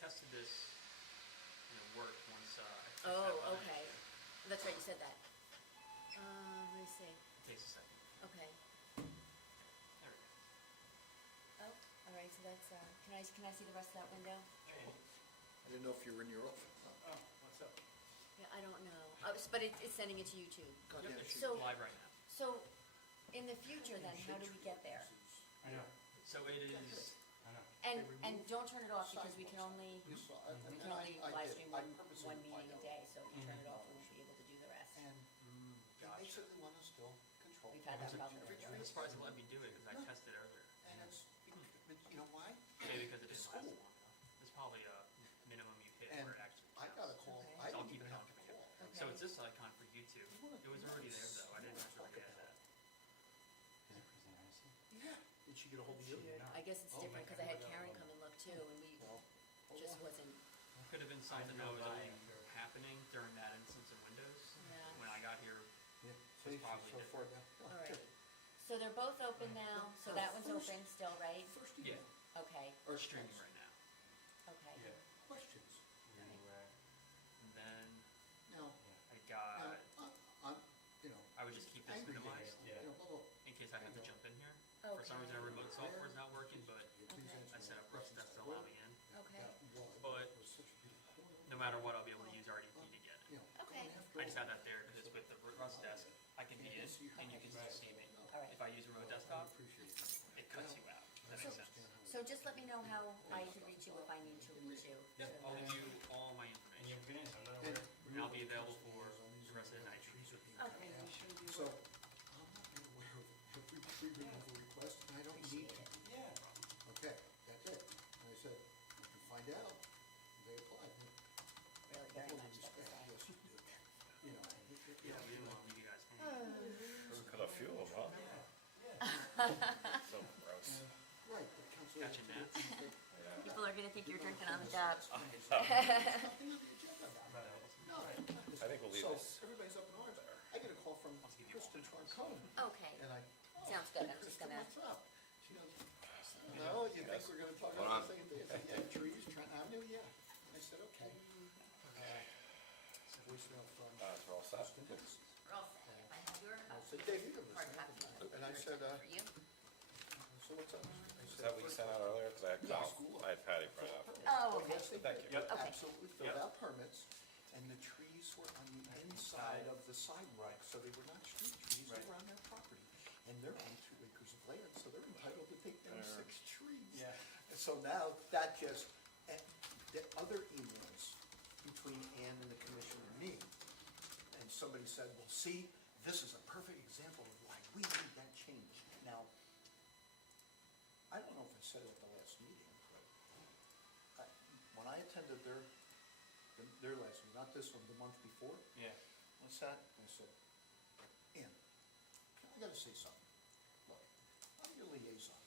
tested this, work once, I fixed that Oh, line. okay. That's right, you said that. Let me see. Takes a second. Okay. There we go. Oh, all right, so that's, can I see the rest of that window? I didn't know if you were in your office. Oh, what's up? Yeah, I don't know. But it's sending it to YouTube. Goddamn Yep, it's shit. So- live right now. So, in the future then, how do we get there? I know, So it is, I know. And don't turn it off because we can only, You saw, we and can only I live did. stream I one purposely meeting find a out. day, so if we turn it off, we won't be able to do the rest. And they gotcha. basically want to still control. We've had that problem every before. I'm tree. surprised it let me do it because I No. tested earlier. And it's, but you know why? Maybe because it The didn't last long school. enough. There's probably a minimum you hit And where it actually I got a counts. call, Okay. I So I'll didn't keep even it have on to for you. call. So Okay. it's this icon for YouTube. It was already there though. I didn't have to really add that. Is it freezing icy? Yeah. Did she get a hold of you? Yeah. I guess it's Oh, different my because I had God. Karen come and look too, and we Well, hold just on. wasn't, Could have been something I that know was why only after- happening during that instance of Windows. Yeah. When I got here, Yeah, So it's see, probably so far now. Oh, all right. good. So they're both open now, so that one's First- open still, right? First yeah, email. Okay, we're streaming right now. okay. Yeah. Questions. And then Now, I got, I'm, you know, I would just keep this angry day, minimized you know, blah, blah. in case I have to jump in here. For some reason, our remote software is not working, but I set up Rust Desk to allow me in. Okay. But no matter what, I'll be able to use RDP to get it. Okay. I just have that there because it's with the Rust Desk. I can be in and you can still see me. All right. If I use a remote desktop, it cuts you out. That makes sense. So just let me know how I can reach you if I need to reach you. Yep, I'll give you all my And information. you've been in, I'm not aware. And I'll be available for the rest of the night. Okay. So, I'm not made aware of every pre-removal request, and I don't need Appreciate to. it. Yeah. Okay, that's it. And I said, if you find out, they apply. Really very much, that was all. Yes, you do. You know, Yeah, we didn't want to leave you guys hanging. Got a few of them, huh? So gross. right, but Council. Gotcha, Matt. People are gonna think you're drinking on the job. Nothing on the agenda about it. No. I think we'll leave So, this. everybody's up in arms. I get a call from Kristen Charcone, Okay, and I. sounds good, I'm just Kristen, gonna, what's up? She goes, no, you think we're gonna talk about the same thing? I said, yeah, trees, Trent Avenue, yeah. I said, okay. Voicemail from. We're all set. Kristen Hicks. we're all set. If I have your I said, Dave, you can hard listen. copy. And I said, For you? so what's up? Is that what you sent out earlier? Because I had called, I had Patty print out. Oh, okay. Yes, they Thank did. you. Yep. Okay. Absolutely filled out permits, and the trees were on the inside of the sidewalk, so they were not street trees, they were on their property. And they're on 2 acres of land, so they're entitled to take down 6 trees. Yeah. And so now, that just, and the other emails between Ann and the commissioner and me, and somebody said, well, see, this is a perfect example of why we need that change. Now, I don't know if I said it at the last meeting, but when I attended their last meeting, not this one, the month before, Yeah. I sat and I said, Ann, I gotta say something. Look, I'm your liaison,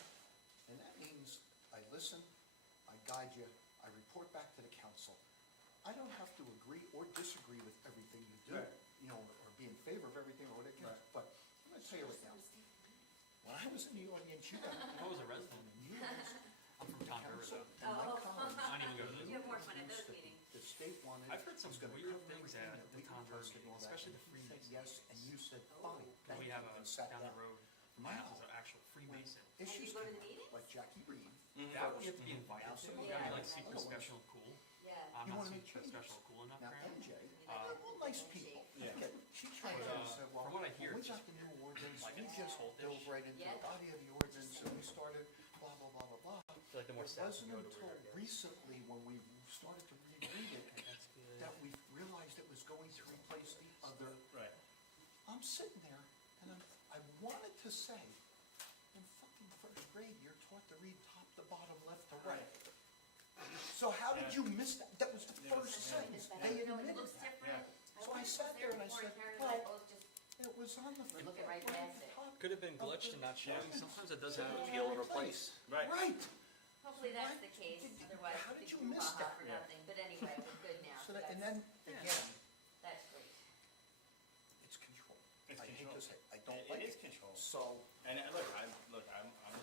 and that means I listen, I guide you, I report back to the council. I don't have to agree or disagree with everything you do, Right. you know, or be in favor of everything or whatever, Right. but I'm gonna tell you right now. When I was in the audience, you got. If I was a resident, You asked I'm from Tom River council though. and my Oh. colleagues. I didn't even go to You this. have more fun at those meetings. The state wanted. I've heard some was gonna weird cover things everything at that the we Tom River requested and all meetings, that, especially and the you said Freemasons. yes, and you said fine. Because we have and sat down the down. road, my house is Now, an actual Freemason. Issues go to the came up, meetings? like Jackie Reed. That we have to be invited to, we Yeah. gotta be like super special and cool. Yeah. I'm You not wanna make super changes? special and cool enough Now, apparently. MJ, Uh, they're all nice people. Yeah. Okay, she chimed in But, and said, well, from what I hear, when we it's got the new ordinance, like we it's just cultish. dove right into Yeah. the body of the ordinance, and we started blah, blah, blah, blah, blah. I feel like the more It steps wasn't you go, the until weirder it gets. recently, when we started to reread it, That's good. that we realized it was going to replace the other. Right. I'm sitting there, and I wanted to say, in fucking first grade, you're taught to read top to bottom, left to right. So how did you miss that? That was the first sentence. They admitted looks that. different. So I sat there and I said, well, it was on the. We're looking right past it. top Could have been glitched and not showing. Sometimes it does happen. Peel and replace. Right. Right. Hopefully that's the case, otherwise How the did you brouhaha miss that? for nothing, but anyway, we're good now, So so that, and that's, then, again, that's great. it's control. It's I hate control. to say, I don't It like is it. control. So, And I'm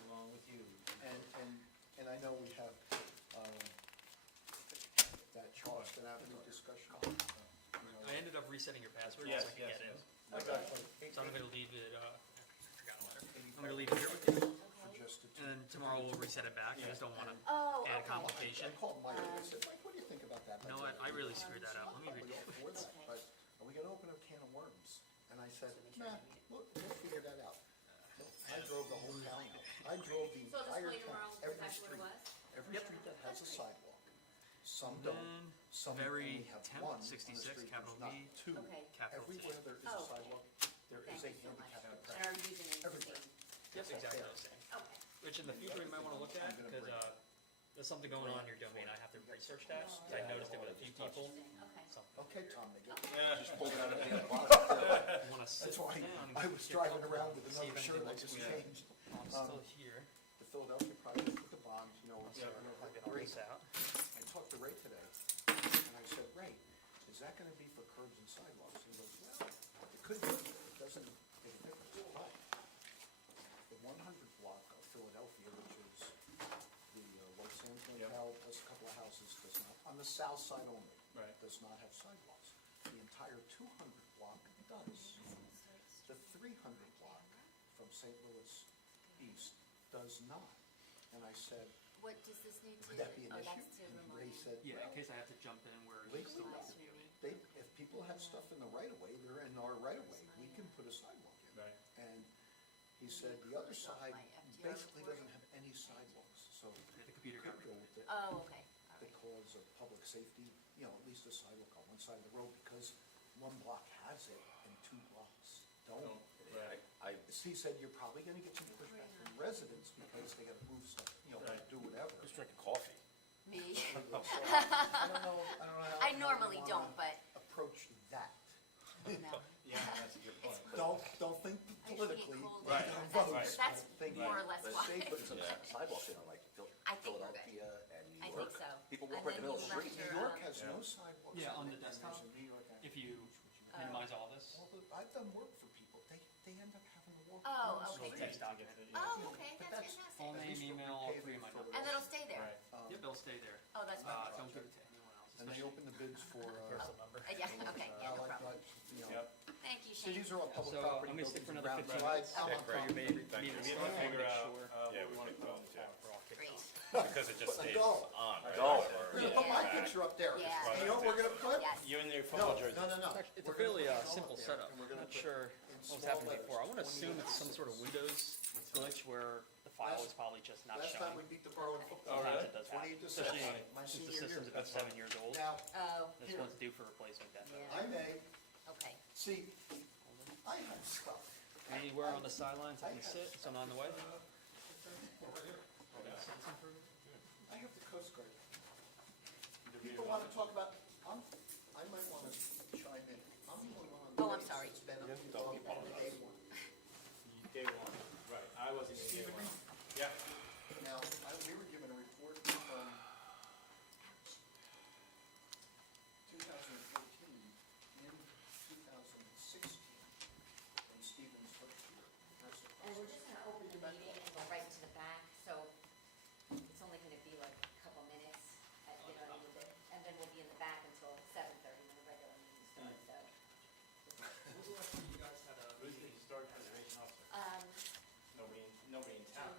along with you. and I know we have, Been having a discussion. I ended up resetting your password Yes, so I could yes, get in. yes. So I'm gonna leave it, I forgot the letter. I'm gonna leave it here with you, For just the two. and then tomorrow we'll reset it back. I just don't wanna Oh, add a okay. complication. I called Mike and I said, Mike, what do you think about that? You know what, I really screwed that up. Let me read Probably it. all for that, but are we gonna open a can of worms? And I said, nah, we'll figure that out. I drove the whole town out. I drove the So I'll just entire call you tomorrow, town, every exactly street, what it was? every street that has a sidewalk. Some Then, don't, some very only have temp, one on the 66, street, capital there's not V, two. Okay. capital T. Everywhere there is a Oh. sidewalk, there is a Thank you so much. handicap And our approach. username is the Everywhere. same. Yep, exactly the same. Okay. Which in the future you might wanna look at, because, there's something going on in your domain. I have to research that. 'Cause I noticed it with a few people. Okay. Something. Okay, Tom, they get. Yeah, Just pulled it out of the You wanna sit That's why down and I was get driving comfortable, around with see if another shirt anything I looks just weird. changed. I'm still here. The Philadelphia project with the bonds, you know, So you know, I'll like get all Ray, this out. I talked to Ray today, and I said, Ray, is that gonna be for curbs and sidewalks? He goes, well, it could be, it doesn't make a difference, but the 100 block of Philadelphia, which is the White Sands Motel, plus a couple of houses, does not, on the south side only, Right. does not have sidewalks. The entire 200 block does. The 300 block from St. Louis East does not. And I said, What does this need to? would that be an Oh, issue? that's to And remove. Ray said, Yeah, in well, case I have to jump in where you legally, still Oh, have that's to what do you it. mean. if people have stuff in the right of way, they're in our right of way, we can put a sidewalk in. Right. And he said the other side My FDR basically report. doesn't have any sidewalks, so Yeah, the computer could got go rid with the, Oh, okay. All the right. cause of public safety, you know, at least a sidewalk on one side of the road, because one block has it and two blocks don't. Right. He said you're probably gonna get some pushback from residents because they gotta move stuff, you know, Right. do whatever. Just drinking coffee. Me. So, I don't know how. I how you normally wanna don't, but Approach that. no. Yeah, that's a good point. Don't think politically. colder. Right, you're gonna That's- vote. that's Think more or less the why. safety. Put some Yeah. sidewalks in, like I think we're good. Philadelphia and I New think York. so. People And walk right in the middle of then the you street. left New York your, has Yeah. no sidewalks. Yeah, on and the there's desktop, a New York If you minimize all this, Well, but I've done work for people, they end up having to walk. Oh, down the okay. street. text document. Oh, okay, But that's that's Full fantastic. name, least we're email, paving three of my for the numbers. And it'll stay there. Right. Yep, they'll stay there. Oh, that's Don't good. give it to anyone else, And they especially open the bids for, personal number. Yeah, okay, yeah, I no like problem. that, you know. Yep. Thank you, So Shane. these are all public So, property I'm gonna stick buildings for and another 15 grounds. minutes. I'm on Okay, For top your of main it. Thank you. meeting We stuff, have to I'll figure make out, sure yeah, we we wanna can put go, on yeah. for all Great. kicks. Because it just But stays go. on, right? Go. Or- We're gonna put my Yeah. picture up there. Yeah. You know what we're gonna put? Yes. You and your No, football jersey. no. It's a We're gonna fairly put it all simple up there, setup. and we're I'm gonna not put sure in what's small happened letters, before. I wanna assume it's some 28. sort of Windows glitch where the file is probably just not Last time we showing. beat the borough in football. Oh, Sometimes really? it does happen, 28 to especially 6, my since the senior system's year. about 7 years old. Now, Oh, This here. one's due for replacement definitely. Yeah. I may, okay. see, I have stuff. Anywhere on the sidelines I can sit, so I'm on the way. I have the Coast Guard. People wanna talk about, I might wanna chime in. I'm going on. Oh, I'm sorry. It's been up to day one. Day one, right, I wasn't in day Stephen one. Reed, Yeah. now, we were given a report from 2014 in 2016, in Stephen's first year. That's the And we're process. just gonna open the meeting and go right to the back, so it's only gonna be like a couple minutes, you know, and then we'll be in the back until 7:30 when the regular meeting starts, so. You guys had a Who's the historic preservation officer? Um, Nobody in town.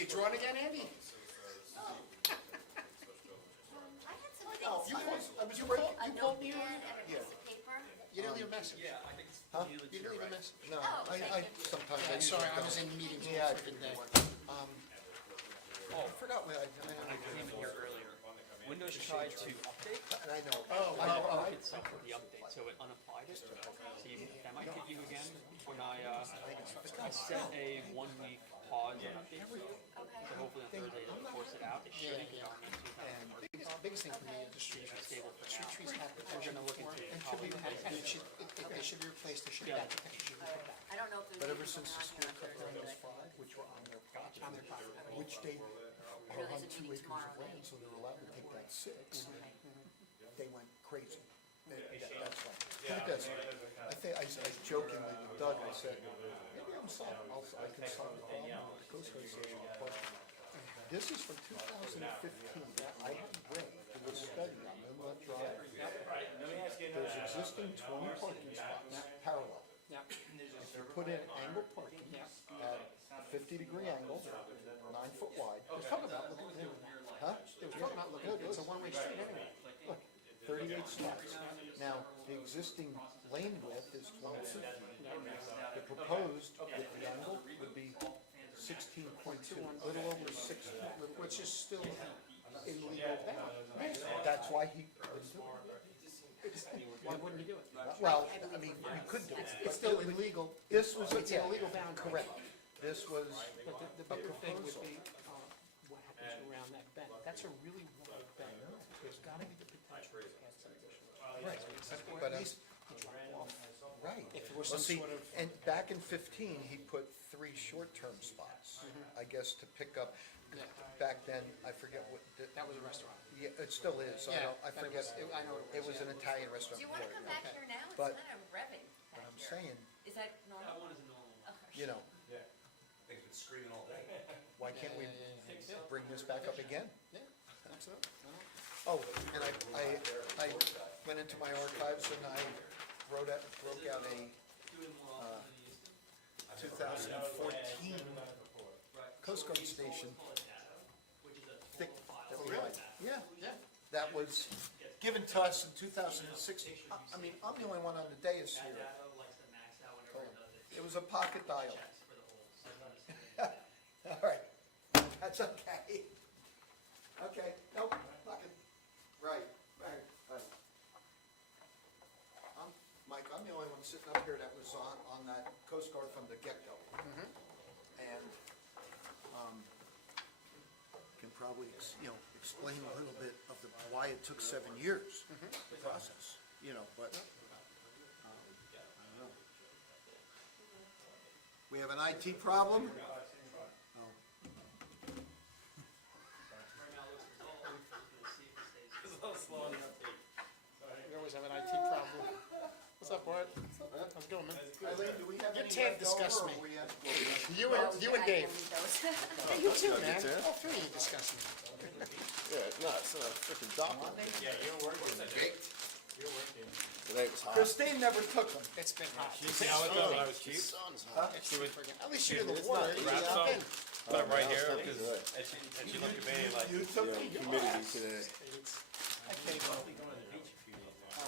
you drawn again, Andy? I had some things. Oh, you on- called- I was you breaking- called- a you called me notepad earlier? and a piece of paper. You didn't leave a message. Yeah, I think it's. Huh? You didn't leave a message. No, Oh, I thank you. sometimes. Yeah, I sorry, I usually was don't. in meetings Yeah, all freaking day. Oh, I forgot what I came in here earlier. Windows tried to update. and I know. I did something with the update, so it unapplied it. So that might hit you again when I set a 1 week pause on update for you. Okay. So hopefully on Thursday they'll force it out. It Yeah, shouldn't be yeah. on next week. And Biggest thing for me is the street trees. Stable for Street now. trees have We're protection gonna look before, into and should be, how we- and it should, they should be replaced, there should be that protection. I don't know if there's. But ever anything since the on school here cut on down Thursday, those but- 5, which were on their property, On their property. which they are Really, on there's a 2 meeting acres tomorrow of land, night. so they're allowed to take that 6. Okay. They went crazy. That's why. Look at this. I think, I jokingly with Doug, I said, maybe I can solve the problem with the Coast Guard station. But this is from 2015. I had read, it was a study on Inlet Drive. There's existing 20 parking spots, parallel. Yeah. You put in angle parking at a 50-degree angle, 9 foot wide. They're talking about looking at it. Huh? They were talking about looking at it, it's a one-way street anyway. Look, 38 spots. Now, the existing lane width is 12 feet. The proposed with the angle would be 16.2, a little over 16. Which is still illegal bound. That's why he, Why wouldn't he do it? well, I mean, we could do it. It's still illegal, This was, it's an yeah, illegal bound. correct. This was But the a bigger thing would proposal. be, what happens around that bend? That's a really wide bend. There's gotta be the potential to add some additional. Right, Or but, at least drop off. right. If there was Well, some see, sort of. and back in 15, he put 3 short-term spots, I guess, to pick up. Yeah. Back then, I forget what, That was a restaurant. yeah, it still is, I Yeah, don't, I but it forget. was- I know what It was an Italian restaurant. Do you wanna before, come yeah. back here now? It's But- kind of revving But back I'm here. saying, Is that normal? That one is a normal one. Okay. you know, Things been screaming all day. why can't we Yeah, bring this back up again? yeah, absolutely. Oh, and I went into my archives and I broke out a Doing more often than you used to. 2014 Coast Guard station, Which is a thick, file. that we had. Yeah, Yeah. that was given to us in 2016. I mean, I'm the only one on the dais That here. data likes to max out whenever it does it. It was a pocket dial. Checks for the whole 7 All right, that's okay. Okay, nope, pocket, right. Mike, I'm the only one sitting up here that was on that Coast Guard from the get-go. And, can probably, explain a little bit of why it took 7 years, the process, but, I don't know. We have an IT problem? Oh. Right now, it looks resolved. We'll see if it stays. We always have an IT problem. What's up, Bart? How's it going, man? Eileen, do we have Your any tab left over, disgusts or me. we have? You and Dave. I You too, man. All three of you discuss me. Yeah, it's not, it's not a freaking document. Yeah, you're working. Today was hot. Christine never took them. It's been hot. You see how I thought I was The cheap? sun's hot. It's friggin', at least you're in the It's water. not You wrapped jump up. in. Put it right now here, it's because, good. and she looked at me like, You took Yeah, them? humidity today. I can't even. I'll be going to the beach a few days now.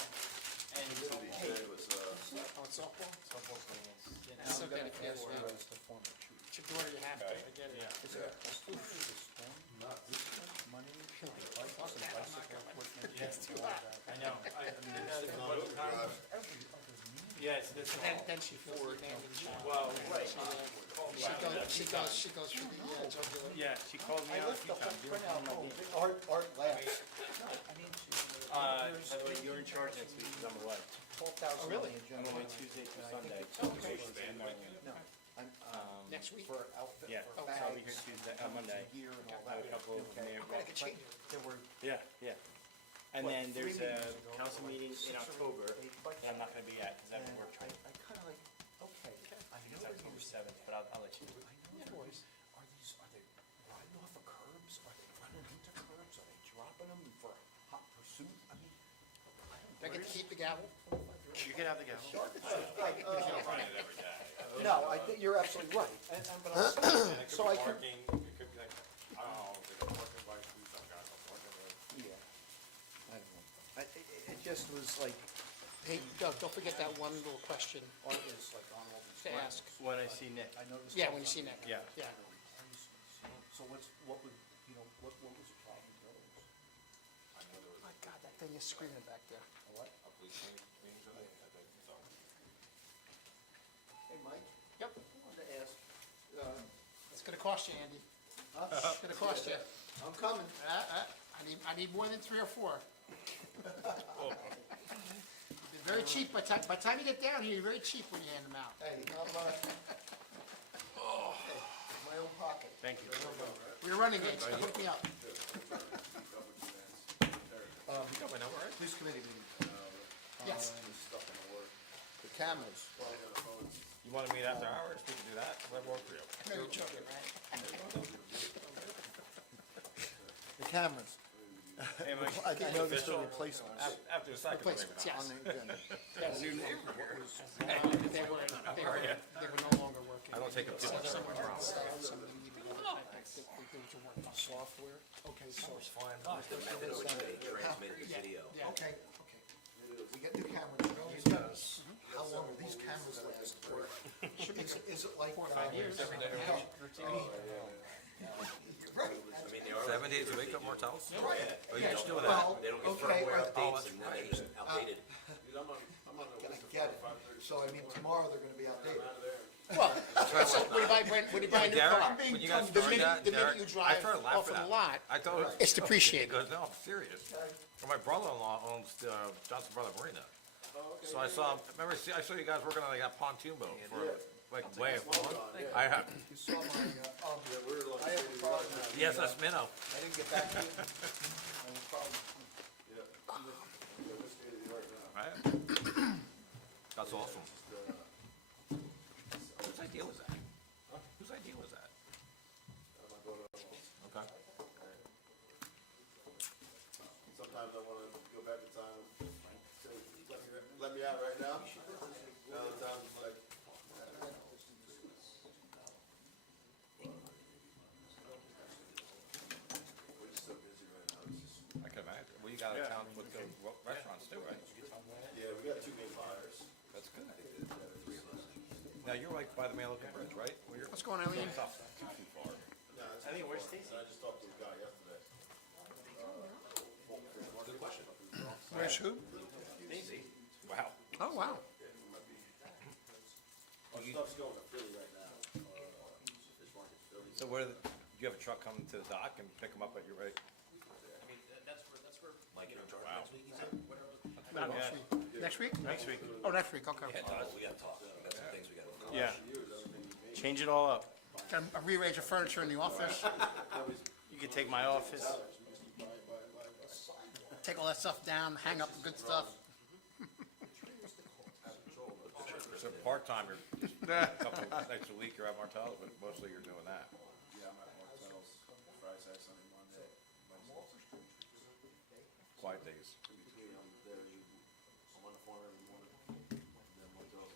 And Humidity today was, Oh, it's softball? softball games. It's okay if you have one. As the former chief. It's your daughter, you have to, I get it. Yeah. Is there a storm, not this much money, bikes and bicycle equipment? It's too hot. I know, I mean, that's a bunch of times. Yes, this Then she feels the advantage. well, right. She goes through the jugular. Yeah, she called me I out a left few the whole times. You were printout calling my home. beach. Art laughs. No, I mean, By the way, you're in charge next week, because I'm away. 12,000 really? on the I'm agenda. away Tuesday through Sunday. No, I'm, Next week? for outfit, Yeah, for so I'll be bags, here Tuesday, Monday. gear and all I have that. a couple of Okay. mayor. I could change it. There were Yeah, yeah. And What, then there's 3 a meetings ago, council like meeting 6 in or October 8 bikes. that I'm not gonna be at, because I have And a work trip. I kinda like, okay, I know It's where October these, 7th, but I'll let you. I know where these, are they riding off of curbs? Are they running into curbs? Are they dropping them for hot pursuit? I mean, I get to keep the gavel. You can have the gavel. no, I think you're absolutely right. But I'm, so I can, Parking, it could It just was like, Hey, Doug, don't forget that one little question on this, like on all these. to ask. When I see Nick. I noticed. Yeah, when you see Nick. Yeah. Yeah. So what would, you know, what was the problem with those? My God, that thing is screaming back there. What? Hey, Mike, Yep. I wanted to ask, It's gonna cost you, Andy. It's gonna cost you. I'm coming. I need more than 3 or 4. They're very cheap, by the time you get down here, you're very cheap when you hand them out. Hey, I'm, hey, my own pocket. Thank you. We're running gates, so hook me up. You got my number, right? Police committee meeting. Yes. The cameras. You wanna meet after hours? We can do that. Whatever works for you. No, you're joking, right? The cameras. Hey, Mike, I know there's official? still replacements After the second, maybe Replacements, not. yes. on the agenda. Yes. They were no longer working. I don't take up too much. Someone had installed some illegal, I think they were working on Software? Okay, so, Fine. Yeah. okay. We get new cameras. How long do these cameras last? Or is it like? 4 or 5 years. Right. 7 days a week at Martell's? Right. Oh, you just doing that? Well, They don't get okay, firmware all updates and it's outdated. I get it. So, I mean, tomorrow they're gonna be outdated. Well, it's like when you buy a new Derek, car. when you guys The started minute, that, the minute Derek, you I drive started off laughing of at the lot, I thought it was. it's depreciated. He goes, no, I'm serious. Well, my brother-in-law owns the Johnson Brother Marina. So I saw, I saw you guys working on that pontoon boat for like way up on. I have, You saw my, I have a problem. yes, that's Minnow. I didn't get back to you. I have a problem. Right? That's awesome. Whose idea was that? Whose idea was that? Okay. Sometimes I wanna go back in time and say, let me out right now. Other times it's like, we're just so busy right now. It's just, I can imagine. Well, you got a town with the restaurants too, right? yeah, we got 2 main fires. That's good. Now, you're like by the Malikan Bridge, right? Where you're What's going on, Eileen? tough, too far. No, it's I think where's far. Stacy? I just talked to a guy yesterday. Good question. Where's who? Daisy. Wow. Oh, wow. Our stuff's going to Philly right now. Fish market Philly. So where, do you have a truck coming to the dock and pick them up at your rate? Mike, you're in charge Wow. next week, you said? Not next week. Next week? Next week. Oh, next week, okay. We gotta talk. We got some things we gotta. Yeah. Change it all up. Can I rearrange the furniture in the office, You could take my office. take all that stuff down, hang up the good stuff. So part-time, you're a couple nights a week, you're at Martell's, but mostly you're doing that. Yeah, I'm at Martell's Friday, Saturday, Sunday, Monday. Quiet days. In between, I'm there, I'm on the farm every morning. And then Martell's.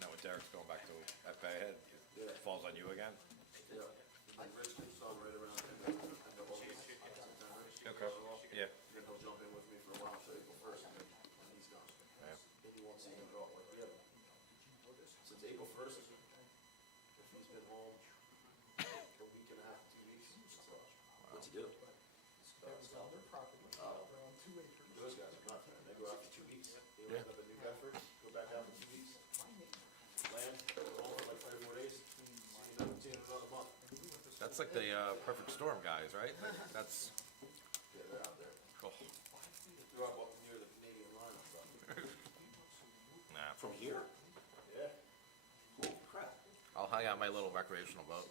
Now with Derek's going back to FA head, it falls on you again? Yeah. And Rich comes on right around end of August. Okay. Yeah. Then he'll jump in with me for a while, so April 1st, and then he's gone. Yeah. And he won't see him at all. Like, yeah. Since April 1st, if he's been home a week and a half, 2 weeks, so. What's he do? Those guys are not, they go out for 2 weeks. They land up in New Bedford, go back out for 2 weeks. Land, go home for like 3 or 4 days, see you in another month. That's like the perfect storm guys, right? That's, Yeah, they're out there. oh, They're up near the Canadian line and stuff. nah, From here? Yeah, Holy crap. I'll hang out my little recreational boat,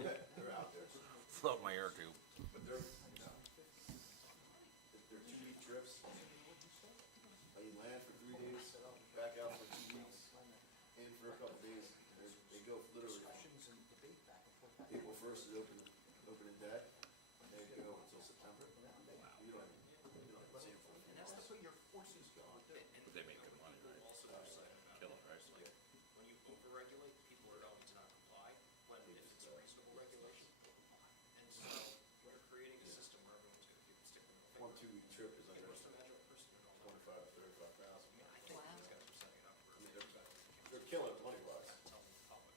yeah, they're out there. float my air tube. But they're 2-week trips. You land for 3 days, back out for 2 weeks, in for a couple days. They go literally. April 1st is opening day, and they go until September. You don't see them for. But they make good money, right? Kill it, right? When you over-regulate, people are going to not comply, when if it's a reasonable regulation. And so we're creating a system where everyone trip is under 25, 35,000. Wow. I mean, they're killing it money-wise.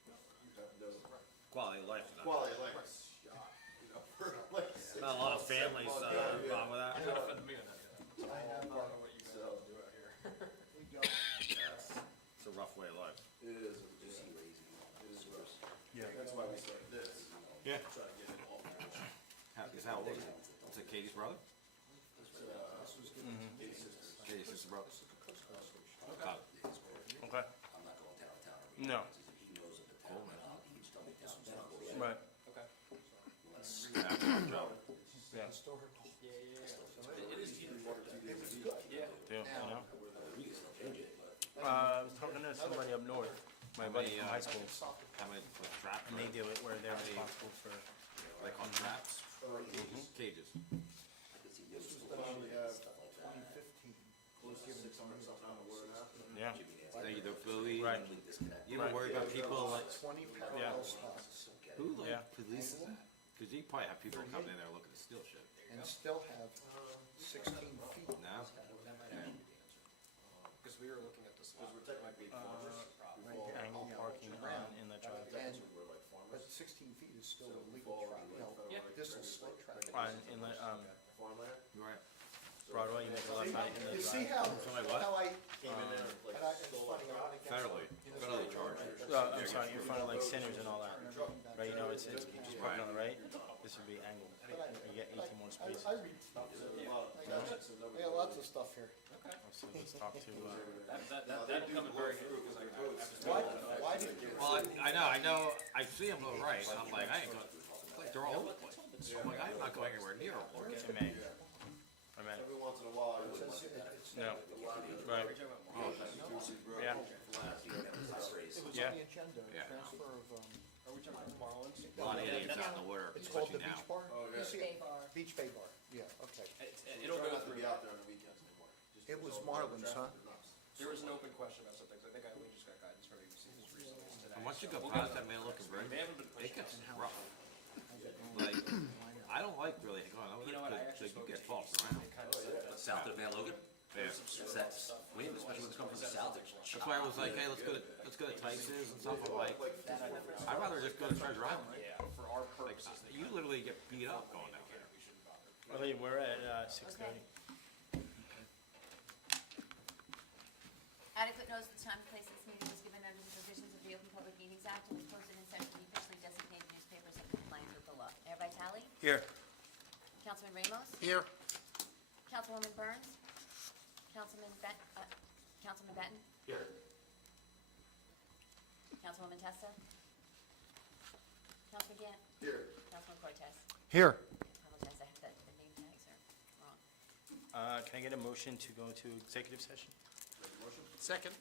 You have no Quality of life. quality of life. You know, for like 6 Not a lot of months, 7 families, months, yeah. involved with that. So, It's a rough way of life. it is, it is rough. Yeah. That's why we started this. Yeah. Try to get it all managed. How old is it? Is it Katie's brother? Katie's sister brother? Okay. Okay. I'm not going town to town. No. He knows at the Cool, town, man. he just told me town to town. Right. Yeah, good job. Yeah. Do, you know? I was talking to somebody up north, my buddy from high school, How many with traps? and they do it where they're responsible for. They call them traps? Cages. This was done in 2015. Close to 600 something on the word now. Yeah. They either bully. Right. You ever worry about people like, 20 parallel spots, who Yeah. like polices that? Cause you probably have people coming in there looking to steal shit. and still have 16 feet. No? Because we were looking at this Because lot. we're technically farmers. We Right, fall angle parking in the drive. And, we're like but farmers. 16 feet is still So we legal fall traffic, into like federal this is regs, slow traffic. In the, farmland. Right. Broadway, you make a left right in the You see drive. how, what? how I, Came in there, like, and I, it's stole funny, our I think Federally charged. I'm sorry, in front of like Sinners and all that, right, you know, it's parking on the right, this would be angled, you get 18 more spaces. I read, I got lots of stuff here. So let's talk to, That'll come in very good, because I Why did, Well, I know, I see them to the right, and I'm like, I ain't going, like, they're all over the place. I'm like, I'm not going anywhere near them. to me. I meant, Every once in a while, you would no, right, yeah, it was Yeah. on the agenda, Yeah. transfer of, Are we talking about Marlins? A lot of idiots out in the water, it's called the especially Beach now. Bar? Oh, yeah. You see Bay it? Bar. Beach Bay Bar, yeah, okay. It'll go not to through. be out there on the weekends anymore. Just It was all Marlins, huh? traffic nuts. There was an open question about something, 'cause I think we just got guidance from ABC recently today. And once you go We'll past get that man looking bridge, They haven't been it pushing gets us. rough. Like, I don't like really going over You know there, what, I cause actually you spoke get to tossed ABC, around. they kind of said that. South of Van Logan, Yeah. it's that wind, especially when it's coming from the south, it's That's why I was like, hey, let's go to Tyson's and stuff, I'm like, I'd rather just go to Treasure Island. Yeah, for our Like, purposes. they you kind of- literally get beat up going down there. We shouldn't bother. I mean, we're at 6:30. Adequate notice of the time and place of this meeting was given under the provisions of the Open Public Meetings Act and was posted in centrally officially designated newspapers in compliance with the law. Mayor Vitale? Here. Councilman Ramos? Here. Councilwoman Burns? Councilman Benton? Here. Councilwoman Testa? Councilman Gant? Here. Councilman Cortez? Here. I apologize, I have the name tags are wrong. Can I get a motion to go into executive session? Second.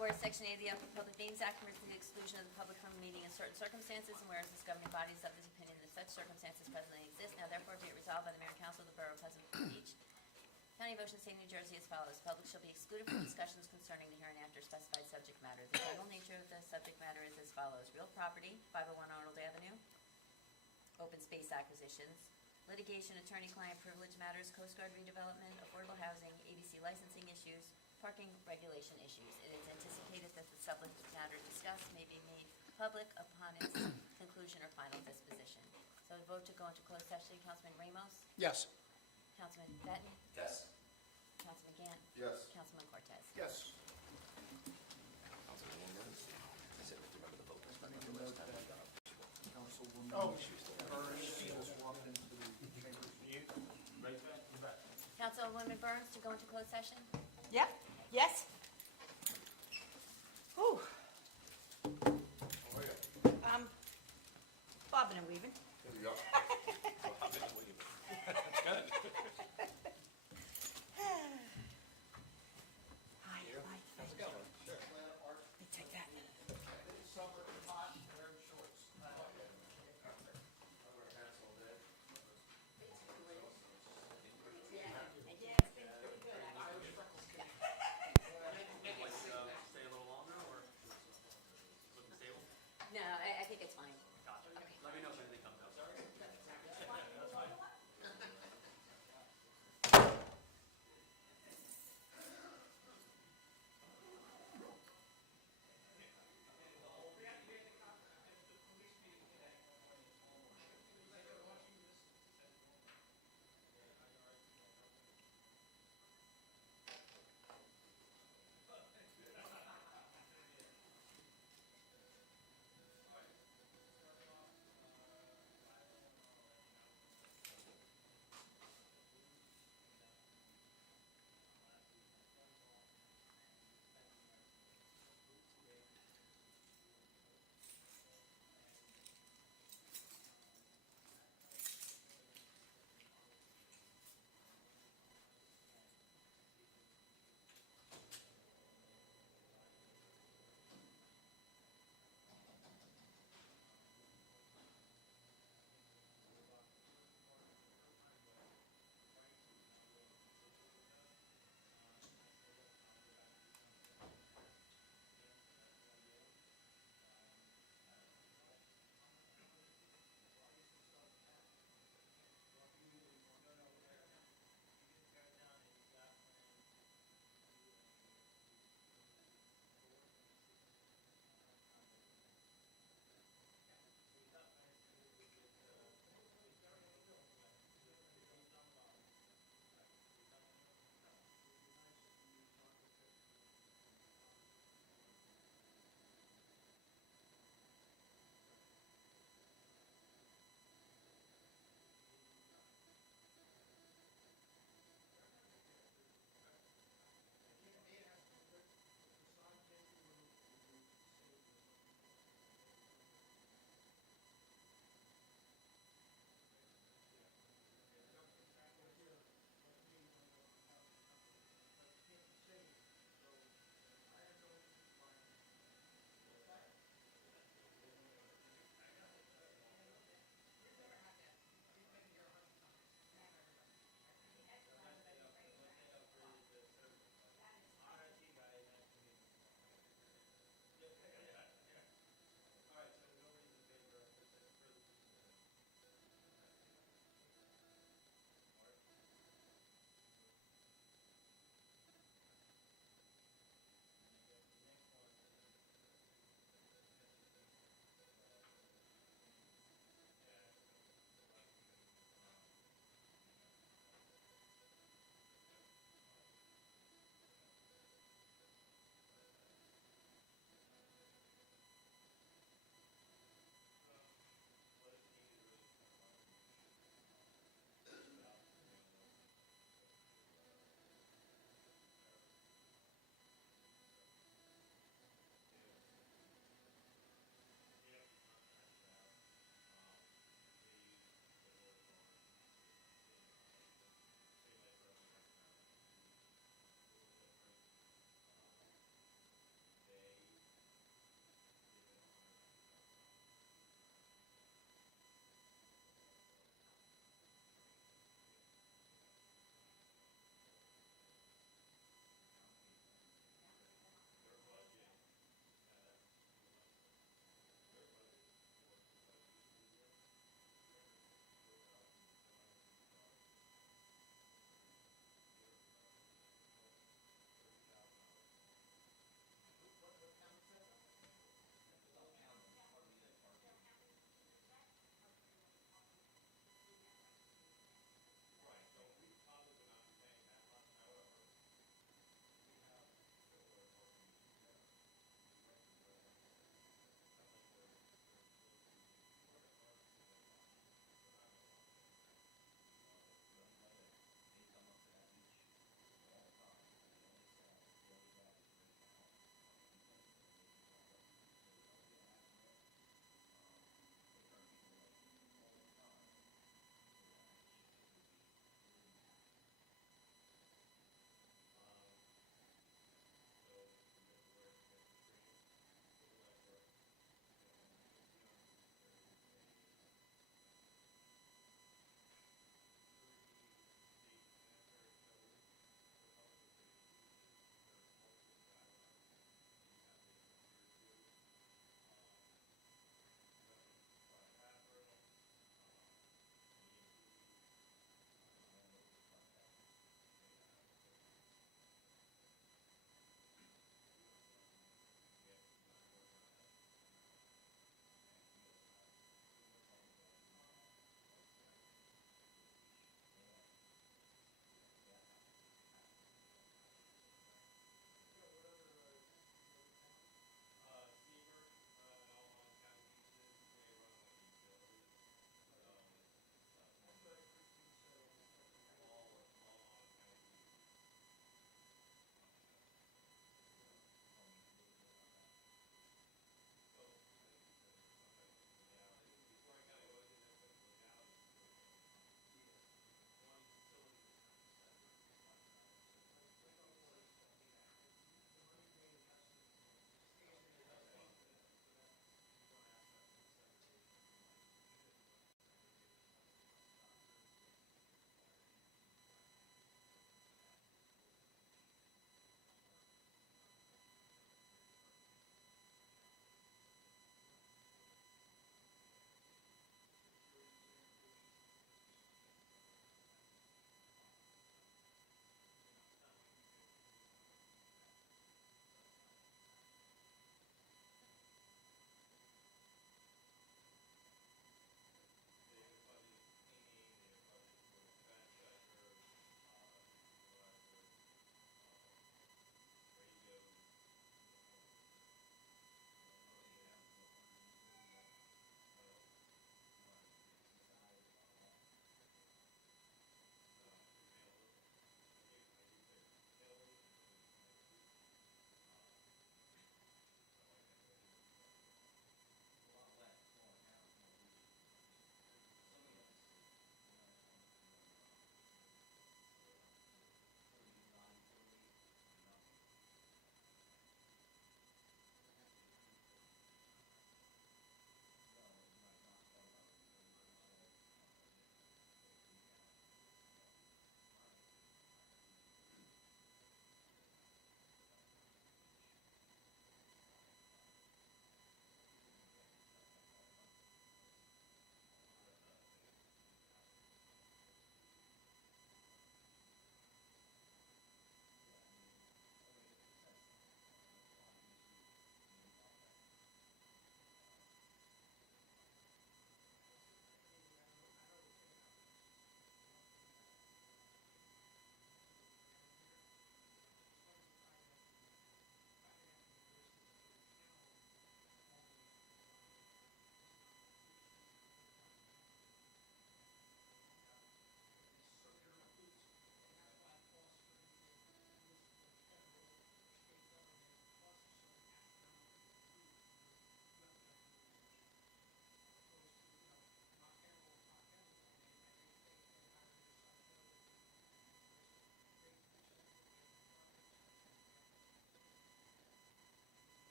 Whereas Section 8 of the Open Public Meetings Act permits the exclusion of the public from a meeting in certain circumstances, and whereas this governing body is of the opinion that such circumstances presently exist, now therefore be it resolved by the Mayor and Council of the Borough of Pleasant Beach, County of Ocean State, New Jersey as follows. Public shall be excluded from discussions concerning the hereinafter specified subject matter. The general nature of the subject matter is as follows. Real property, 501 Arnold Avenue, open space acquisitions, litigation, attorney-client privilege matters, Coast Guard redevelopment, affordable housing, ABC licensing issues, parking regulation issues. It is anticipated that the subject matter discussed may be made public upon its conclusion or final disposition. So a vote to go into closed session, Councilman Ramos, Yes. Councilman Benton, yes. Councilman Gant, Yes. Councilman Cortez. Yes. I said, remember the vote, that's not You the note last time. that Councilwoman Burns just walked into the chamber. Councilwoman Burns to go into closed session? Yep, yes. Whew. Bobbing and weaving. There you go. Hi, thank you. Let me take that. Summer, hot, wearing shorts. Stay a little longer, or looking stable? No, I think it's fine. Gotcha. Let me know if anything comes up.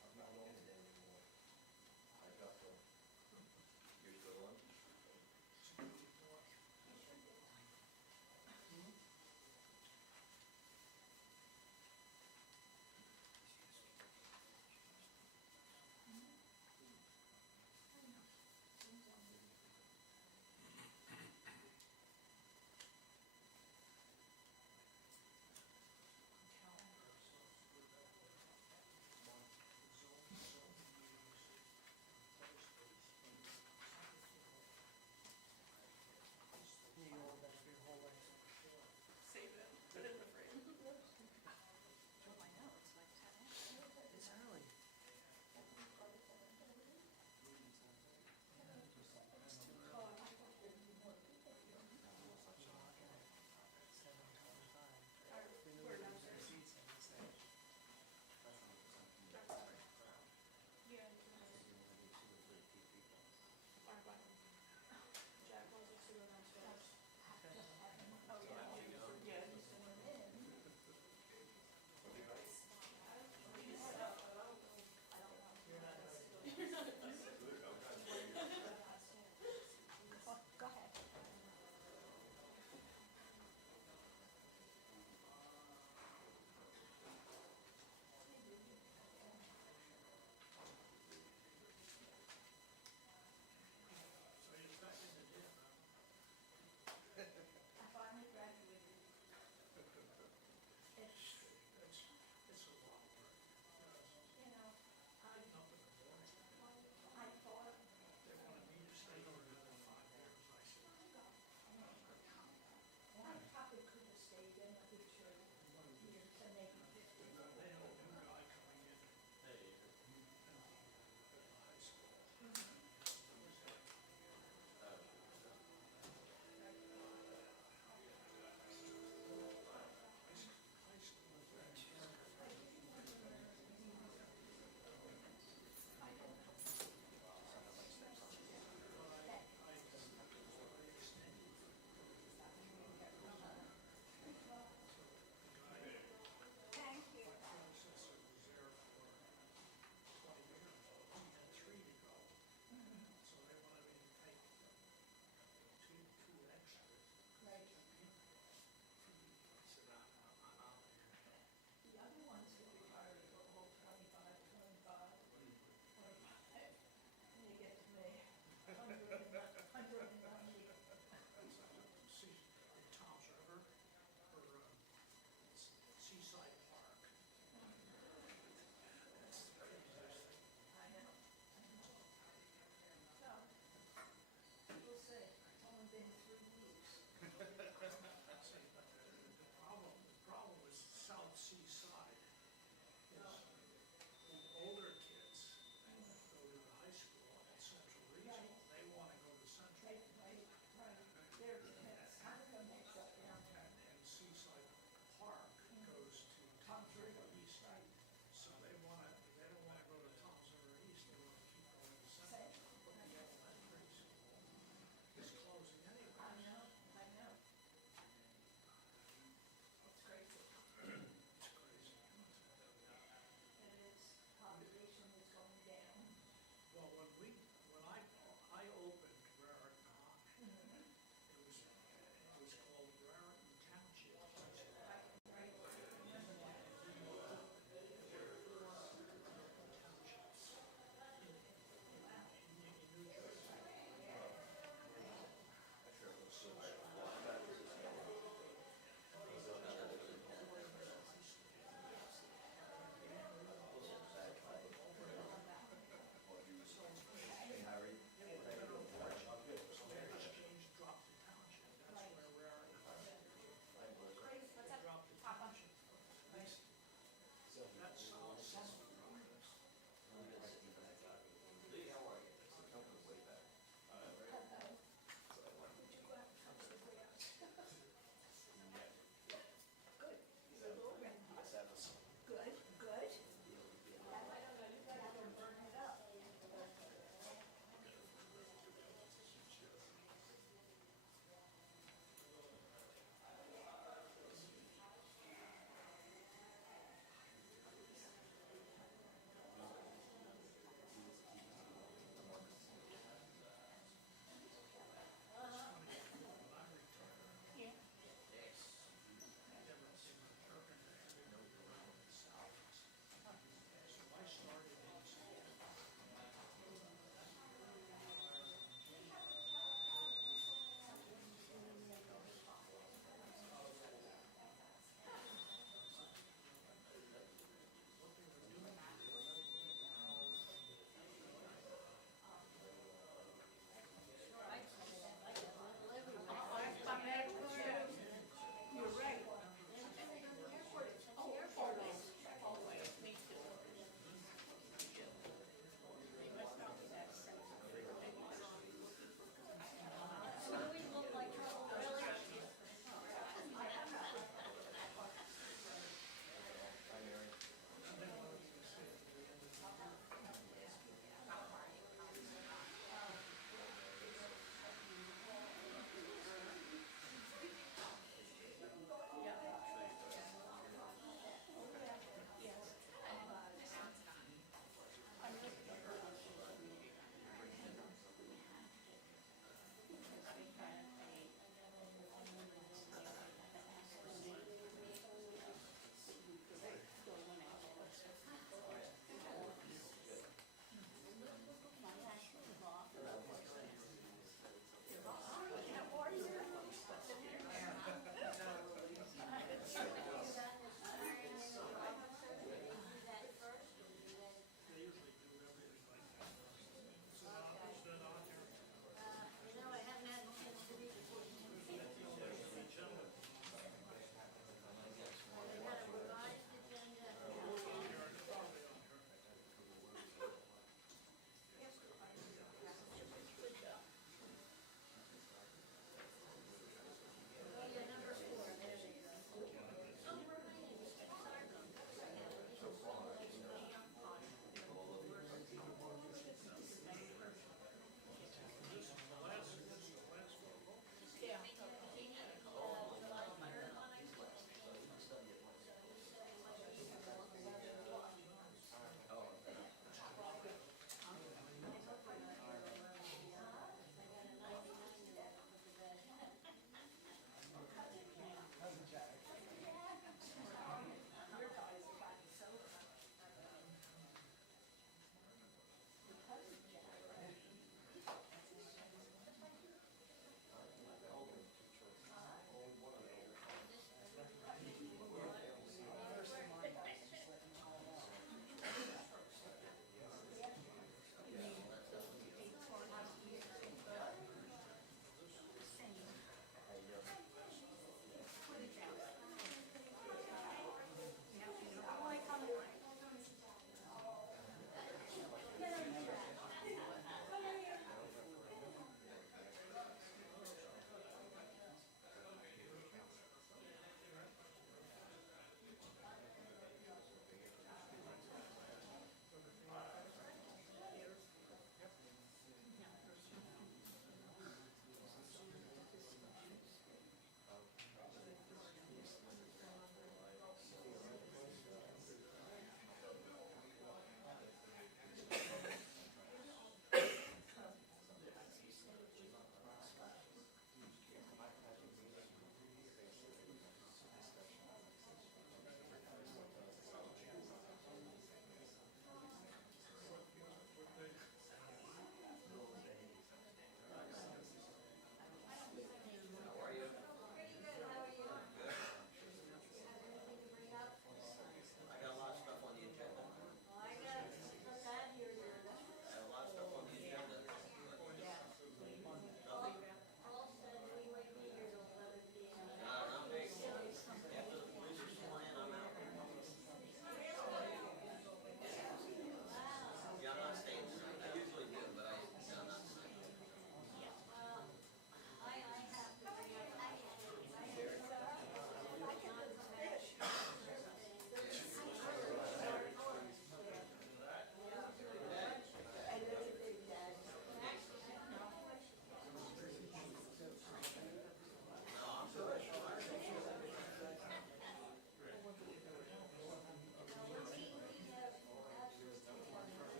I'm not on it anymore. I got the, you're still on?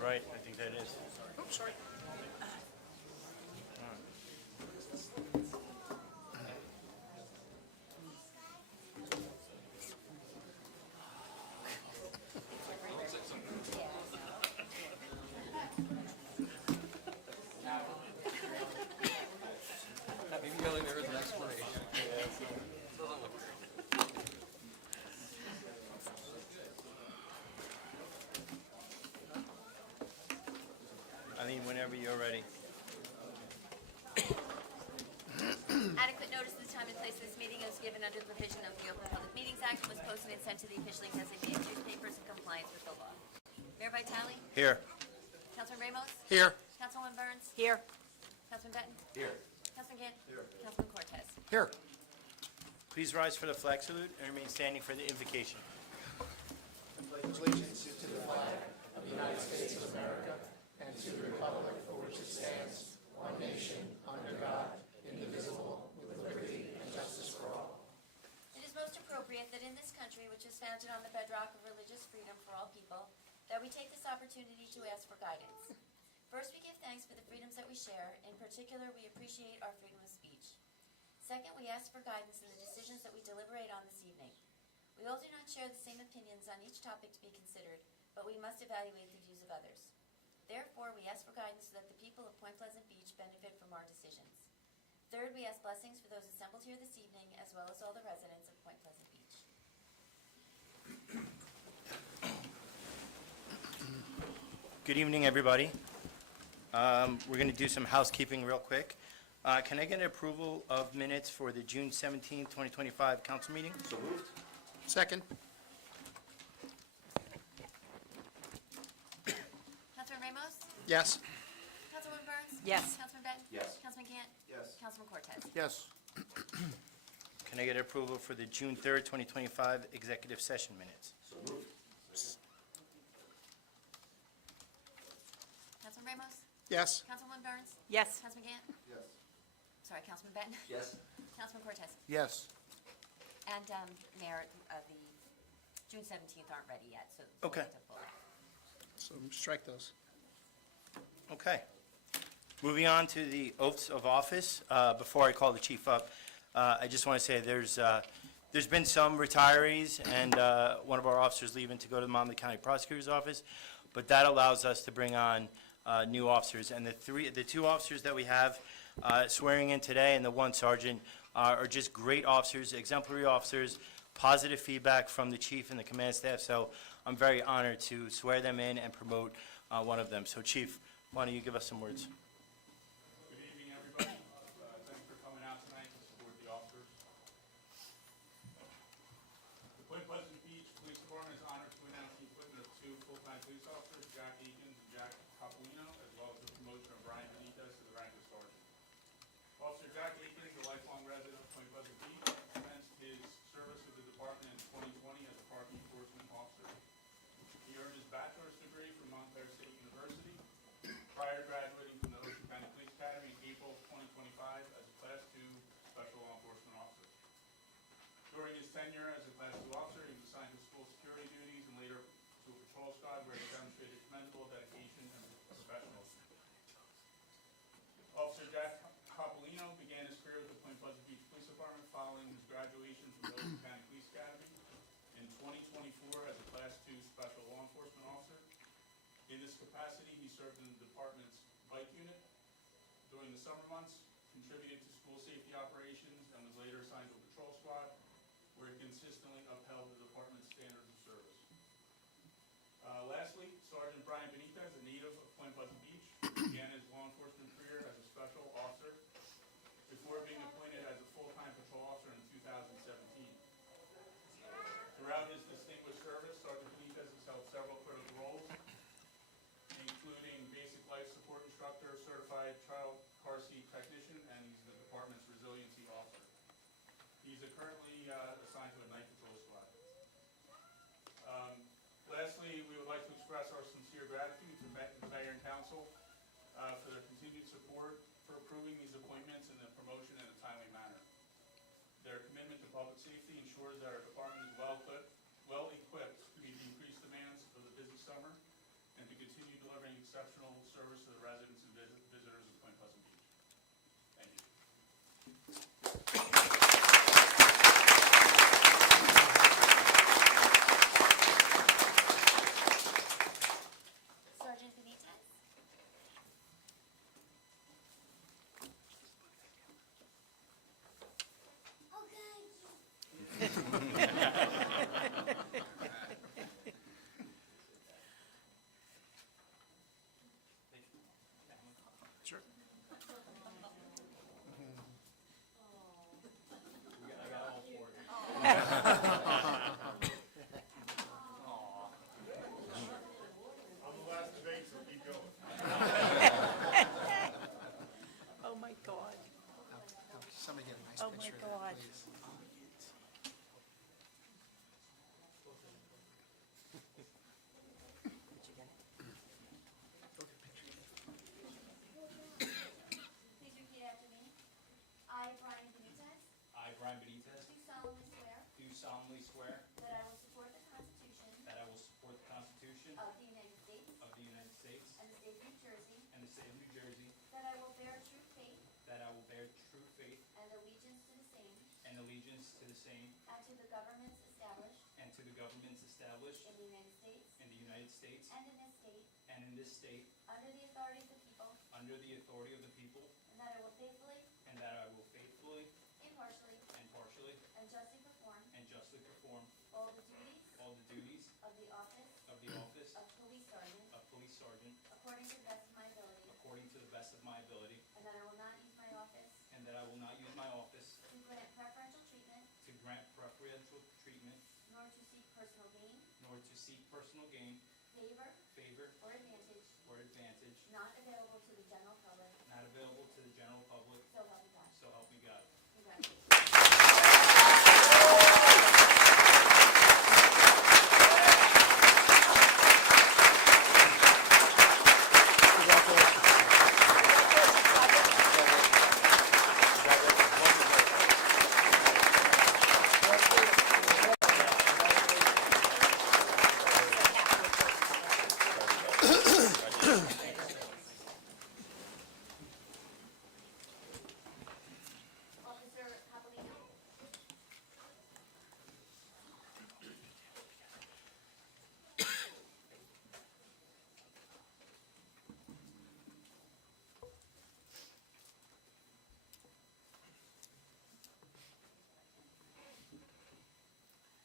You're right, I think that is. Oh, sorry. Maybe really there is an explanation. Doesn't look great. I mean, whenever you're ready. Adequate notice of the time and place of this meeting is given under the provision of the Open Public Meetings Act and was posted and sent to the officially designated newspapers in compliance with the law. Mayor Vitale? Here. Councilman Ramos? Here. Councilwoman Burns? Here. Councilman Benton? Here. Councilman Gann? Here. Councilman Cortez? Here. Please rise for the flag salute and remain standing for the invocation. It is most appropriate that in this country, which is founded on the bedrock of religious freedom for all people, that we take this opportunity to ask for guidance. First, we give thanks for the freedoms that we share. In particular, we appreciate our freedom of speech. Second, we ask for guidance in the decisions that we deliberate on this evening. We all do not share the same opinions on each topic to be considered, but we must evaluate the views of others. Therefore, we ask for guidance so that the people of Point Pleasant Beach benefit from our decisions. Third, we ask blessings for those assembled here this evening, as well as all the residents of Point Pleasant Beach. Good evening, everybody. We're going to do some housekeeping real quick. Can I get an approval of minutes for the June 17, 2025 council meeting? So moved. Second. Councilman Ramos? Yes. Councilwoman Burns? Yes. Councilman Benton? Yes. Councilman Gann? Yes. Councilman Cortez? Yes. Can I get approval for the June 3rd, 2025 executive session minutes? So moved. Councilman Ramos? Yes. Councilwoman Burns? Yes. Councilman Gann? Yes. Sorry, Councilman Benton? Yes. Councilman Cortez? Yes. And, Mayor, the June 17th aren't ready yet, so. Okay. we'll need to pull that. So strike those. Okay. Moving on to the oaths of office. Before I call the chief up, I just want to say there's been some retirees and one of our officers leaving to go to the Monmouth County Prosecutor's Office, but that allows us to bring on new officers. And the two officers that we have swearing in today and the one sergeant are just great officers, exemplary officers, positive feedback from the chief and the command staff. So I'm very honored to swear them in and promote one of them. So Chief, why don't you give us some words? Good evening, everybody. Thanks for coming out tonight to support the officers. The Point Pleasant Beach Police Department is honored to announce the appointment of two full-time police officers, Jack Eakins and Jack Capolino, as well as the promotion of Brian Benitez to the rank of sergeant. Officer Jack Eakins, a lifelong resident of Point Pleasant Beach, commenced his service with the department in 2020 as a park enforcement officer. He earned his bachelor's degree from Montclair State University, prior to graduating from the Ocean County Police Academy in April 2025 as a Class II Special Law Enforcement Officer. During his tenure as a Class II officer, he was assigned to school security duties and later to a patrol squad where he demonstrated commendable dedication and professionalism. Officer Jack Capolino began his career with the Point Pleasant Beach Police Department following his graduation from the Ocean County Police Academy in 2024 as a Class II Special Law Enforcement Officer. In this capacity, he served in the department's bike unit during the summer months, contributed to school safety operations, and was later assigned to a patrol squad, where he consistently upheld the department's standards of service. Lastly, Sergeant Brian Benitez, a native of Point Pleasant Beach, began his law enforcement career as a special officer before being appointed as a full-time patrol officer in 2017. Throughout his distinguished service, Sergeant Benitez has held several critical roles, including basic life support instructor, certified child car seat technician, and he's the department's resiliency officer. He's currently assigned to a night patrol squad. Lastly, we would like to express our sincere gratitude to the Mayor and Council for their continued support for approving these appointments and the promotion in a timely manner. Their commitment to public safety ensures that our department is well equipped to meet the increased demands of the busy summer and to continue delivering and the state of New Jersey, and the state of New Jersey, that I will bear true faith that I will bear true faith and allegiance to the same and allegiance to the same and to the governments established and to the governments established in the United States in the United States and in this state, and in this state, under the authority of the people, under the authority of the people, and that I will faithfully, and that I will faithfully, impartially, impartially, and justly perform and justly perform all the duties of the office of police sergeant according to the best of my ability, and that I will not use my office and that I will not use my office to grant preferential treatment to grant preferential treatment, nor to seek personal gain, nor to seek personal gain, favor, favor, or advantage or advantage not available to the general public, not available to the general public, so help me God. so help me God. Congratulations. Officer Capolino?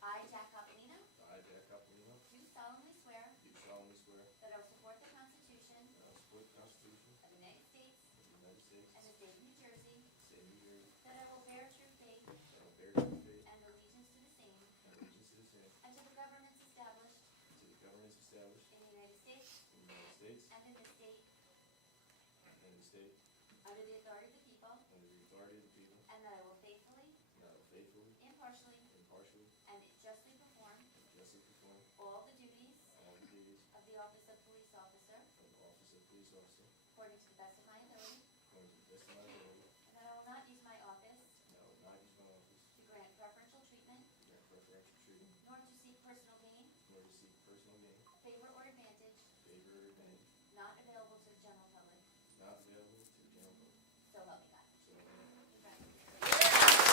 I, Jack Capolino, I, Jack Capolino, do solemnly swear do solemnly swear that I will support the Constitution that I will support the Constitution of the United States of the United States, and the state of New Jersey, state of New Jersey, that I will bear true faith that I will bear true faith and allegiance to the same and allegiance to the same, and to the governments established to the governments established in the United States in the United States and in this state, and the state, under the authority of the people, under the authority of the people, and that I will faithfully, and that I will faithfully, impartially, impartially, and justly perform and justly perform all the duties all the duties of the office of police officer of the office of police officer according to the best of my ability, according to the best of my ability, and that I will not use my office and I will not use my office to grant preferential treatment, to grant preferential treatment, nor to seek personal gain, nor to seek personal gain, favor, or advantage favor, or advantage not available to the general public, not available to the general public. so help me God. So help me God.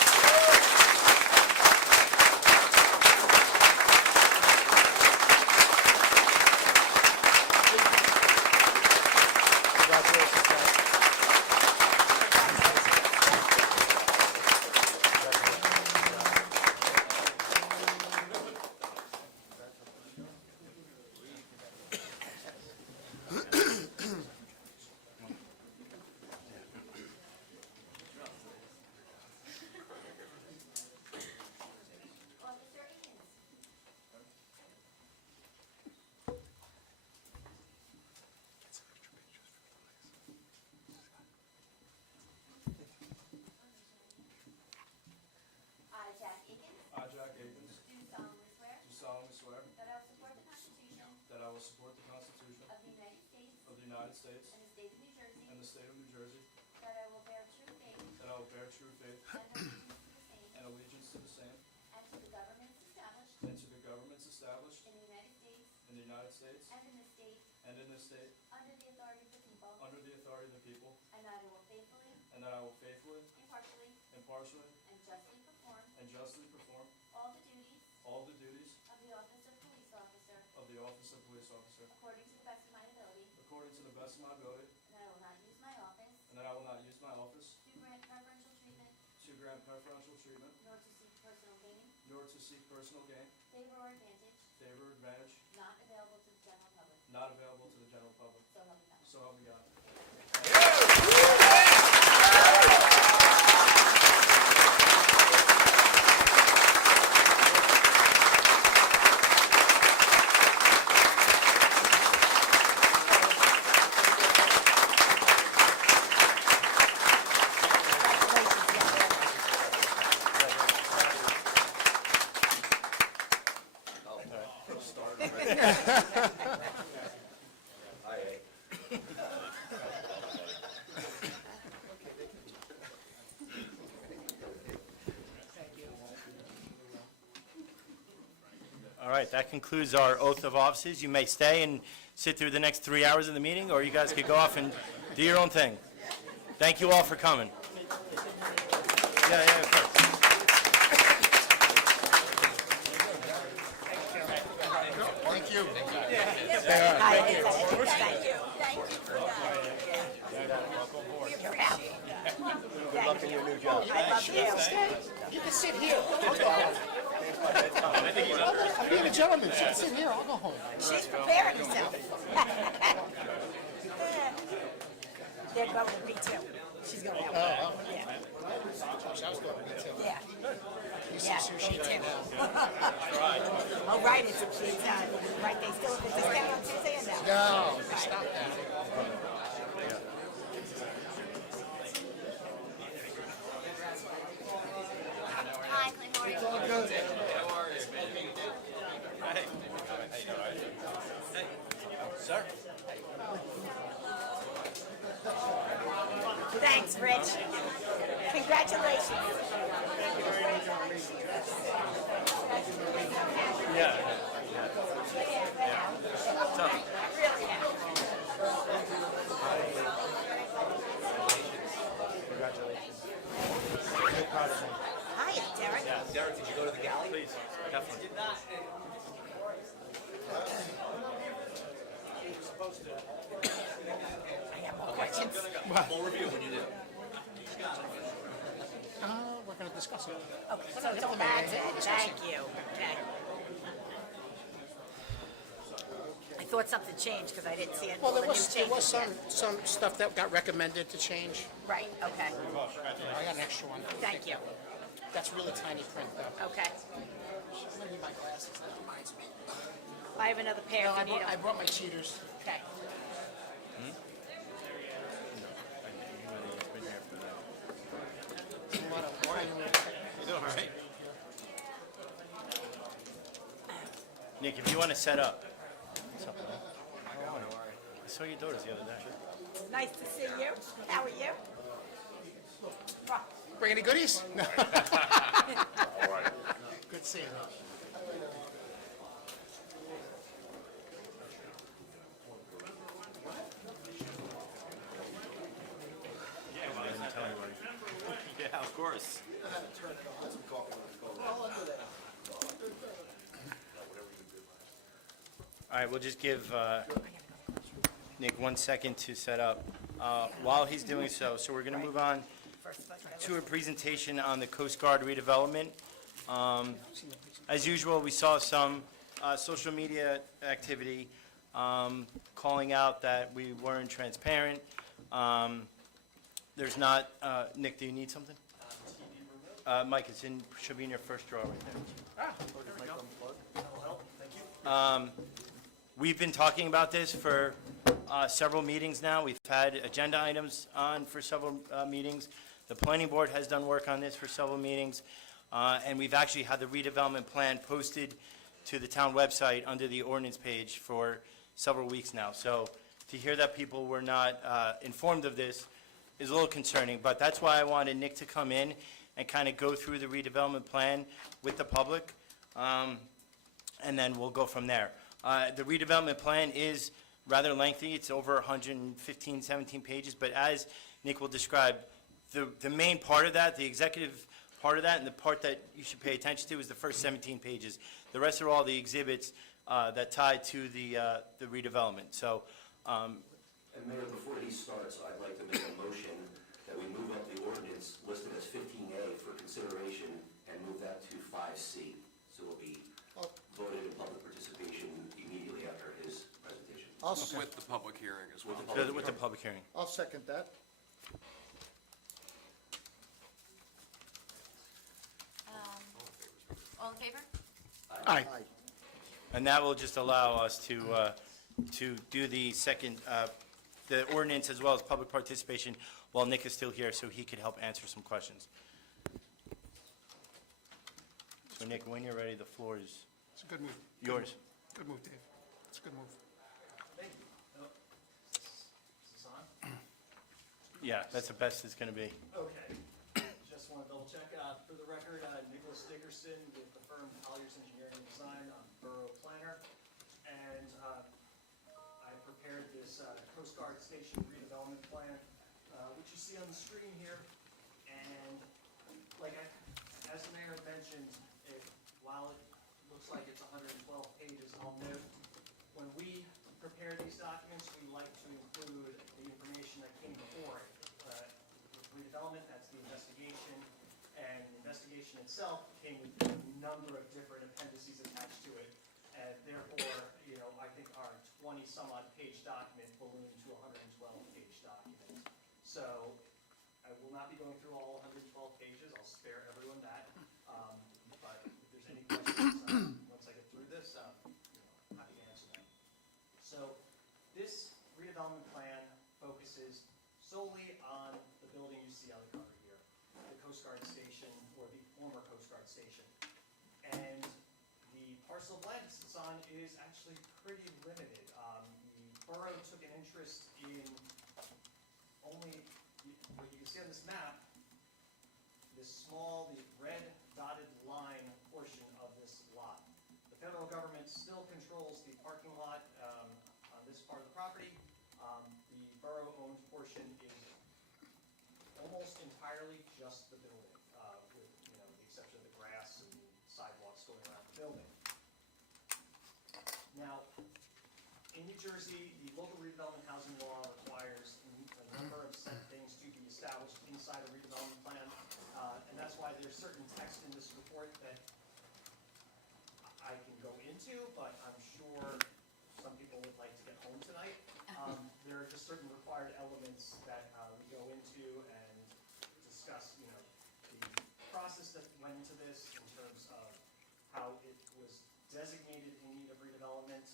Congratulations. Congratulations, Jack. Officer Akins? I, Jack Akins, I, Jack Akins, do solemnly swear do solemnly swear that I will support the Constitution that I will support the Constitution of the United States of the United States and the state of New Jersey, and the state of New Jersey, that I will bear true faith that I will bear true faith and allegiance to the same, and allegiance to the same and to the governments established and to the governments established in the United States in the United States and in this state, and in this state, under the authority of the people, under the authority of the people, and that I will faithfully, and that I will faithfully, impartially, impartially, and justly perform and justly perform all the duties all the duties of the office of police officer of the office of police officer according to the best of my ability, according to the best of my ability, and that I will not use my office and that I will not use my office to grant preferential treatment, to grant preferential treatment, nor to seek personal gain, nor to seek personal gain, favor, or advantage favor, or advantage, not available to the general public, not available to the general public. so help me God. So help me God. Started already. Aye, aye. that concludes our oath of offices. You may stay and sit through the next 3 hours of the meeting, or you guys could go off and do your own thing. Thank you all for coming. Yeah, of course. Thank you. Hi, thank you. Thank you for that. You're happy. Good luck in your new job. I love you. You can sit here. I'll go home. I'm being a gentleman, so you can sit here, I'll go home. She's preparing herself. They're going with me too. She's going out. Yeah. Yeah. Yeah, me too. Oh, right, it's, right, they still, is this down on Tuesday or no? No, stop that. Hi, Clay, how are you? Sir? Thanks, Rich. Congratulations. Yeah. Really happy. Hiya, Derek. Derek, did you go to the galley? Please, definitely. I have more questions. Full review when you do. We're gonna discuss it. Okay, so it's all back to it. Thank you. Okay. I thought something changed because I didn't see it. Well, all there the new was changes. some stuff that got recommended to change. Right, okay. I got an extra one. Thank you. That's really tiny print, though. Okay. I'm gonna need my glasses, that reminds me. I have another pair No, if you need I them. brought my cheaters. Okay. You doing all right? Nick, if you want to set up. What's up, man? I saw your daughters the other day. Nice to see you. How are you? Bring any goodies? No. Good seeing you. Yeah, of course. All right, we'll just give Nick 1 second to set up. While he's doing so we're going to move on to a presentation on the Coast Guard redevelopment. As usual, we saw some social media activity calling out that we weren't transparent. There's not, Nick, do you need something? Mike, should be in your first drawer right there. We've been talking about this for several meetings now. We've had agenda items on for several meetings. The planning board has done work on this for several meetings. And we've actually had the redevelopment plan posted to the town website under the ordinance page for several weeks now. So to hear that people were not informed of this is a little concerning, but that's why I wanted Nick to come in and kind of go through the redevelopment plan with the public, and then we'll go from there. The redevelopment plan is rather lengthy. It's over 115, 17 pages, but as Nick will describe, the main part of that, the executive part of that, and the part that you should pay attention to is the first 17 pages. The rest are all the exhibits that tie to the redevelopment. So, And Mayor, before he starts, I'd like to make a motion that we move up the ordinance listed as 15A for consideration and move that to 5C. So it'll be voted in public participation immediately after his presentation. With the public hearing as well. with the public hearing. I'll second that. All in favor? Aye. And that will just allow us to do the second, the ordinance as well as public participation while Nick is still here, so he could help answer some questions. So Nick, when you're ready, the floor is It's a good move. yours. Good move, Dave. It's a good move. Yeah, that's the best it's gonna be. Okay. Just want to double check. For the record, Nicholas Dickerson with the firm Colliers Engineering and Design. I'm Borough Planner. And I prepared this Coast Guard Station redevelopment plan, which you see on the screen here. And as the mayor mentioned, while it looks like it's 112 pages, I'll note when we prepare these documents, we like to include the information that came before it. Redevelopment, that's the investigation, and the investigation itself came with a number of different appendices attached to it, and therefore, I think our 20-some-odd page document ballooned to a 112-page document. So I will not be going through all 112 pages. I'll spare everyone that. But if there's any questions, once I get through this, happy to answer them. So this redevelopment plan focuses solely on the building you see on the cover here, the Coast Guard Station, or the former Coast Guard Station. And the parcel of land it sits on is actually pretty limited. The borough took an interest in only, what you can see on this map, this small, the red dotted line portion of this lot. The federal government still controls the parking lot on this part of the property. The borough-owned portion is almost entirely just the building, with the exception of the grass and sidewalks going around the building. Now, in New Jersey, the local redevelopment housing law requires a number of set things to be established inside a redevelopment plan, and that's why there's certain text in this report that I can go into, but I'm sure some people would like to get home tonight. There are just certain required elements that we go into and discuss, the process that went into this in terms of how it was designated in need of redevelopment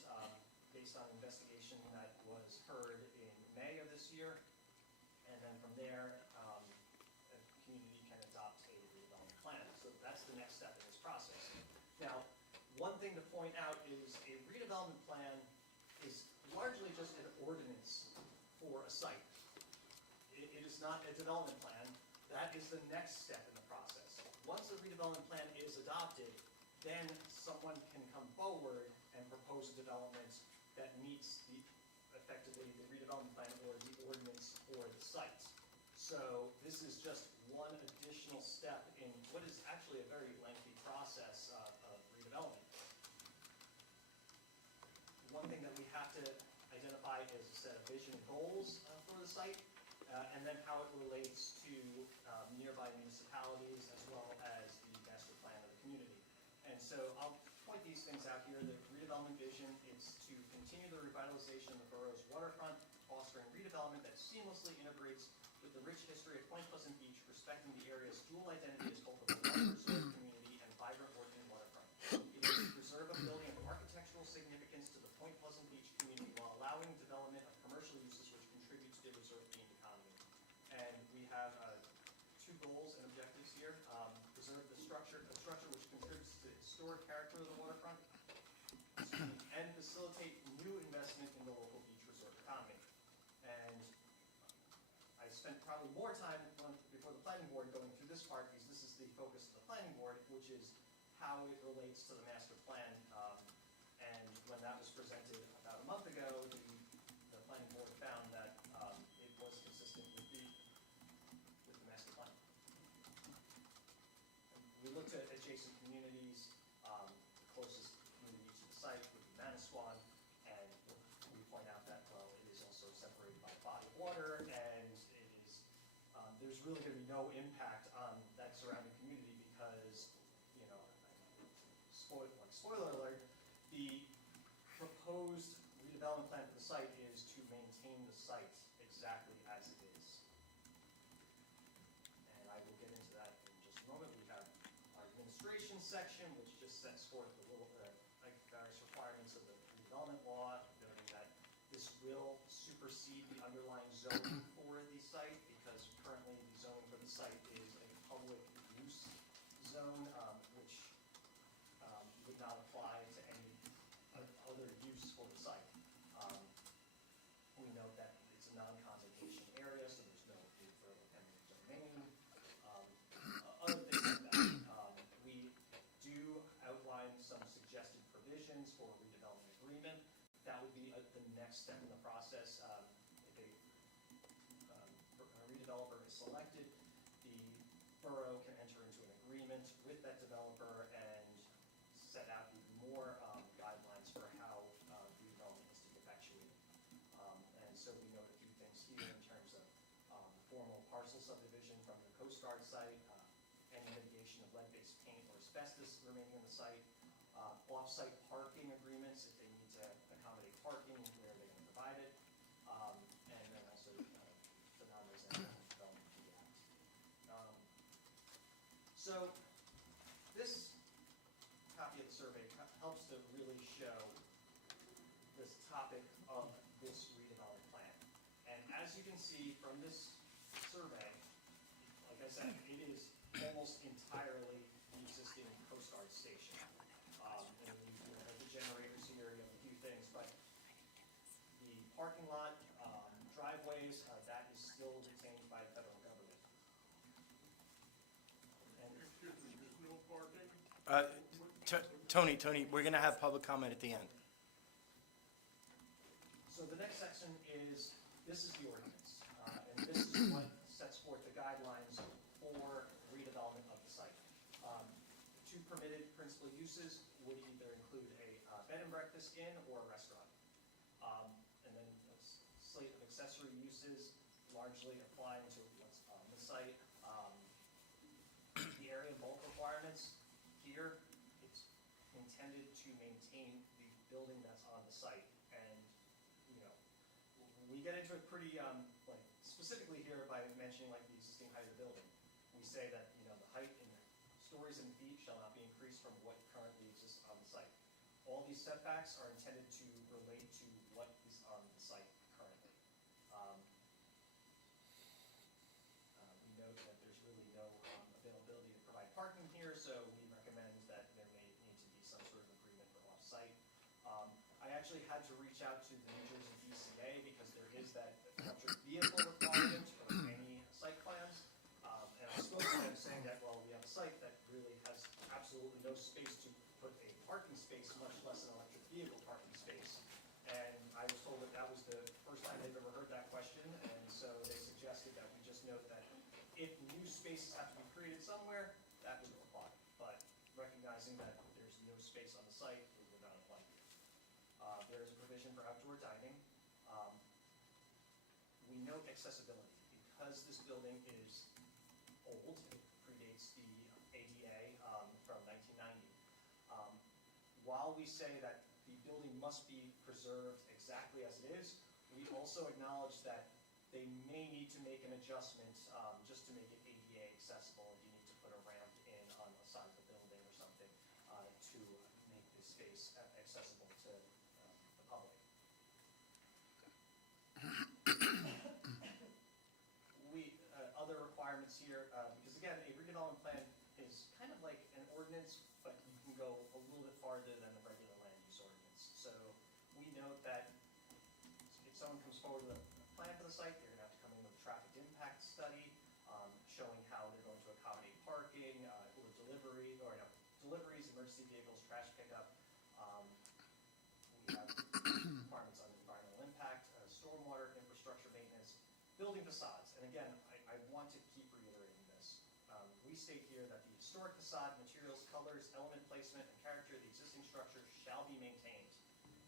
based on investigation that was heard in May of this year. And then from there, a community can adopt a redevelopment plan. So that's the next step in this process. Now, one thing to point out is a redevelopment plan is largely just an ordinance for a site. It is not a development plan. That is the next step in the process. Once a redevelopment plan is adopted, then someone can come forward and propose a development that meets effectively the redevelopment plan or the ordinance for the site. So this is just one additional step in what is actually a very lengthy process of redevelopment. One thing that we have to identify is a set of vision and goals for the site, and then how it relates to nearby municipalities as well as the master plan of the community. And so I'll point these things out here. The redevelopment vision is to continue the revitalization of the borough's waterfront, fostering redevelopment that seamlessly integrates with the rich history of Point Pleasant Beach, respecting the area's dual identity as both a beloved resort community and vibrant working waterfront. It is to preserve a building of architectural significance to the Point Pleasant Beach community while allowing development of commercial uses which contribute to the resort-themed economy. And we have two goals and objectives here. Preserve a structure which contributes to the historic character of the waterfront, and facilitate new investment in the local beach resort economy. And I spent probably more time before the planning board going through this part, because this is the focus of the planning board, which is how it relates to the master plan. And when that was presented about a month ago, the planning board found that it was consistent with the master plan. We looked at adjacent communities. The closest community to the site would be Manasquan, and we point out that, well, it is also separated by a body of water, and it is, there's really going to be no impact on that surrounding community because, spoiler alert, the proposed redevelopment plan for the site is to maintain the site exactly as it is. And I will get into that in just a moment. We have our administration section, which just sets forth the various requirements of the redevelopment law, noting that this will supersede the underlying zoning for the site, because currently the zoning for the site is a public use zone, which would not apply to any other use for the site. We note that it's a non-condemnation area, so there's no need for eminent domain. next step in the process. If a redeveloper is selected, the borough can enter into an agreement with that developer and set out even more guidelines for how redevelopment is to be effectuated. And so we note a few things here in terms of formal parcel subdivision from the Coast Guard site, any mitigation of lead-based paint or asbestos remaining in the site, off-site parking agreements if they need to accommodate parking, where they're going to provide it, and then also the non-residential development fee act. So this copy of the survey helps to really show this topic of this redevelopment plan. And as you can see from this survey, like I said, it is almost entirely the existing Coast Guard station. And you have the generators here, you have a few things, but the parking lot, driveways, that is still retained by the federal government. And Excuse me, there's no parking? Tony, we're gonna have public comment at the end. so the next section is, this is the ordinance, and this is what sets forth the guidelines for redevelopment of the site. Two permitted principal uses would either include a bed and breakfast inn or a restaurant. And then a slate of accessory uses largely applying to what's on the site. The area bulk requirements here, it's intended to maintain the building that's on the site. And, you know, we get into it pretty, like, specifically here by mentioning like the existing height of the building. We say that, you know, the height in stories and feet shall not be increased from what currently exists on the site. All these setbacks are intended to relate to what is on the site currently. We note that there's really no availability to provide parking here, so we recommend that there may need to be some sort of agreement for off-site. I actually had to reach out to the New Jersey DCA because there is that electric vehicle requirement for any site plans. And I spoke to them saying that, well, we have a site that really has absolutely no space to put a parking space, much less an electric vehicle parking space. And I was told that that was the first time they've ever heard that question, and so they suggested that we just note that if new spaces have to be created somewhere, that would apply. But recognizing that there's no space on the site, it would not apply. There is a provision for outdoor dining. We note accessibility. Because this building is old, it predates the ADA from 1990. While we say that the building must be preserved exactly as it is, we also acknowledge that they may need to make an adjustment just to make it ADA accessible. If you need to put a ramp in on the side of the building or something to make this space accessible to the public. Other requirements here, because again, a redevelopment plan is kind of like an ordinance, but you can go a little bit farther than the regular land use ordinance. So we note that if someone comes forward with a plan for the site, they're going to have to come in with a traffic impact study, showing how they're going to accommodate parking, or deliveries, emergency vehicles, trash pickup. We have requirements on environmental impact, stormwater, infrastructure maintenance, building facades. And again, I want to keep reiterating this. We state here that the historic facade, materials, colors, element placement, and character of the existing structure shall be maintained.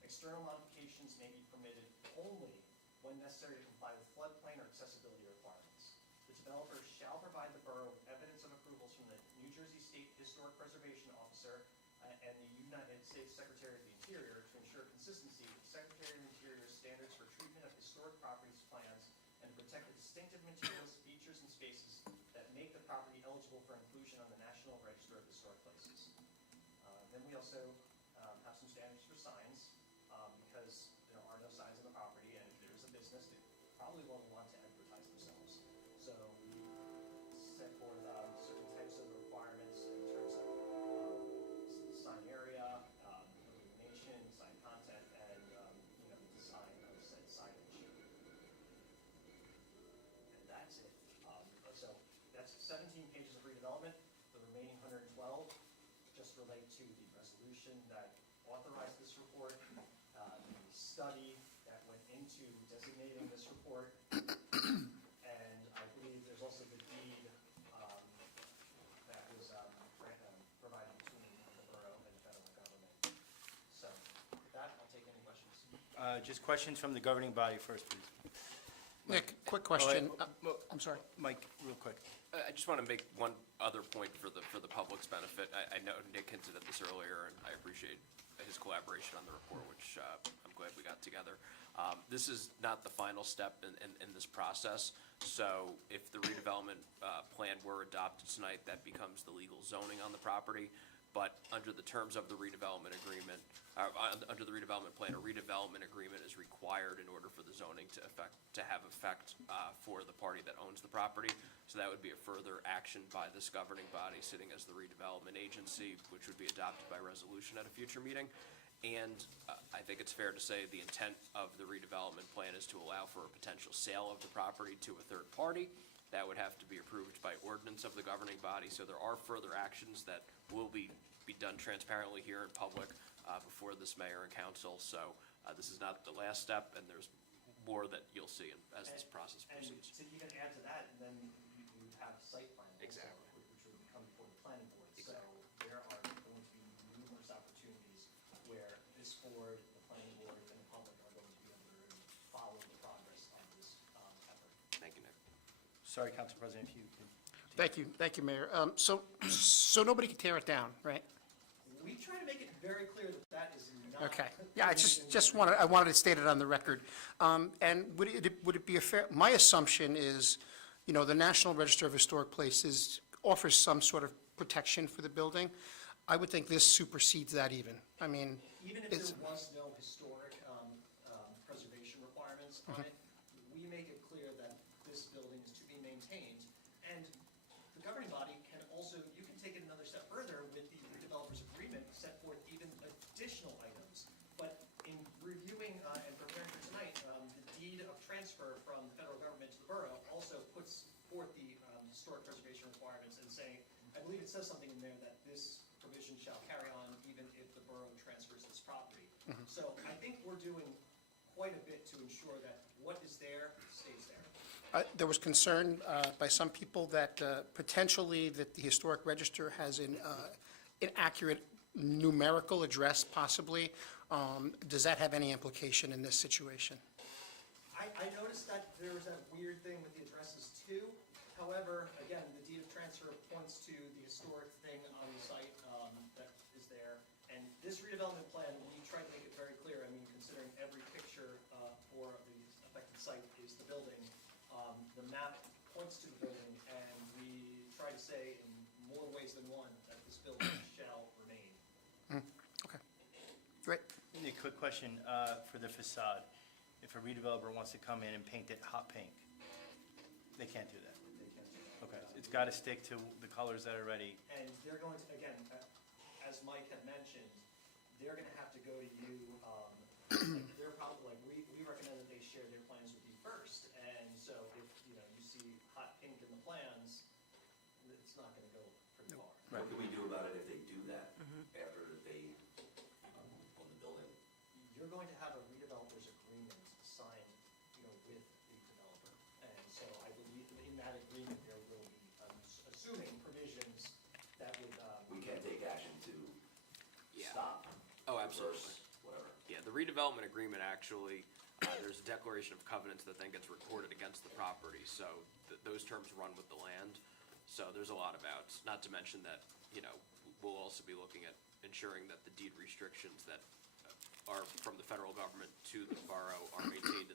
External modifications may be permitted only when necessary to comply with floodplain or accessibility requirements. The developer shall provide the borough with evidence of approvals from the New Jersey State Historic Preservation Officer and the United States Secretary of the Interior to ensure consistency with the Secretary of the Interior's standards for treatment of historic properties plans and to protect the distinctive materials, features, and spaces that make the property eligible for inclusion on the National Register of Historic Places. Then we also have some standards for signs, because there are no signs on the property, and if there is a business, they probably won't want to advertise themselves. So we set forth certain types of requirements in terms of sign area, illumination, sign content, and design of said signage. And that's it. So that's 17 pages of redevelopment. The remaining 112 just relate to the resolution that authorized this report, the study that went to designating this report. And I believe there's also the deed that was provided between the borough and the federal government. So with that, I'll take any questions. Just questions from the governing body first, please. Nick, quick question. I'm sorry. Mike, real quick. I just want to make one other point for the public's benefit. I know Nick hinted at this earlier, and I appreciate his collaboration on the report, which I'm glad we got together. This is not the final step in this process, so if the redevelopment plan were adopted tonight, that becomes the legal zoning on the property. But under the terms of the redevelopment agreement, under the redevelopment plan, a redevelopment agreement is required in order for the zoning to have effect for the party that owns the property. So that would be a further action by this governing body sitting as the redevelopment agency, which would be adopted by resolution at a future meeting. And I think it's fair to say the intent of the redevelopment plan is to allow for a potential sale of the property to a third party. That would have to be approved by ordinance of the governing body. So there are further actions that will be done transparently here in public before this mayor and council. So this is not the last step, and there's more that you'll see as this process proceeds. And to even add to that, then you would have site plan. also, Exactly. Which would come before the planning board. Exactly. So there are going to be numerous opportunities where this board, the planning board, and the public are going to be able to follow the progress of this effort. Thank you, Nick. Sorry, Council President, if you could. Thank you, Mayor. So nobody can tear it down, right? We try to make it very clear that that is not. Okay. Yeah, I wanted to state it on the record. And would it be a fair, my assumption is, the National Register of Historic Places offers some sort of protection for the building. I would think this supersedes that even. I mean, Even if there was no historic preservation requirements on it, we make it clear that this building is to be maintained. And the governing body can also, you can take it another step further with the redevelopers agreement, set forth even additional items. But in reviewing and preparing for tonight, the deed of transfer from the federal government to the borough also puts forth the historic preservation requirements and saying, I believe it says something in there that this provision shall carry on even if the borough transfers this property. So I think we're doing quite a bit to ensure that what is there stays there. there was concern by some people that potentially that the Historic Register has an inaccurate numerical address possibly. Does that have any implication in this situation? I noticed that there was that weird thing with the addresses too. However, again, the deed of transfer points to the historic thing on the site that is there. And this redevelopment plan, we tried to make it very clear. I mean, considering every picture for the affected site is the building, the map points to the building, and we try to say in more ways than one that this building shall remain. Okay, great. A quick question for the facade. If a redeveloper wants to come in and paint it hot pink, they can't do that. They can't do that. Okay, it's got to stick to the colors that are ready. And they're going to, again, as Mike had mentioned, they're gonna have to go to you, they're probably, like, we recommend that they share their plans with you first. And so if, you see hot pink in the plans, it's not gonna go pretty far. What can we do about it if they do that after they own the building? You're going to have a redeveloper's agreement signed, with the developer. And so I believe in that agreement, there will be, assuming provisions that would, We can't take action to Yeah. stop, Oh, absolutely. reverse, whatever. Yeah, the redevelopment agreement actually, there's a declaration of covenants that then gets recorded against the property, so those terms run with the land. So there's a lot of outs, not to mention that, we'll also be looking at ensuring that the deed restrictions that are from the federal government to the borough are maintained.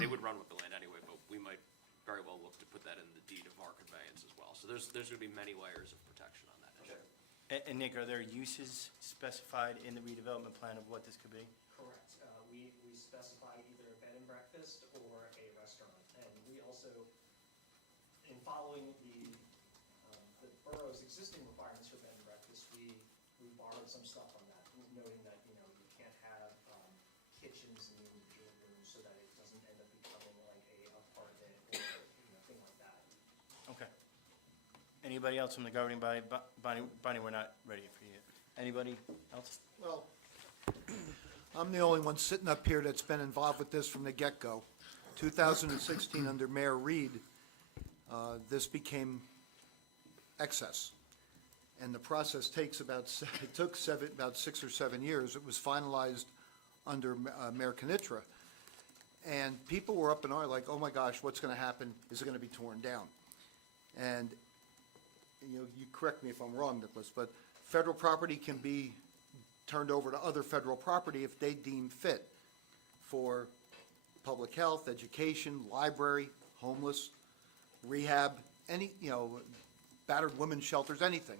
They would run with the land anyway, but we might very well look to put that in the deed of our conveyance as well. So there's going to be many layers of protection on that issue. And Nick, are there uses specified in the redevelopment plan of what this could be? correct. We specify either a bed and breakfast or a restaurant. And we also, in following the borough's existing requirements for bed and breakfast, we borrowed some stuff on that, noting that, you can't have kitchens in the individual rooms so that it doesn't end up becoming like a apartment or, thing like that. Okay. Anybody else from the governing body? Bonnie, we're not ready for you. Anybody else? Well, I'm the only one sitting up here that's been involved with this from the get-go. 2016, under Mayor Reed, this became excess. And the process takes about 6 or 7 years. It was finalized under Mayor Knitra. And people were up in arms like, oh my gosh, what's going to happen? Is it going to be torn down? And, you know, you correct me if I'm wrong, Nicholas, but federal property can be turned over to other federal property if they deem fit for public health, education, library, homeless, rehab, any, you know, battered women's shelters, anything.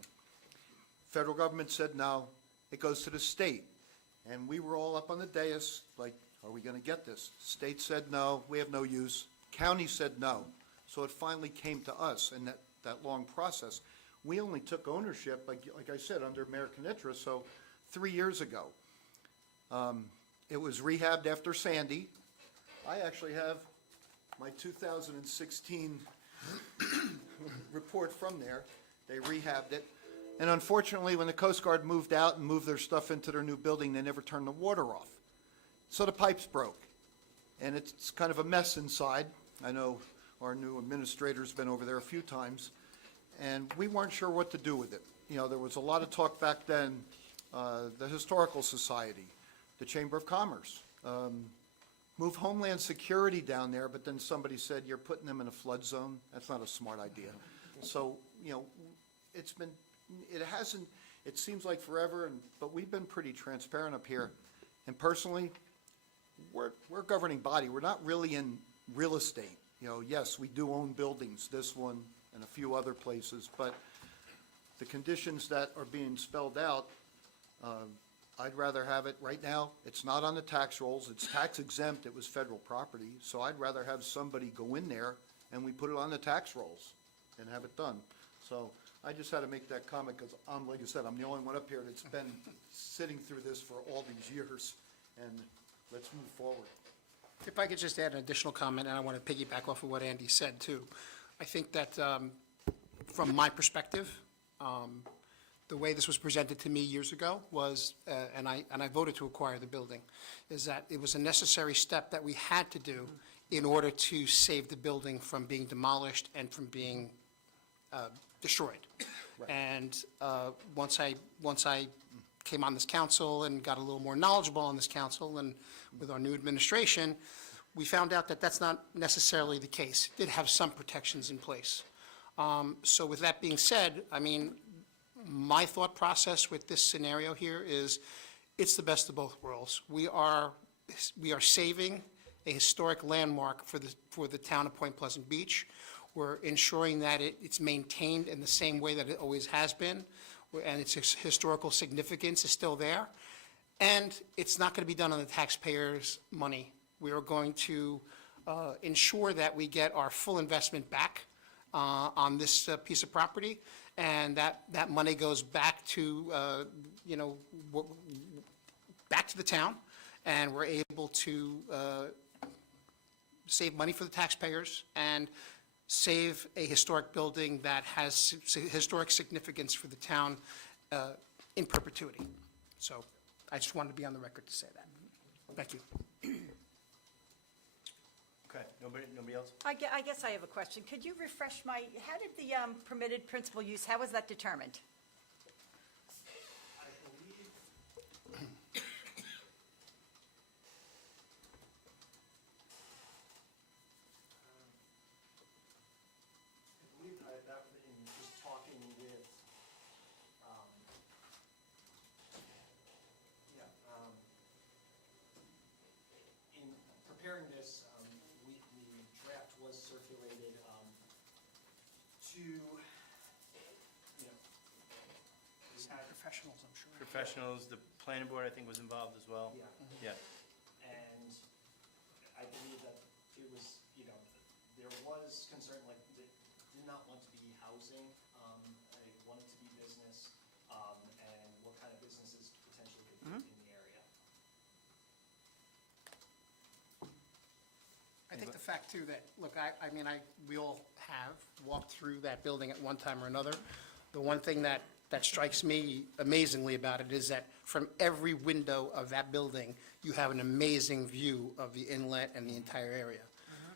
Federal government said no, it goes to the state. And we were all up on the dais, like, are we gonna get this? State said no, we have no use. County said no. So it finally came to us, and that long process. We only took ownership, like I said, under Mayor Knitra, so 3 years ago. It was rehabbed after Sandy. I actually have my 2016 report from there. They rehabbed it. And unfortunately, when the Coast Guard moved out and moved their stuff into their new building, they never turned the water off. So the pipes broke. And it's kind of a mess inside. I know our new administrator's been over there a few times. And we weren't sure what to do with it. You know, there was a lot of talk back then, the Historical Society, the Chamber of Commerce, move Homeland Security down there, but then somebody said, you're putting them in a flood zone. That's not a smart idea. So, you know, it seems like forever, but we've been pretty transparent up here. And personally, we're a governing body. We're not really in real estate. You know, yes, we do own buildings, this one and a few other places, but the conditions that are being spelled out, I'd rather have it, right now, it's not on the tax rolls, it's tax exempt, it was federal property, so I'd rather have somebody go in there and we put it on the tax rolls and have it done. So I just had to make that comment because like I said, I'm the only one up here that's been sitting through this for all these years, and let's move forward. If I could just add an additional comment, and I want to piggyback off of what Andy said, too. I think that, from my perspective, the way this was presented to me years ago was, and I voted to acquire the building, is that it was a necessary step that we had to do in order to save the building from being demolished and from being destroyed. Right. And once I came on this council and got a little more knowledgeable on this council and with our new administration, we found out that that's not necessarily the case. It did have some protections in place. So with that being said, I mean, my thought process with this scenario here is it's the best of both worlds. We are saving a historic landmark for the town of Point Pleasant Beach. We're ensuring that it's maintained in the same way that it always has been, and its historical significance is still there. And it's not going to be done on the taxpayers' money. We are going to ensure that we get our full investment back on this piece of property, and that money goes back to, back to the town, and we're able to save money for the taxpayers and save a historic building that has historic significance for the town in perpetuity. So I just wanted to be on the record to say that. Thank you. Okay, nobody else? I guess I have a question. Could you refresh how did the permitted principal use, how was that determined? That in just talking with, in preparing this, the draft was circulated to, Professionals, I'm sure. Professionals, the planning board, I think, was involved as well. Yeah. Yeah. And I believe that it was, there was concern, like, they did not want to be housing, they wanted to be business, and what kind of businesses potentially could be in the area. I think the fact, too, that, look, we all have walked through that building at one time or another. The one thing that that strikes me amazingly about it is that from every window of that building, you have an amazing view of the inlet and the entire area.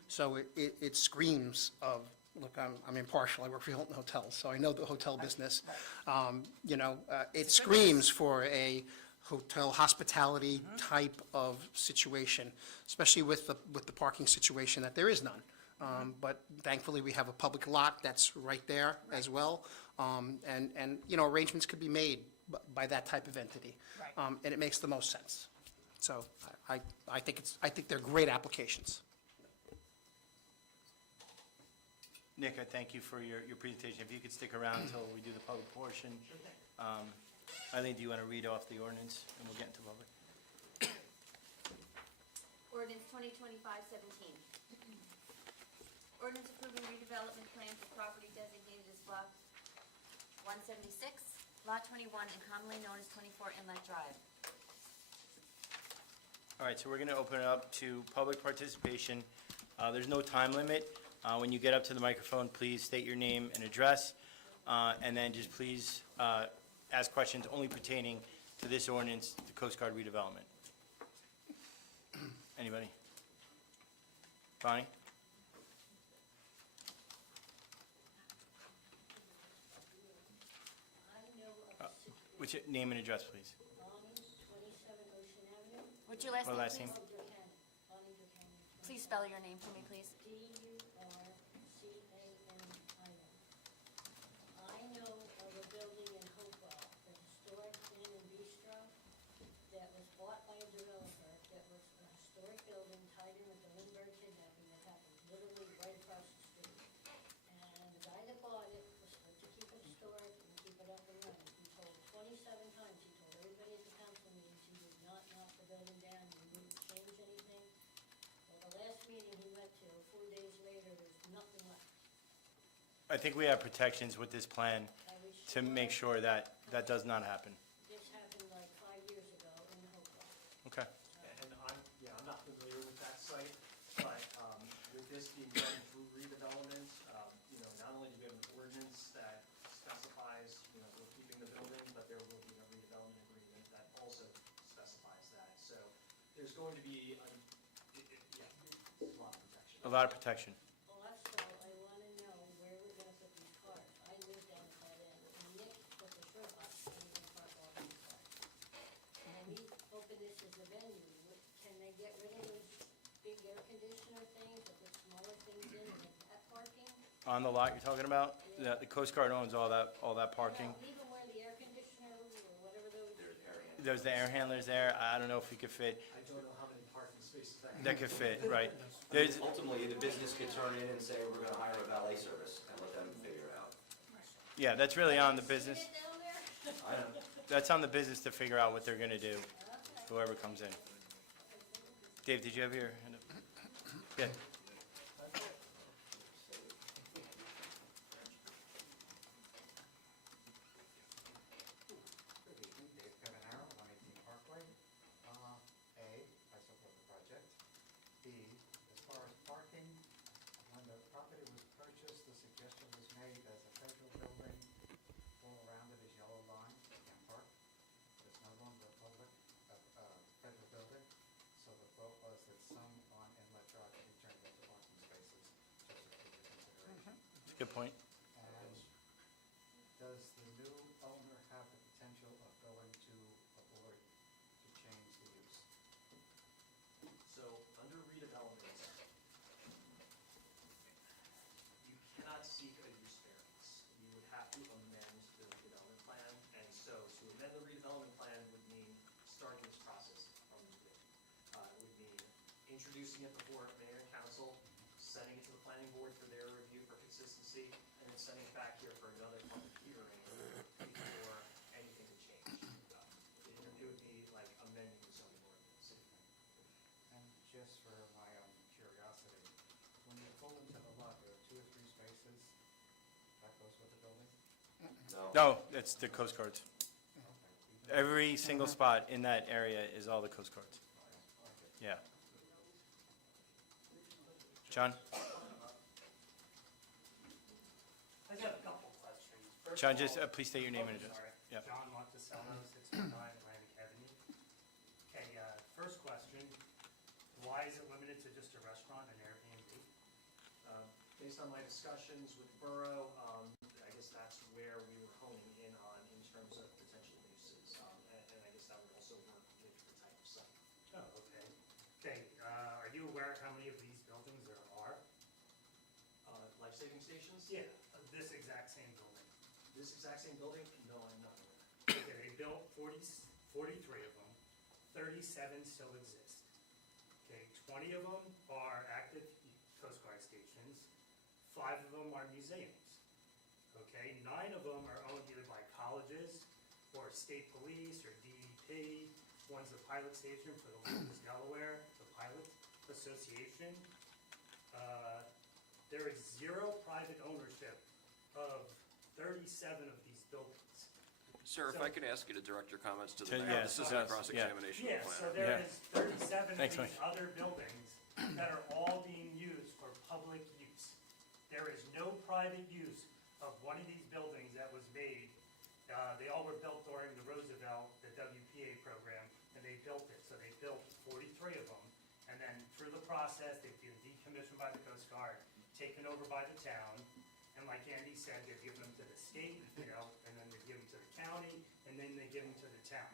So it screams of, look, I'm impartial, I work for Hilton Hotels, so I know the hotel business. It screams for a hotel hospitality type of situation, especially with the parking situation, that there is none. But thankfully, we have a public lot that's right there as well. And arrangements could be made by that type of entity. Right. And it makes the most sense. So I think they're great applications. Nick, I thank you for your presentation. If you could stick around until we do the public portion. Eileen, do you want to read off the ordinance, and we'll get into public? Ordinance 2025-17. Ordinance approving redevelopment plan for property designated as block 176, lot 21, and commonly known as 24 Inlet Drive. All right, so we're going to open it up to public participation. There's no time limit. When you get up to the microphone, please state your name and address, and then just please ask questions only pertaining to this ordinance, the Coast Guard redevelopment. Anybody? Bonnie? What's your name and address, please? What's your last Or name, last name? please? Please spell your name for me, please. I know of a building in Hopewell, a historic inn and bistro, that was bought by a developer, that was a historic building tied in with the Lindbergh kidnapping that happened literally right across the street. And the guy that bought it was supposed to keep it historic and keep it up and running. He told 27 times, he told everybody at the council meetings, he would not knock the building down, he wouldn't change anything. Well, the last meeting he went to, 4 days later, there's nothing left. I think we have protections with this plan to make sure that that does not happen. This happened like 5 years ago in Hopewell. Okay. And I'm not familiar with that site, but with this being done through redevelopment, not only do we have an ordinance that specifies, we're keeping the building, but there will be a redevelopment agreement that also specifies that. So there's going to be, a lot of protection. A lot of protection. Also, I want to know where we're going to put these cars. I live down at that end, and Nick put the shrimp box, and we're going to park all these cars. And we open this as a venue. Can they get rid of those big air conditioner things, or put smaller things in, and make that parking? On the lot you're talking about, the Coast Guard owns all that parking. Now, even where the air conditioner or whatever those. There's the air handlers there. I don't know if we could fit, I don't know how many parking spaces that could fit, right? There's, Ultimately, the business could turn in and say, we're gonna hire a valet service and let them figure it out. yeah, that's really on the business. Down there? I know. That's on the business to figure out what they're gonna do, whoever comes in. Dave, did you have your hand up? Yeah. Good evening, Dave Cavanaro, 118 Parkway. I support the project. B, as far as parking, when the property was purchased, the suggestion was made as a federal building, all around it is yellow line, you can't park. It's no longer a public, federal building, so the thought was that some on Inlet Drive could be turned into parking spaces, just for future consideration. Good point. And does the new owner have the potential of going to a board to change the use? So, under redevelopment, you cannot seek a use variance. You would have to amend the redevelopment plan, and so to amend the redevelopment plan would mean starting this process from the beginning. It would mean introducing it before mayor and council, sending it to the planning board for their review for consistency, and then sending it back here for another public hearing before anything would change. It would be like amending the zoning ordinance. And just for my own curiosity, when you pull into the lot, there are 2 or 3 spaces, that goes with the building? No, it's the Coast Guards. Every single spot in that area is all the Coast Guards. Yeah. John? I just have a couple questions. First John, of just all- please state your name and address. Sorry. Yep. John Monticello, 619 Atlantic Avenue. Okay, first question, why is it limited to just a restaurant and Airbnb? Based on my discussions with Borough, I guess that's where we were honing in on in terms of potential uses. And I guess that would also work with the type of site. Oh, okay. Okay, are you aware of how many of these buildings there are? Life-saving stations? Yeah, this exact same building. This exact same building? No, I'm not aware. Okay, they built 43 of them, 37 still exist. Okay, 20 of them are active Coast Guard stations, 5 of them are museums. Okay, 9 of them are owned either by colleges or state police or DEP. One's a pilot station for the Lucas Delaware, the Pilot Association. There is 0 private ownership of 37 of these buildings. Sir, if I could ask you to direct your comments to the To- mayor, yes, this is yes, a cross-examination Yeah, of the so planner. there Yeah. is 37 of Thanks, these Mike. other buildings that are all being used for public use. There is no private use of one of these buildings that was made. They all were built during the Roosevelt, the WPA program, and they built it. So they built 43 of them, and then through the process, they've been decommissioned by the Coast Guard, taken over by the town, and like Andy said, they've given them to the state, and then they give them to the county, and then they give them to the town.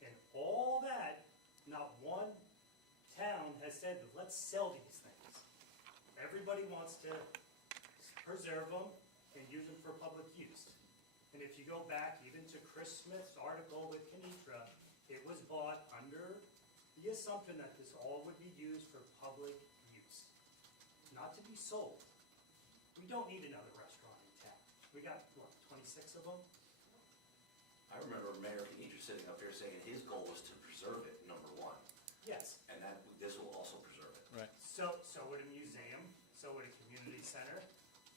And all that, not one town has said, let's sell these things. Everybody wants to preserve them and use them for public use. And if you go back even to Chris Smith's article with Kenitra, it was bought under the assumption that this all would be used for public use, not to be sold. We don't need another restaurant in town. We got, what, 26 of them? I remember Mayor Kenitra sitting up here saying his goal was to preserve it, number one, Yes. and that this will also preserve it. Right. So would a museum, so would a community center.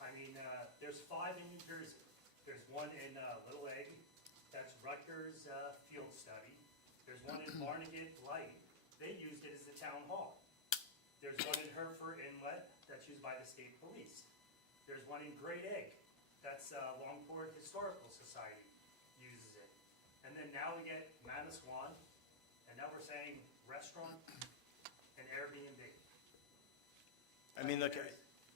I mean, there's 5 in New Jersey. There's one in Little Egg, that's Rutgers Field Study. There's one in Barnegat Light, they used it as the town hall. There's one in Hereford Inlet, that's used by the state police. There's one in Great Egg, that's Longport Historical Society uses it. And then now we get Manasquan, and now we're saying restaurant and Airbnb. I mean, look,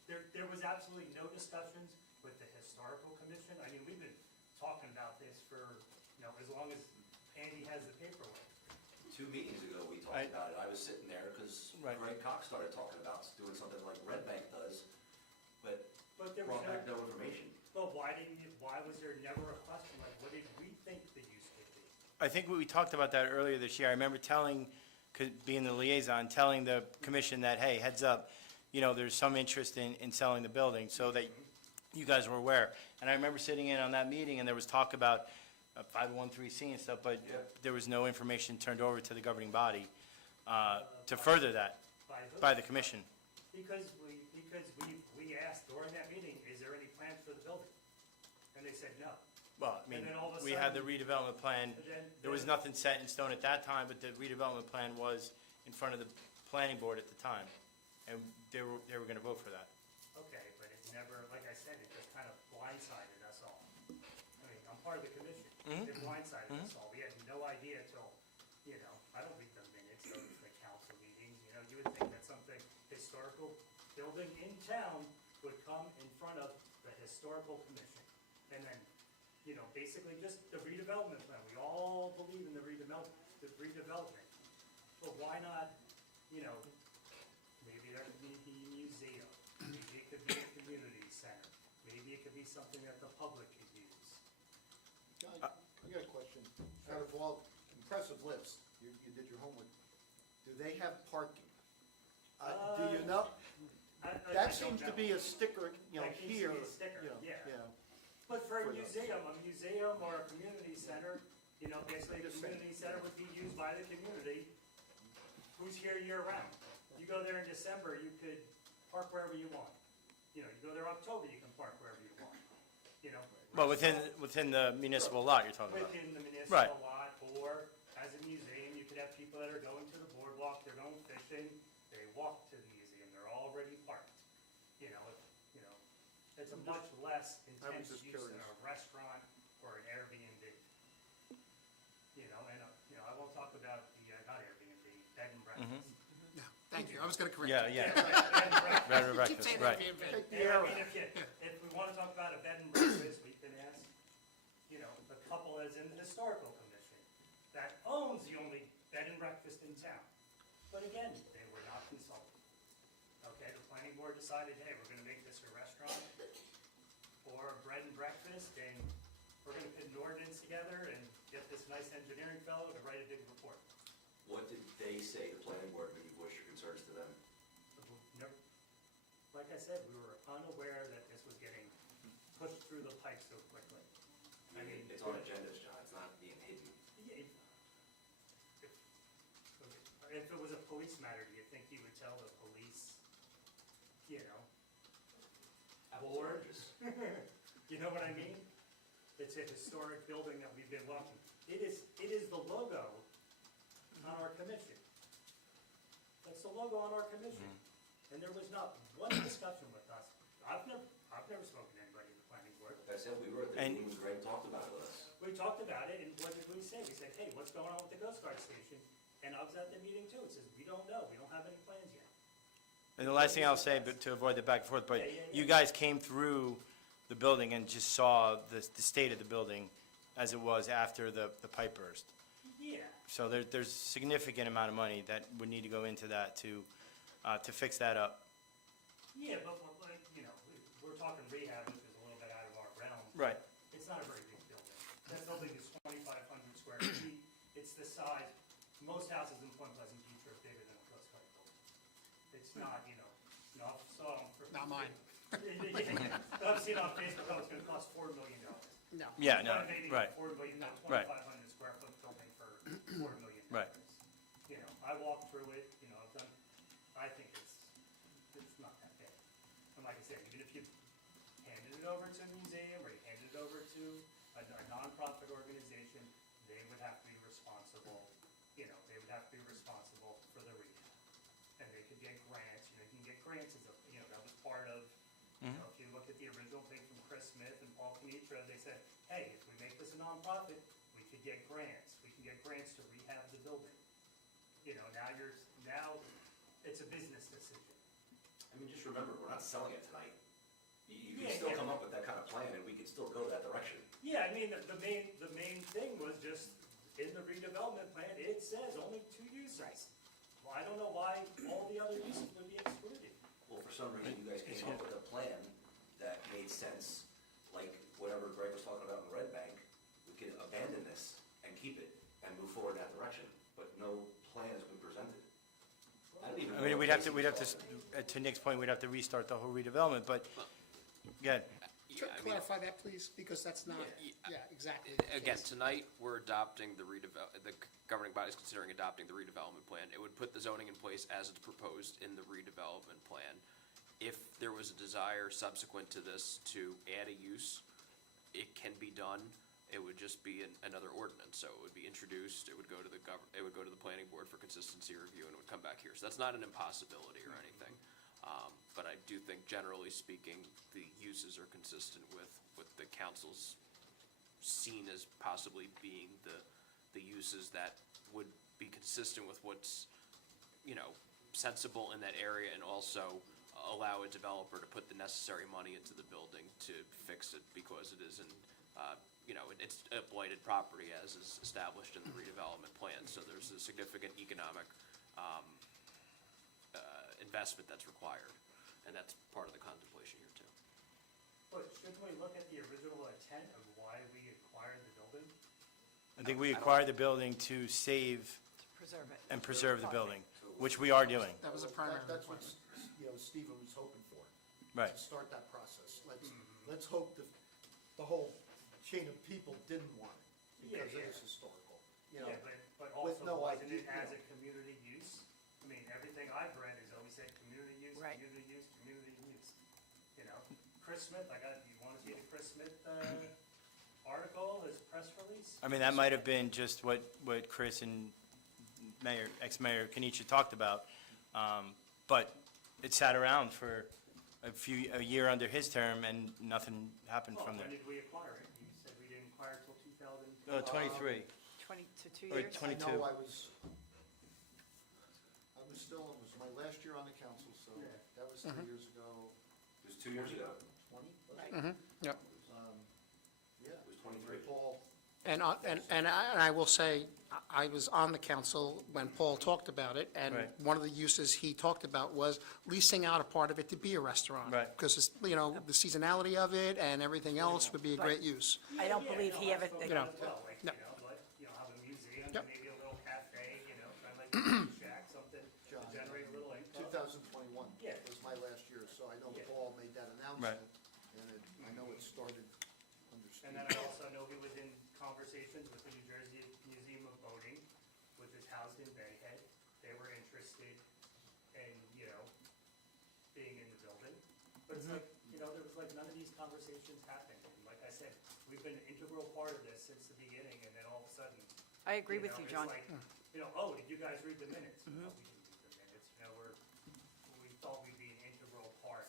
There was absolutely no discussions with the historical commission. I mean, we've been talking about this for, as long as Andy has the paperwork. 2 meetings ago, we talked about it. I was sitting there because Right. Greg Cox started talking about doing something like Red Bank does, but But there was brought back no information. but why was there never a question, like, what did we think the use could be? I think we talked about that earlier this year. I remember being the liaison, telling the commission that, hey, heads up, there's some interest in selling the building, so that you guys were aware. And I remember sitting in on that meeting, and there was talk about 501(c) and stuff, but there was no information turned over to the governing body to further that by the commission. Because we asked during that meeting, is there any plans for the building? And they said no. Well, I mean, And then all of a we had the sudden- redevelopment plan. There was nothing set in stone at that time, but the redevelopment plan was in front of the planning board at the time, and they were gonna vote for that. Okay, but it's never, like I said, it just kind of blindsided us all. I mean, I'm part of the commission. It blindsided us all. We had no idea till, I don't read the minutes of the council meetings, you would think that something historical building in town would come in front of the historical commission. And then, basically just the redevelopment plan. We all believe in the redevelopment. But why not, maybe there could be a museum, maybe it could be a community center, maybe it could be something that the public could use. I got a question. Out of all impressive list, you did your homework. Do they have parking? Do you know? I That don't seems to know. be a sticker, That seems to be here. a sticker, yeah. Yeah. But for For a the- museum or a community center, basically a Just saying. community center would be used by the community who's here year round. You go there in December, you could park wherever you want. You go there October, you can park wherever you want. Well, within the municipal lot you're talking about. Within the Right. municipal lot, or as a museum, you could have people that are going to the boardwalk, they're going fishing, they walk to the museum, they're already parked. It's a much less intense just use than curious. a restaurant or an Airbnb. Thank you, I was gonna correct Yeah, you. yeah. Bed and Right, Keep saying right. that, And I mean, if we wanna talk about a bed and breakfast, we can ask, a couple as in the historical commission that owns the only bed and breakfast in town. But again, they were not consulted. Okay, the planning board decided, hey, we're gonna make this a restaurant or a bread and breakfast, and we're gonna put an ordinance together and get this nice engineering fellow to write a big report. What did they say, the planning board, when you voiced your concerns to them? Never, like I said, we were unaware that this was getting pushed through the pipe so quickly. I mean, It's on agendas, John, it's not being hidden. yeah, if it was a police matter, do you think you would tell the police, board? You know what I mean? It's a historic building that we've been walking. It is the logo on our commission. That's the logo on our commission. And there was not one discussion with us. I've never spoken to anybody in the planning board. Like I said, we were at the And- meeting, Greg talked about it with us. We talked about it, and what did we say? We said, hey, what's going on with the Coast Guard station? And I was at the meeting too. It says, we don't know. We don't have any plans yet. And the last thing I'll say, but to avoid the back and forth, but Yeah, yeah, you yeah. guys came through the building and just saw the state of the building as it was after the pipe burst. Yeah. So there's significant amount of money that would need to go into that to fix that up. Yeah, but we're talking rehab, which is a little bit out of our realm. Right. It's not a very big building. That building is 2,500 square feet. It's the size, most houses in Point Pleasant Beach are bigger than a Coast Guard building. It's not, I've saw them for. Not mine. I've seen on Facebook, it's gonna cost $4 million. No. Yeah, no, Renovating right. a $4 million, Right. 2,500 square foot building for $4 million. Right. I walked through it, I've done, I think it's not that bad. And like I said, even if you handed it over to a museum or you handed it over to a nonprofit organization, they would have to be responsible, they would have to be responsible for the rehab. And they could get grants, you can get grants as a, that was part of, if you look at the original thing from Chris Smith and Paul Canitra, they said, hey, if we make this a nonprofit, we could get grants. We can get grants to rehab the building. Now it's a business decision. I mean, just remember, we're not selling it tonight. You Yeah, can still yeah. come up with that kind of plan, and we can still go that direction. Yeah, I mean, the main thing was just, in the redevelopment plan, it says only 2 uses. Right. Well, I don't know why all the other uses would be excluded. Well, for some reason, you guys came up with a plan that made sense, like whatever Greg was talking about in Red Bank. We could abandon this and keep it and move forward in that direction, but no plan has been presented. I don't even I mean, know we'd what have to, Casey thought. to Nick's point, we'd have to restart the whole redevelopment, but, again, Yeah, I mean, Clarify that, please, because that's not, yeah, exactly. the again, case. tonight, we're adopting the governing body's considering adopting the redevelopment plan. It would put the zoning in place as it's proposed in the redevelopment plan. If there was a desire subsequent to this to add a use, it can be done. It would just be another ordinance, so it would be introduced, it would go to the planning board for consistency review, and it would come back here. So that's not an impossibility or anything. But I do think, generally speaking, the uses are consistent with what the council's seen as possibly being the uses that would be consistent with what's, sensible in that area, and also allow a developer to put the necessary money into the building to fix it, because it isn't, it's a blighted property as is established in the redevelopment plan, so there's a significant economic investment that's required, and that's part of the contemplation here too. But shouldn't we look at the original intent of why we acquired the building? I think we acquired the building to save Preserve it. and preserve the building, which we are doing. That was a primary That's what, requirement. Stephen was hoping for. Right. To start that process. Let's hope that the whole chain of people didn't want it, because it Yeah, is historical, Yeah, but with also no wasn't idea, it as a community use? I mean, everything I've read has always said community use, Right. community use, community use. Chris Smith, you wanna see the Chris Smith, article, his press release? I mean, that might have been just what Chris and ex-mayor Kenichi talked about. But it sat around for a year under his term, and nothing happened Oh, from when there. did we acquire it? You said we didn't acquire it till 2000? 23. 22 Or years? 20. I know I was still, it was my last year on the council, so that was 3 years ago. It was 2 years ago. 20? was it? Right. Yep. Yeah. It was 23. Paul, And I will say, I was on the council when Paul talked about it, and Right. one of the uses he talked about was leasing out a part of it to be a restaurant. Right. Because, it's, you know, the seasonality of it and everything else would be a great use. I don't believe he ever, You know, know, as well, like, no. have a museum, Yep. maybe a little cafe, try like a shack, something to John, generate a little income. 2021 Yeah. was my last year, so I know Yeah. Paul made that announcement, and I know it started under And then I also know he was in conversations with the New Jersey Museum of Boating, which is housed in Bayhead. They were interested in, being in the building. But it's like, there was like none of these conversations happened. And like I said, we've been an integral part of this since the beginning, and then all of a sudden. I agree with you, John. It's like, oh, did you guys read the minutes? No, we didn't read the minutes, we thought we'd be an integral part.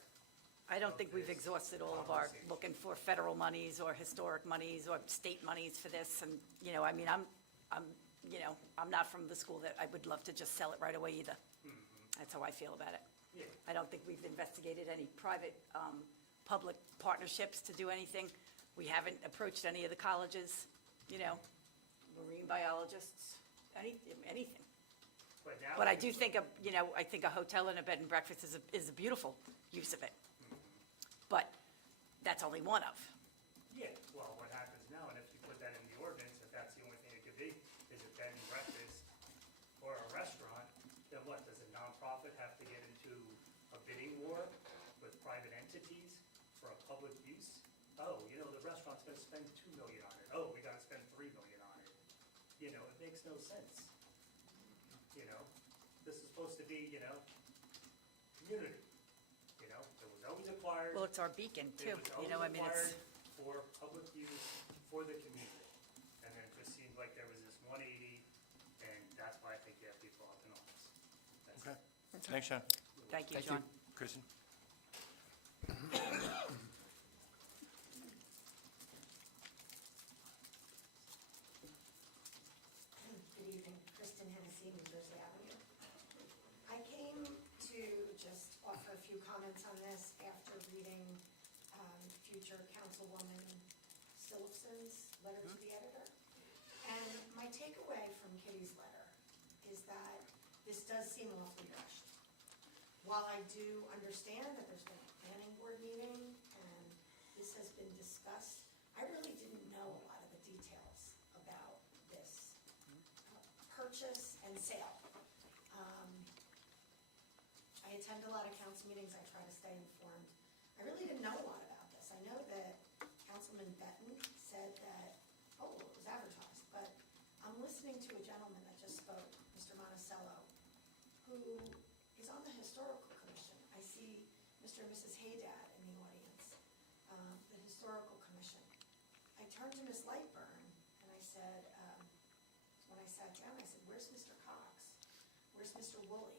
I don't think we've exhausted all of our Conversation. looking for federal monies or historic monies or state monies for this, and, I mean, I'm not from the school that I would love to just sell it right away either. That's how I feel about it. Yeah. I don't think we've investigated any private, public partnerships to do anything. We haven't approached any of the colleges, marine biologists, anything. But now. But I do think, I think a hotel and a bed and breakfast is a beautiful use of it. But that's only one of. Yeah, well, what happens now, and if you put that in the ordinance, if that's the only thing it could be, is a bed and breakfast or a restaurant, then what, does a nonprofit have to get into a bidding war with private entities for a public use? Oh, the restaurant's gonna spend $2 million on it, oh, we gotta spend $3 million on it. It makes no sense. This is supposed to be, community. It was always acquired. Well, it's our beacon too, It was I always mean, it's, acquired for public use, for the community. And then it just seemed like there was this 180, and that's why I think you have people up in office. That's it. Thanks, Sean. thank you, Thank you. John. Kristen? Good evening, Kristen Hennessy, New Jersey Avenue. I came to just offer a few comments on this after reading future Councilwoman Stillifson's letter to the editor. And my takeaway from Kitty's letter is that this does seem awfully rushed. While I do understand that there's been a planning board meeting and this has been discussed, I really didn't know a lot of the details about this purchase and sale. I attend a lot of council meetings, I try to stay informed. I really didn't know a lot about this. I know that Councilman Benton said that, well, it was advertised, but I'm listening to a gentleman that just spoke, Mr. Monticello, who is on the Historical Commission. I see Mr. and Mrs. Haydad in the audience, the Historical Commission. I turned to Ms. Lightburn and I said, when I sat down, I said, where's Mr. Cox? Where's Mr. Woolley?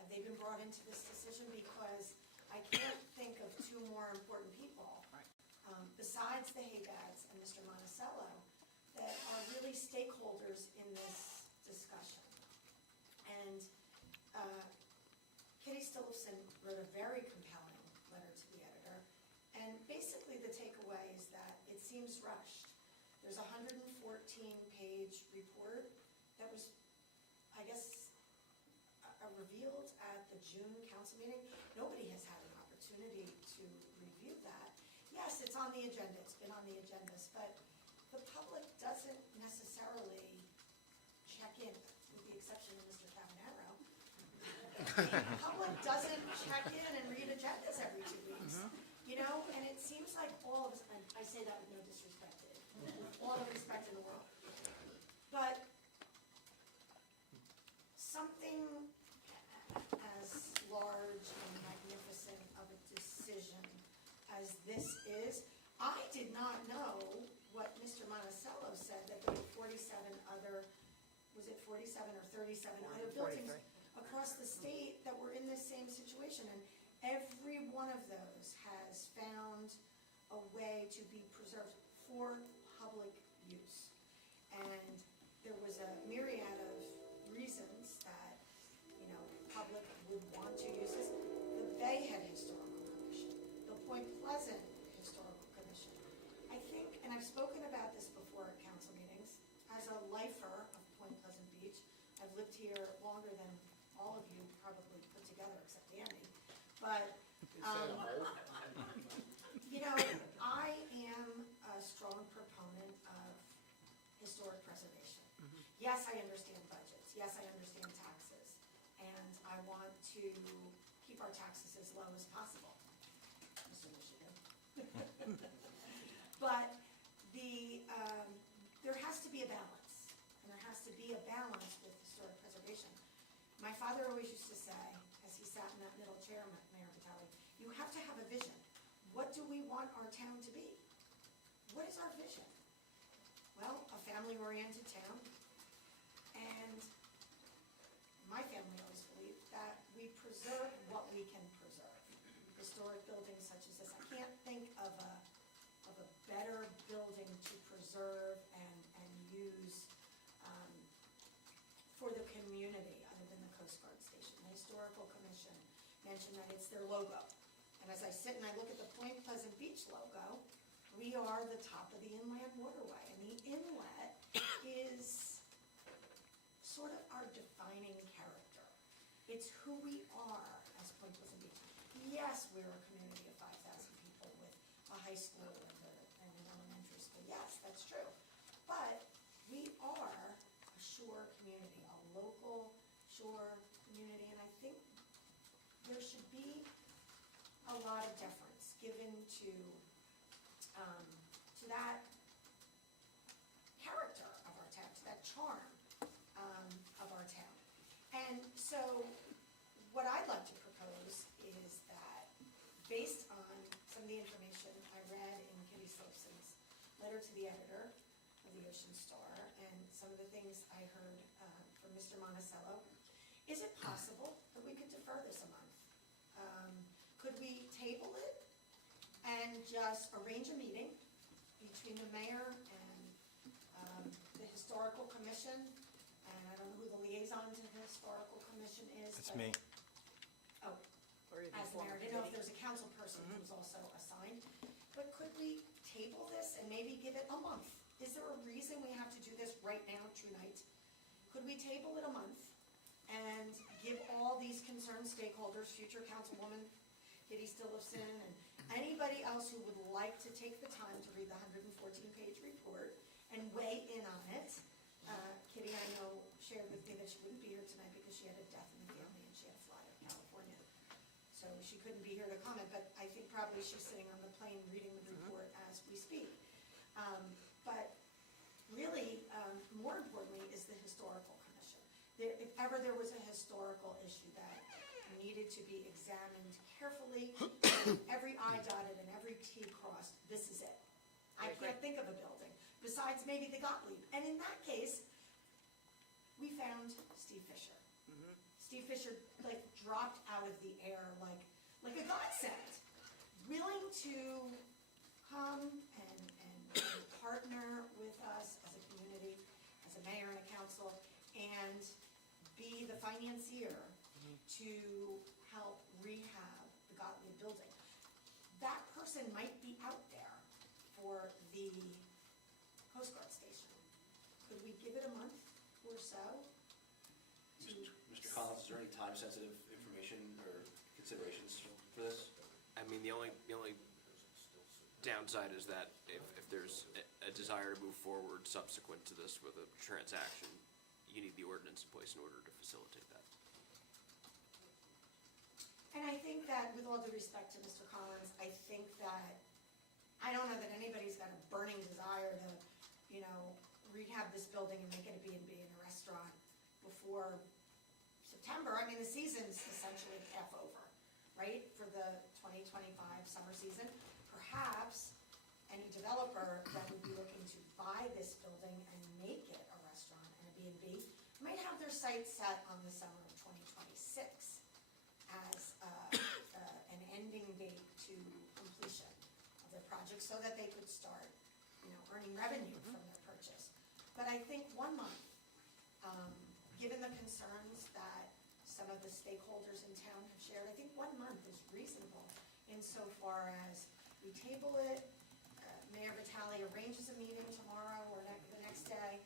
Have they been brought into this decision? Because I can't think of two more important people, besides the Haydads and Mr. Monticello, that are really stakeholders in this discussion. And Kitty Stillifson wrote a very compelling letter to the editor, and basically the takeaway is that it seems rushed. There's a 114-page report that was, I guess, revealed at the June council meeting. Nobody has had an opportunity to review that. Yes, it's on the agenda, it's been on the agendas, but the public doesn't necessarily check in, with the exception of Mr. Cavanero. The public doesn't check in and read agendas every 2 weeks, and it seems like all of us, and I say that with no disrespect, all the respect in the world. But something as large and magnificent of a decision as this is, I did not know what Mr. Monticello said, that there were 47 other, was it 47 or 37 other buildings across the state that were in this same situation, and every one of those has found a way to be preserved for public use. And there was a myriad of reasons that, here longer than all of you probably put together, except Andy. But, you know, I am a strong proponent of historic preservation. Yes, I understand budgets. Yes, I understand taxes. And I want to keep our taxes as low as possible. Mr. Michigan. But there has to be a balance. And there has to be a balance with historic preservation. My father always used to say, as he sat in that middle chair, Mayor Vitale, you have to have a vision. What do we want our town to be? What is our vision? Well, a family-oriented town. And my family always believed that we preserve what we can preserve. Historic buildings such as this. I can't think of a better building to preserve and use for the community other than the Coast Guard Station. The Historical Commission mentioned that it's their logo. And as I sit and I look at the Point Pleasant Beach logo, we are the top of the inland waterway. And the inlet is sort of our defining character. It's who we are as Point Pleasant Beach. Yes, we're a community of 5,000 people with a high school and an elementary school. Yes, that's true. But we are a shore community, a local shore community, and I think there should be a lot of deference given to that character of our town, to that charm of our town. And so what I'd like to propose is that, based on some of the information I read in Kitty Slipson's letter to the editor of the Ocean Star, and some of the things I heard from Mr. Monticello, is it possible that we could defer this a month? Could we table it and just arrange a meeting between the mayor and the Historical Commission? And I don't know who the liaison to the Historical Commission is. It's but- me. Oh, as the mayor, I didn't know if there's a council person who's also assigned. But could we table this and maybe give it a month? Is there a reason we have to do this right now, tonight? Could we table it a month and give all these concerned stakeholders, future councilwoman Kitty Stillifson, and anybody else who would like to take the time to read the 114-page report and weigh in on it? Kitty, I know, shared with me that she wouldn't be here tonight because she had a death in the family and she had to fly to California. So she couldn't be here to comment, but I think probably she's sitting on the plane reading the report as we speak. But really, more importantly, is the Historical Commission. If ever there was a historical issue that needed to be examined carefully, every I dotted and every T crossed, this is it. I can't think of a building, besides maybe the Gottlieb. And in that case, we found Steve Fisher. Steve Fisher, like, dropped out of the air like a godsend, willing to come and partner with us as a community, as a mayor and a council, and be the financier to help rehab the Gottlieb building. That person might be out there for the Coast Guard Station. Could we give it a month or so? Mr. Collins, is there any time-sensitive information or considerations for this? I mean, the only downside is that if there's a desire to move forward subsequent to this with a transaction, you need the ordinance in place in order to facilitate that. And I think that, with all due respect to Mr. Collins, I think that, I don't know that anybody's got a burning desire to, rehab this building and make it a B&B and a restaurant before September. I mean, the season's essentially half over, right, for the 2025 summer season. Perhaps any developer that would be looking to buy this building and make it a restaurant and a B&B might have their sights set on the summer of 2026 as an ending date to completion of their project, so that they could start, earning revenue from their purchase. But I think 1 month, given the concerns that some of the stakeholders in town have shared, I think 1 month is reasonable insofar as we table it, Mayor Vitale arranges a meeting tomorrow or the next day,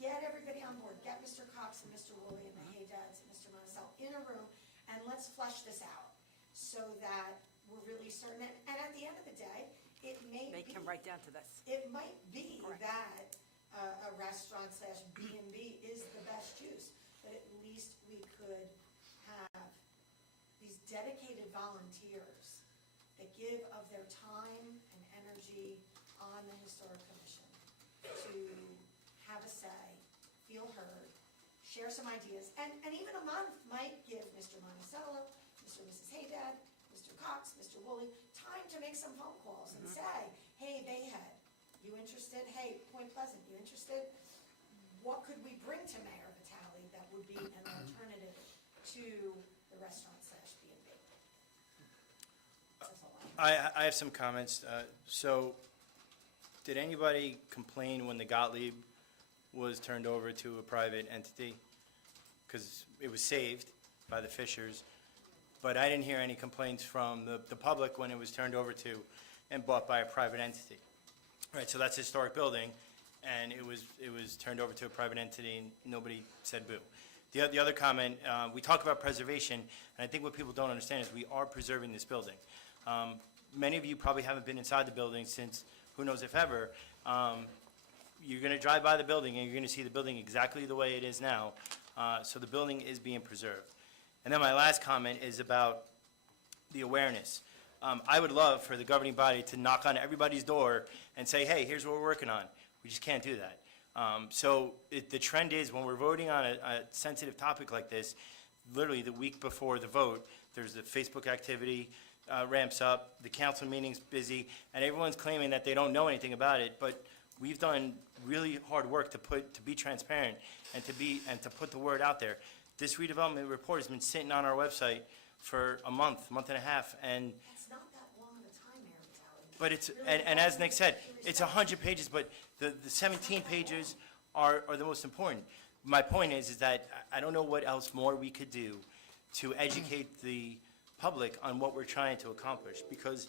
get everybody on board, get Mr. Cox and Mr. Woolley and the Haydads and Mr. Monisel in a room, and let's flesh this out, so that we're really certain, and at the end of the day, it may They be. come right down to this. It might be Correct. that a restaurant slash B&B is the best use, but at least we could have these dedicated volunteers that give of their time and energy on the Historic Commission to have a say, feel heard, share some ideas, and even a month might give Mr. Monticello, Mr. and Mrs. Haydad, Mr. Cox, Mr. Woolley, time to make some phone calls and say, hey, Bayhead, you interested? Hey, Point Pleasant, you interested? What could we bring to Mayor Vitale that would be an alternative to the restaurant slash B&B? That's all I have. I have some comments. So, did anybody complain when the Gottlieb was turned over to a private entity? Because it was saved by the Fishers, but I didn't hear any complaints from the public when it was turned over to and bought by a private entity. Right, so that's a historic building, and it was turned over to a private entity, and nobody said boo. The other comment, we talk about preservation, and I think what people don't understand is we are preserving this building. Many of you probably haven't been inside the building since, who knows if ever. You're gonna drive by the building, and you're gonna see the building exactly the way it is now. So the building is being preserved. And then my last comment is about the awareness. I would love for the governing body to knock on everybody's door and say, hey, here's what we're working on. We just can't do that. The trend is when we're voting on a sensitive topic like this, literally the week before the vote, there's the Facebook activity ramps up, the council meeting's busy, and everyone's claiming that they don't know anything about it, but we've done really hard work to be transparent and to put the word out there. This redevelopment report has been sitting on our website for a month and a half, and It's not that long of a time, Mayor Vitale. but it's, and as Nick said, it's 100 pages, but the 17 pages are the most important. My point is that I don't know what else more we could do to educate the public on what we're trying to accomplish, because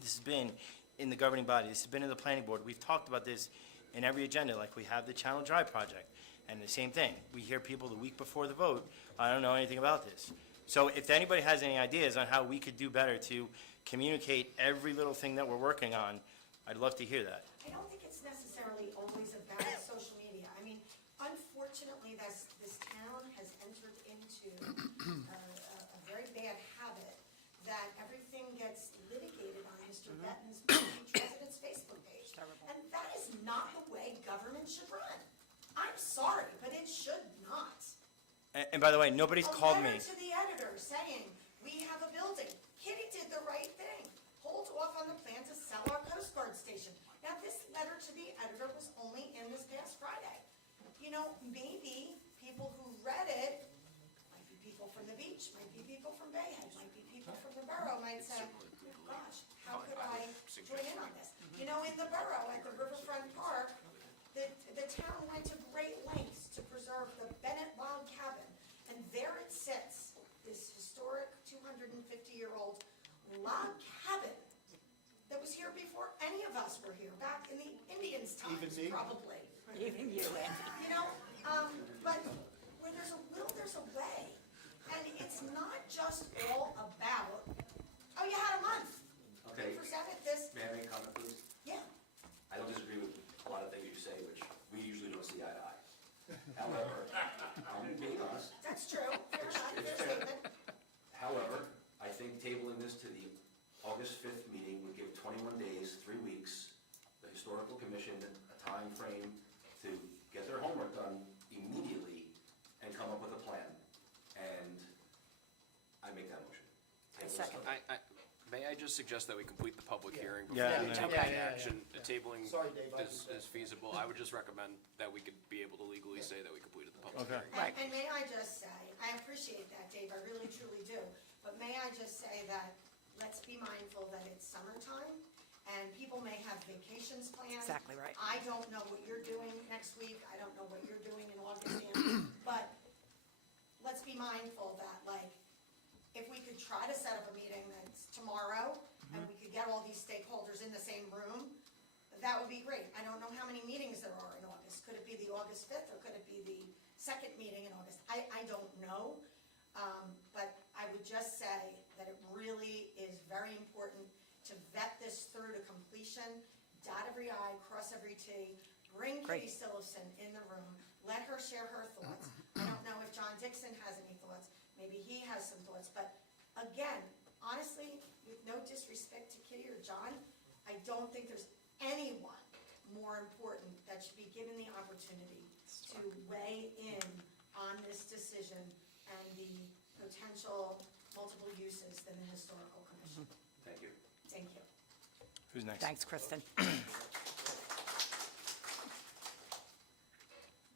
this has been in the governing body, this has been in the planning board. We've talked about this in every agenda, like we have the Channel Drive project, and the same thing. We hear people the week before the vote, I don't know anything about this. So if anybody has any ideas on how we could do better to communicate every little thing that we're working on, I'd love to hear that. I don't think it's necessarily always about social media. I mean, unfortunately, this town has entered into a very bad habit that everything gets litigated on Mr. Betton's each resident's Facebook page. Terrible. And that is not the way government should run. I'm sorry, but it should not. And by the way, nobody's called A me. letter to the editor saying, we have a building. Kitty did the right thing. Hold off on the plan to sell our Coast Guard station. Now, this letter to the editor was only in this past Friday. You know, maybe people who read it, might be people from the beach, might be people from Bayhead, might be people from the borough, might say, oh gosh, how could I join in on this? You know, in the borough, at the Riverfront Park, the town went to great lengths to preserve the Bennett Log Cabin, and there it sits, this historic 250-year-old log cabin that was here before any of us were here, back in the Indians' times, Even me? probably. Even you, Andy. You know, but where there's a will, there's a way, and it's not just all about, oh, you had a month. Okay. You presented this, May I make a comment, please? yeah. I don't disagree with a lot of things you say, which we usually don't see eye to eye. However, I'm being honest. That's true, fair enough, fair statement. However, I think tabling this to the August 5th meeting would give 21 days, 3 weeks, the Historical Commission a time frame to get their homework done immediately and come up with a plan. And I make that motion. Table this. Second. May I just suggest that we complete the public hearing Yeah. before we take Okay. any action? Tabling Sorry, Dave, I is feasible. I would just recommend that we could be able to legally say that we completed the public Okay. hearing. Right. And may I just say, I appreciate that, Dave, I really truly do, but may I just say that, let's be mindful that it's summertime, and people may have vacations planned. Exactly right. I don't know what you're doing next week, I don't know what you're doing in August, Andy, but let's be mindful that, like, if we could try to set up a meeting that's tomorrow, and we could get all these stakeholders in the same room, that would be great. I don't know how many meetings there are in August, Could it be the August 5th, or could it be the second meeting in August? I don't know, but I would just say that it really is very important to vet this through to completion, dot every I, cross every T, bring Kitty Great. Stillson in the room, let her share her thoughts. I don't know if John Dixon has any thoughts, maybe he has some thoughts, but again, honestly, with no disrespect to Kitty or John, I don't think there's anyone more important that should be given the opportunity to weigh in on this decision and the potential multiple uses than the Historical Commission. Thank you. Thank you. Who's next? Thanks, Kristen.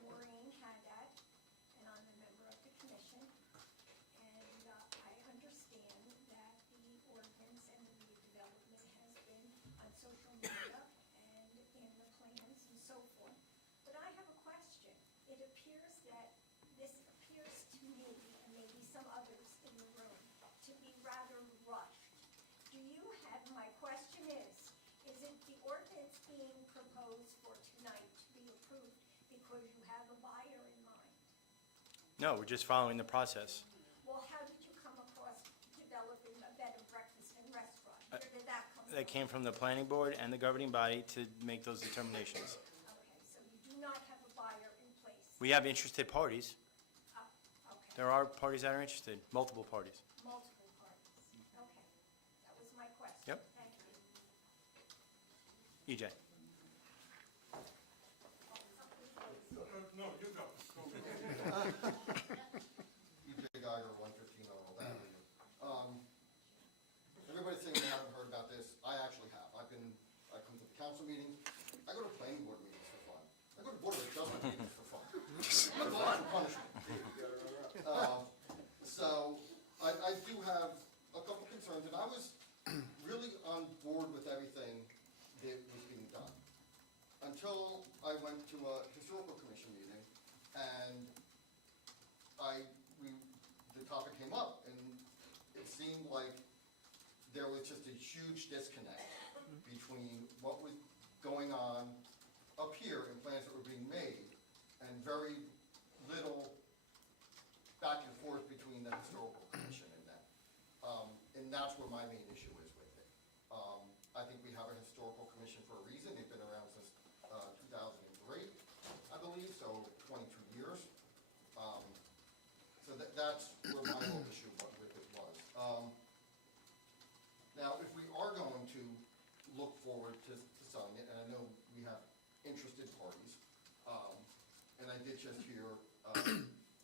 Maureen Haddad, and I'm a member of the commission. And I understand that the ordinance and the redevelopment has been on social media and in the plans and so forth. But I have a question. It appears that this appears to me, and maybe some others in the room, to be rather rushed. Do you have, my question is it the ordinance being proposed for tonight to be approved because you have a buyer in mind? No, we're just following the process. Well, how did you come across developing a bed and breakfast and restaurant? Where did that come from? That came from the planning board and the governing body to make those determinations. Okay, so you do not have a buyer in place? We have interested parties. Okay, There are parties that are interested, multiple parties. multiple parties. Okay, that was my question. Yep. Thank you. EJ? No, you go. EJ Geiger, 115 Emerald Avenue. Everybody's saying they haven't heard about this. I actually have. I come to the council meetings. I go to planning board meetings for fun. I go to board of adjustment meetings for fun. That's not punishment. So I do have a couple concerns, and I was really on board with everything that was being done until I went to a historical commission meeting, and the topic came up, and it seemed like there was just a huge disconnect between what was going on up here and plans that were being made, and very little back and forth between the historical commission and them. And that's where my main issue is with it. I think we have a historical commission for a reason. They've been around since 2003, I believe, so 22 years. So that's where my whole issue with it was. Now, if we are going to look forward to selling it, and I know we have interested parties, and I did just hear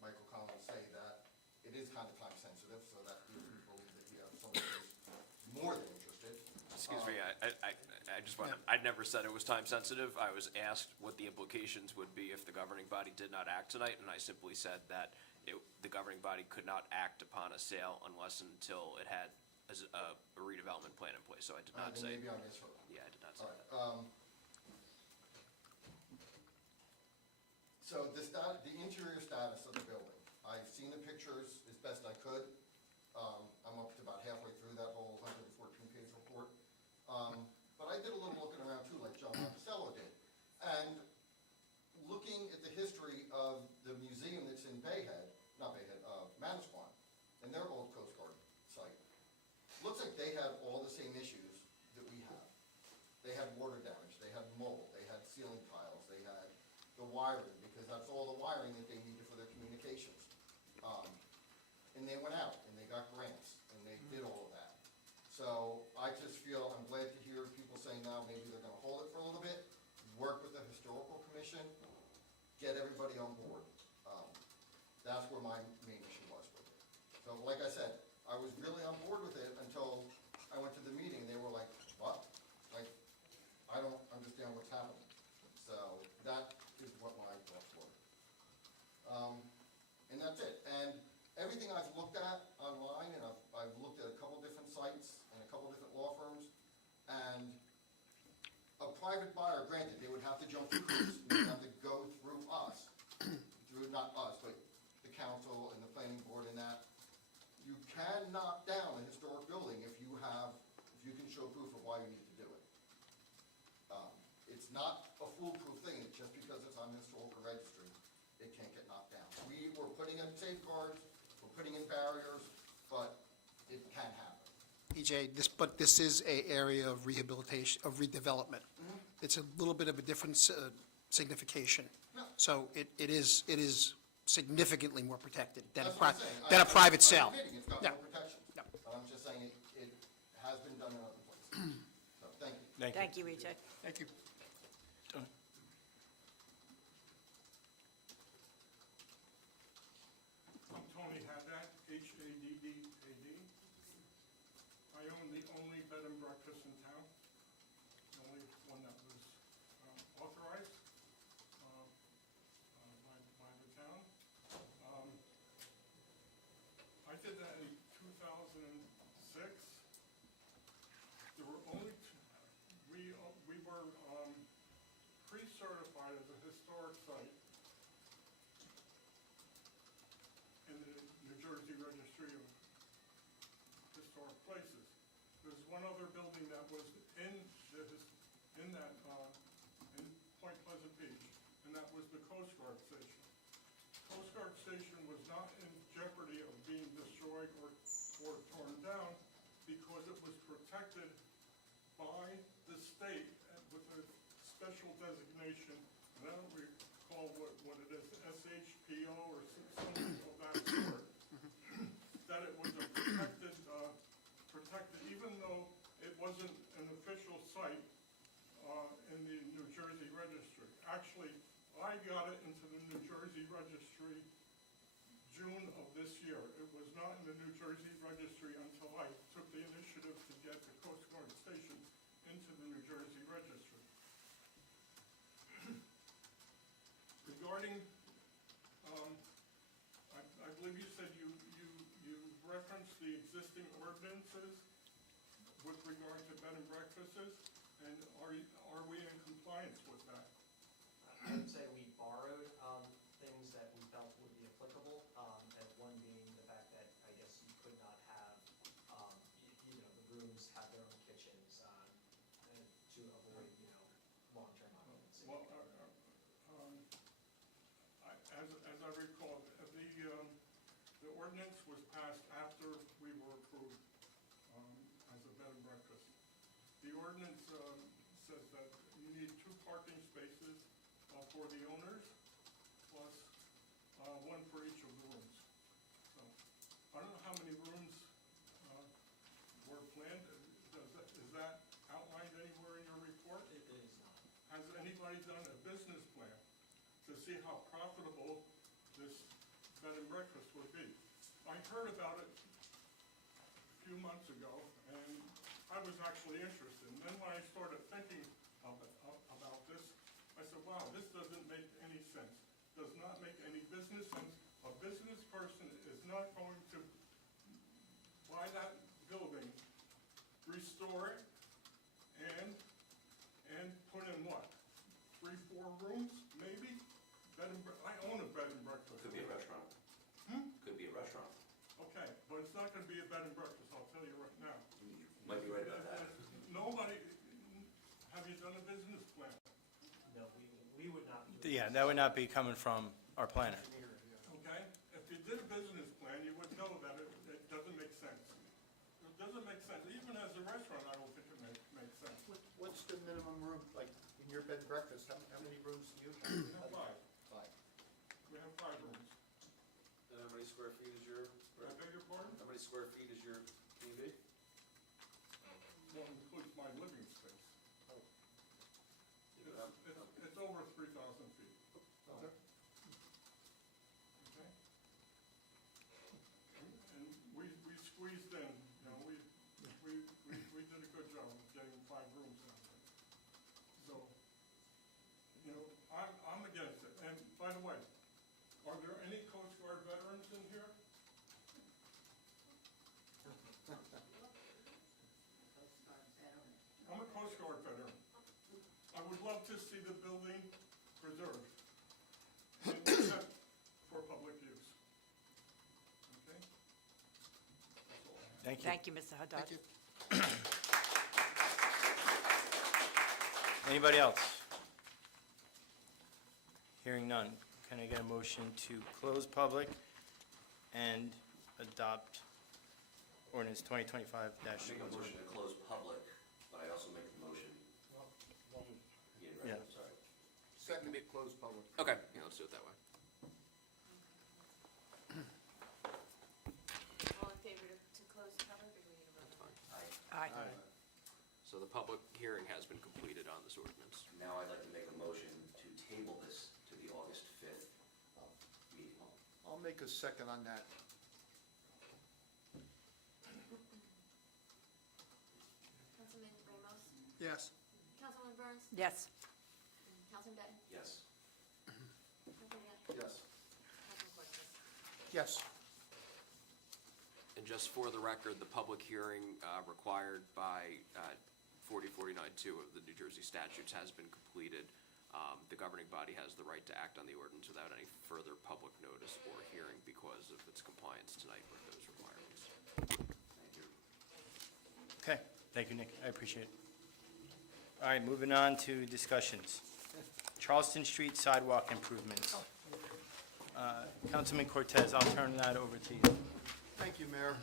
Michael Collins say that it is kind of time sensitive, so that we believe that we have somebody who's more than interested. Excuse me, I just want, I never said it was time sensitive. I was asked what the implications would be if the governing body did not act tonight, and I simply said that the governing body could not act upon a sale unless until it had a redevelopment plan in place, so I did not Then say. maybe I misheard. Yeah, I did not say All that. right. So the interior status of the building, I've seen the pictures as best I could. I'm up to about halfway through that whole 114-page report. But I did a little looking around too, like John Monticello did. And looking at the history of the museum that's in Manasquan, and their old Coast Guard site, looks like they had all the same issues that we have. They had water damage, they had mold, they had ceiling tiles, they had the wiring, because that's all the wiring that they needed for their communications. And they went out, and they got grants, and they did all of that. So I just feel, I'm glad to hear people saying now maybe they're gonna hold it for a little bit, work with the historical commission, get everybody on board. That's where my main issue was with it. So like I said, I was really on board with it until I went to the meeting, and they were like, what? Like, I don't understand what's happening. So that is what my thoughts were. And that's it. And everything I've looked at online, and I've looked at a couple different sites and a couple different law firms, and a private buyer, granted, they would have to jump through hoops, they would have to go through us, not us, but the council and the planning board, and that you can knock down a historic building if you can show proof of why you need to do it. It's not a foolproof thing, just because it's on the historical we're putting in safeguards, we're putting in barriers, but it can happen. EJ, but this is a area of rehabilitation, of redevelopment. It's a little bit of a different signification. No. So it is significantly more protected than That's what I'm saying. than a private I'm sale. admitting it's got Yeah. more protection. Yeah. But I'm just saying it has been done in other places. So, thank you. Thank you, EJ. Thank you. I'm Tony Haddad, Haddad. I own the only bed and breakfast in town, the only one that was authorized by the town. I did that in 2006. There were only, we were pre-certified as a historic site in the New Jersey Registry of Historic Places. There's one other building that was in Point Pleasant Beach, and that was the Coast Guard Station. Coast Guard Station was not in jeopardy of being destroyed or torn down because it was protected by the state with a special designation, and I don't recall what it is, SHPO or something of that sort, that it was a protected, even though it wasn't an official site in the New Jersey Registry. Actually, I got it into the New Jersey Registry June of this year. It was not in the New Jersey Registry until I took the initiative to get the Coast Guard Station into the New Jersey Registry. Regarding, I believe you said you referenced the existing ordinances with regard to bed and breakfasts, and are we in compliance with that? I would say we borrowed things that we felt would be applicable, and one being the fact that I guess you could not have, the rooms have their own kitchens to avoid, long-term occupancy. Well, as I recall, the ordinance was passed after we were approved as a bed and breakfast. The ordinance says that you need 2 parking spaces for the owners, plus one for each of the rooms. So, I don't know how many rooms were planned. Is that outlined anywhere in your report? It is not. Has anybody done a business plan to see how profitable this bed and breakfast would be? I heard about it a few months ago, and I was actually interested. And then when I started thinking about this, I said, wow, this doesn't make any sense. Does not make any business sense. A business person is not going to buy that building, restore it, and put in what? 3, 4 rooms, maybe? I own a bed and breakfast. Could be a restaurant. Could be a restaurant. Okay, but it's not gonna be a bed and breakfast, I'll tell you right now. Might be right about that. Nobody, have you done a business plan? No, we would not be. Yeah, that would not be coming from our planner. Okay? If you did a business plan, you would know that it doesn't make sense. It doesn't make sense, even as a restaurant, I don't think it makes sense. What's the minimum room, like, in your bed and breakfast, how many rooms do you have? We have 5. 5. We have 5 rooms. And how many square feet is your, I beg your pardon? how many square feet is your TV? Well, includes my living space. It's over 3,000 feet. Okay. Okay? And we squeezed in, we did a good job of getting 5 rooms out of it. So, I'm against it. And by the way, are there any Coast Guard veterans in here? I'm a Coast Guard veteran. I would love to see the building preserved and kept for public use. Okay? That's all I have. Thank you. Thank you, Mr. Haddad. Thank you. Anybody else? Hearing none. Can I get a motion to close public and adopt ordinance 2025-? Make a motion to close public, but I also make the motion. Yeah. I'm sorry. Second, close public. Okay, yeah, let's do it that way. All in favor to close the public, or do we need a vote? Aye. So the public hearing has been completed on this ordinance. Now I'd like to make a motion to table this to the August 5th meeting. I'll make a second on that. Councilman Ramos? Yes. Councilman Burns? Yes. Councilman Benton? Yes. Councilman Net? Yes. Councilman Cortez? Yes. And just for the record, the public hearing required by 4049-2 of the New Jersey statutes has been completed. The governing body has the right to act on the ordinance without any further public notice or hearing because of its compliance tonight with those requirements. Thank you. Okay, thank you, Nick, I appreciate it. All right, moving on to discussions. Charleston Street sidewalk improvements. Councilman Cortez, I'll turn that over to you. Thank you, Mayor.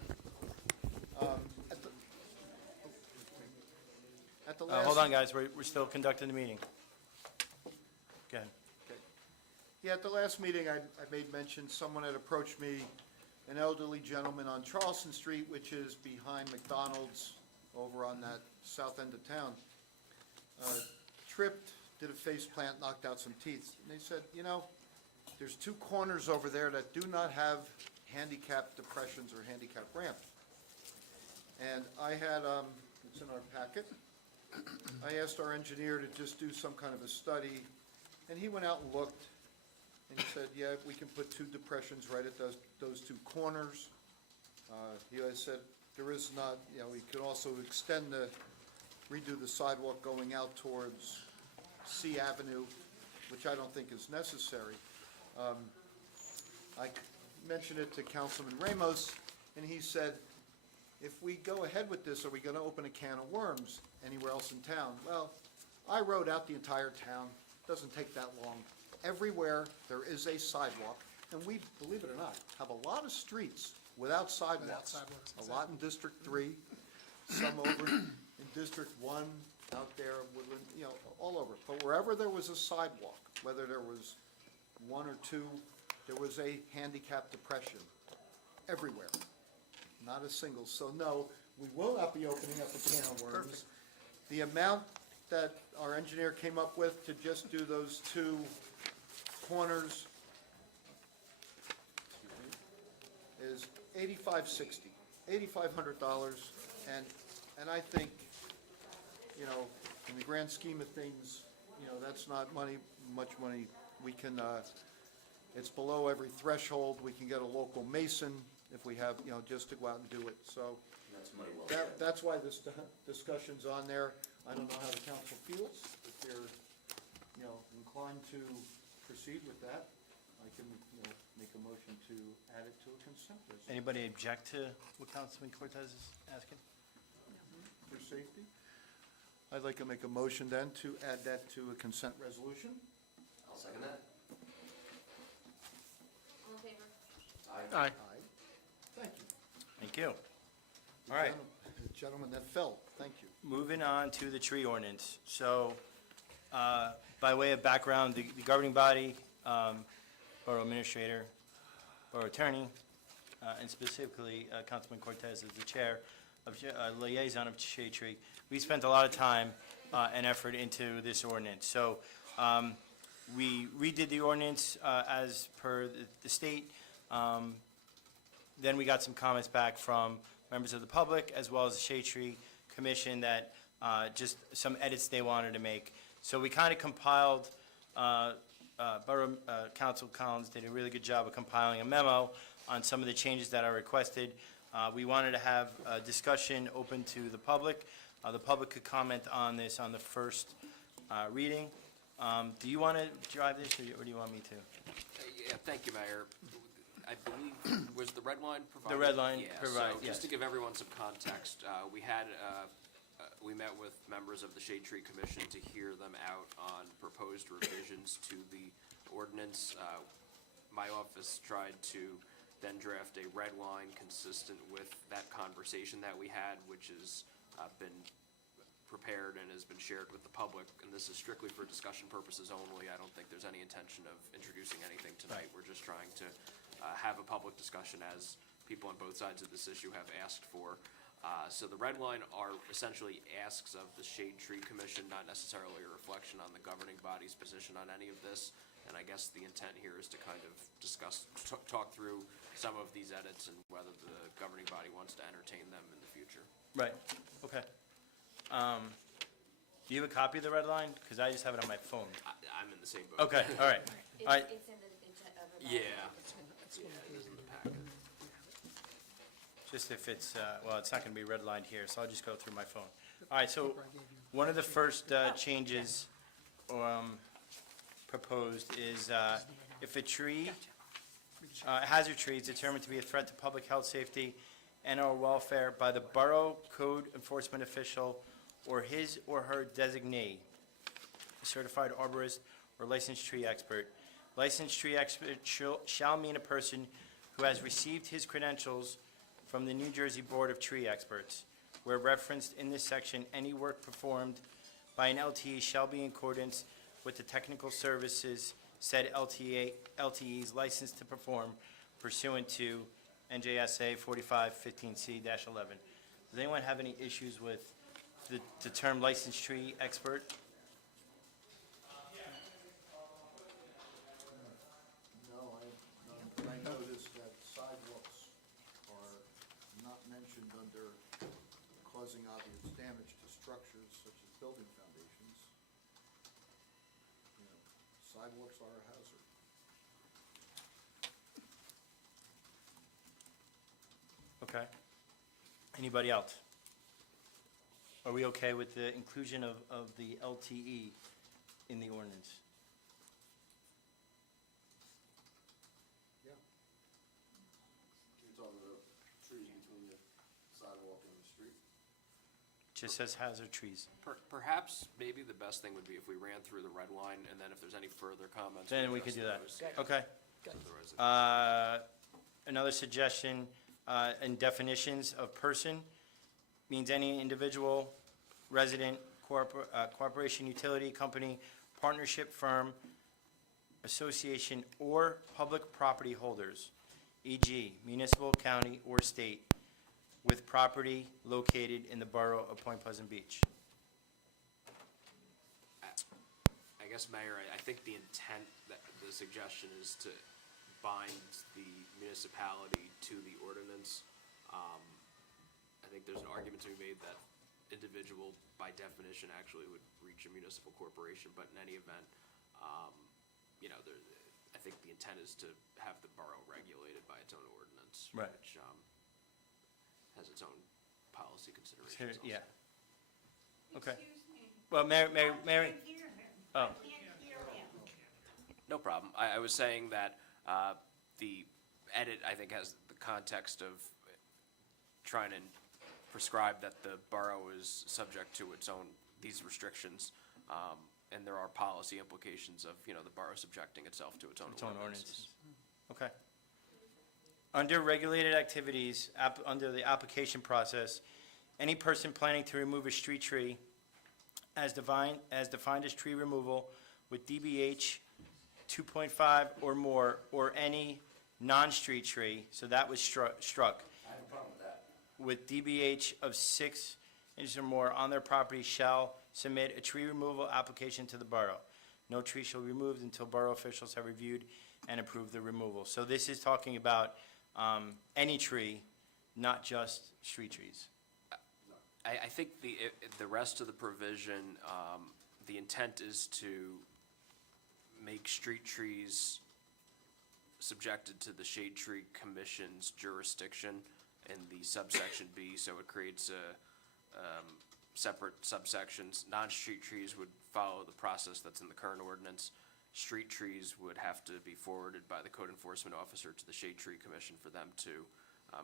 At the last... Hold on, guys, we're still conducting the meeting. Go ahead. Okay. Yeah, at the last meeting, I made mention, someone had approached me, an elderly gentleman on Charleston Street, which is behind McDonald's over on that south end of town. Tripped, did a face plant, knocked out some teeth. And they said, you know, there's two corners over there that do not have handicap depressions or handicap ramp. And I had, it's in our packet, I asked our engineer to just do some kind of a study, and he went out and looked, and he said, yeah, we can put two depressions right at those two corners. He said, there is not, you know, we could also redo the sidewalk going out towards C Avenue, which I don't think is necessary. I mentioned it to Councilman Ramos, and he said, if we go ahead with this, are we gonna open a can of worms anywhere else in town? Well, I rode out the entire town, doesn't take that long. Everywhere there is a sidewalk, and we, believe it or not, have a lot of streets without sidewalks. A lot in District 3, some over in District 1, out there, Woodland, you know, all over. But wherever there was a sidewalk, whether there was one or two, there was a handicap depression, everywhere. Not a single. So no, we will not be opening up a can of worms. Perfect. The amount that our engineer came up with to just do those two corners is $8,560, $8,500, and I think, you know, in the grand scheme of things, you know, that's not much money. We can, it's below every threshold. We can get a local mason if we have, you know, just to go out and do it. So That's money well spent. that's why this discussion's on there. I don't know how the council feels. If they're, you know, inclined to proceed with that, I can, you know, make a motion to add it to a consent resolution Anybody object to what Councilman Cortez is asking? for safety. I'd like to make a motion then to add that to a consent resolution. I'll second that. All in favor? Aye. Aye. Thank you. Thank you. The All right. The gentleman that fell, thank you. Moving on to the tree ordinance. So, by way of background, the governing body, Borough Administrator, Borough Attorney, and specifically Councilman Cortez is the chair of liaison of Shade Tree. We spent a lot of time and effort into this ordinance. So, we redid the ordinance as per the state. Then we got some comments back from members of the public as well as the Shade Tree Commission that just some edits they wanted to make. So we kind of compiled, Borough Council Collins did a really good job of compiling a memo on some of the changes that are requested. We wanted to have a discussion open to the public. The public could comment on this on the first reading. Do you want to drive this or do you want me to? Yeah, thank you, Mayor. I believe, was the red line provided? The red line Yeah, provided, so yes. just to give everyone some context, we had we met with members of the Shade Tree Commission to hear them out on proposed revisions to the ordinance. My office tried to then draft a red line consistent with that conversation that we had, which has been prepared and has been shared with the public, and this is strictly for discussion purposes only. I don't think there's any intention of introducing anything tonight. We're just trying to have a public discussion, as people on both sides of this issue have asked for. So the red line are essentially asks of the Shade Tree Commission, not necessarily a reflection on the governing body's position on any of this. And I guess the intent here is to kind of discuss, talk through some of these edits and whether the governing body wants to entertain them in the future. Right, okay. Do you have a copy of the red line? Because I just have it on my phone. I'm in the same boat. Okay, all right. All right, It's in the agenda. Yeah. Yeah, it is in the packet. just if it's, well, it's not going to be redlined here, so I'll just go through my phone. All right, so one of the first changes proposed is if a tree, hazard tree is determined to be a threat to public health, safety, and/or welfare by the borough code enforcement official or his or her designee, a certified arborist or licensed tree expert. Licensed tree expert shall mean a person who has received his credentials from the New Jersey Board of Tree Experts. Where referenced in this section, any work performed by an LTE shall be in accordance with the technical services said LTE's licensed to perform pursuant to NJSA 4515C-11. Does anyone have any issues with the term licensed tree expert? No, I noticed that sidewalks are not mentioned under causing obvious damage to structures such as building foundations. You know, sidewalks are a hazard. Okay. Anybody else? Are we okay with the inclusion of the LTE in the ordinance? Yeah. You're talking about trees between the sidewalk and the street? Just says hazard trees. Perhaps, maybe the best thing would be if we ran through the red line, and then if there's any further comments. Then we could do that. address those. Okay. Otherwise, Another suggestion, in definitions of person, means any individual, resident, corporation, utility company, partnership firm, association, or public property holders, e.g. municipal, county, or state, with property located in the borough of Point Pleasant Beach. I guess, Mayor, I think the intent, that the suggestion is to bind the municipality to the ordinance. I think there's an argument to be made that individual, by definition, actually would reach a municipal corporation, but in any event, you know, I think the intent is to have the borough regulated by its own ordinance. Right. Which has its own policy considerations also. Yeah. Okay. Well, Mary, oh, No problem. I was saying that the edit, I think, has the context of trying to prescribe that the borough is subject to its own, these restrictions, and there are policy implications of, you know, the borough subjecting itself to its own ordinances. okay. Under regulated activities, under the application process, any person planning to remove a street tree as defined as tree removal with DBH 2.5 or more, or any non-street tree, so that was struck, I have a problem with that. with DBH of 6 inches or more on their property shall submit a tree removal application to the borough. No tree shall be removed until borough officials have reviewed and approved the removal. So this is talking about any tree, not just street trees. I think the rest of the provision, the intent is to make street trees subjected to the Shade Tree Commission's jurisdiction in the subsection B, so it creates separate subsections. Non-street trees would follow the process that's in the current ordinance. Street trees would have to be forwarded by the code enforcement officer to the Shade Tree Commission for them to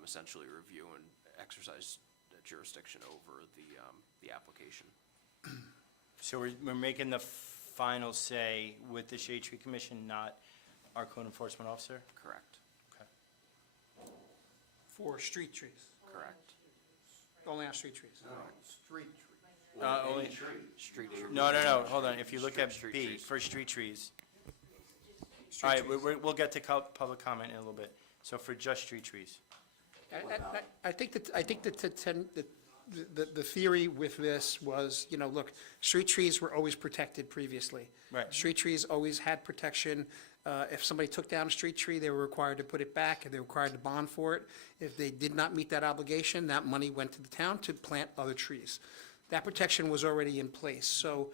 essentially review and exercise jurisdiction over the application. So we're making the final say with the Shade Tree Commission, not our code enforcement officer? Correct. Okay. For street trees, Correct. only on street trees. Street tree. Only, Street tree. no, hold on, if you look at Street B, trees. for street trees. Street All right, trees. we'll get to public comment in a little bit. So for just street trees. I think that the theory with this was, you know, look, street trees were always protected previously. Right. Street trees always had protection. If somebody took down a street tree, they were required to put it back, and they were required to bond for it. If they did not meet that obligation, that money went to the town to plant other trees. That protection was already in place, so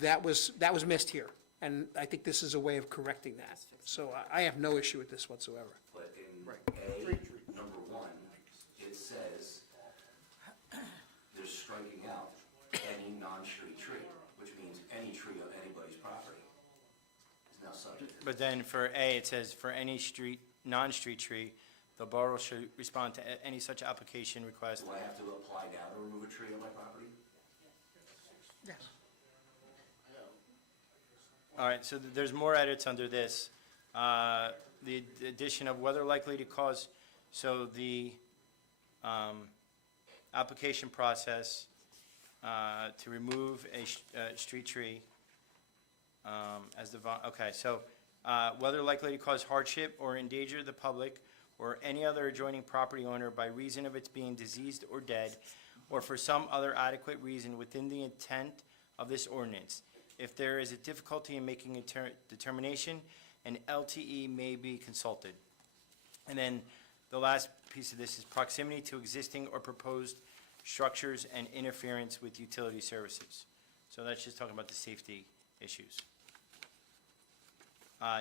that was missed here. And I think this is a way of correcting that. So I have no issue with this whatsoever. But in A, number 1, it says they're striking out any non-street tree, which means any tree on anybody's property is now subject to. But then for A, it says, for any street, non-street tree, the borough should respond to any such application request. Do I have to apply now to remove a tree on my property? Yes. All right, so there's more edits under this. The addition of whether likely to cause, so the application process to remove a street tree as the, okay, so whether likely to cause hardship or endanger the public or any other adjoining property owner by reason of its being diseased or dead, or for some other adequate reason within the intent of this ordinance. If there is a difficulty in making a determination, an LTE may be consulted. And then the last piece of this is proximity to existing or proposed structures and interference with utility services. So that's just talking about the safety issues.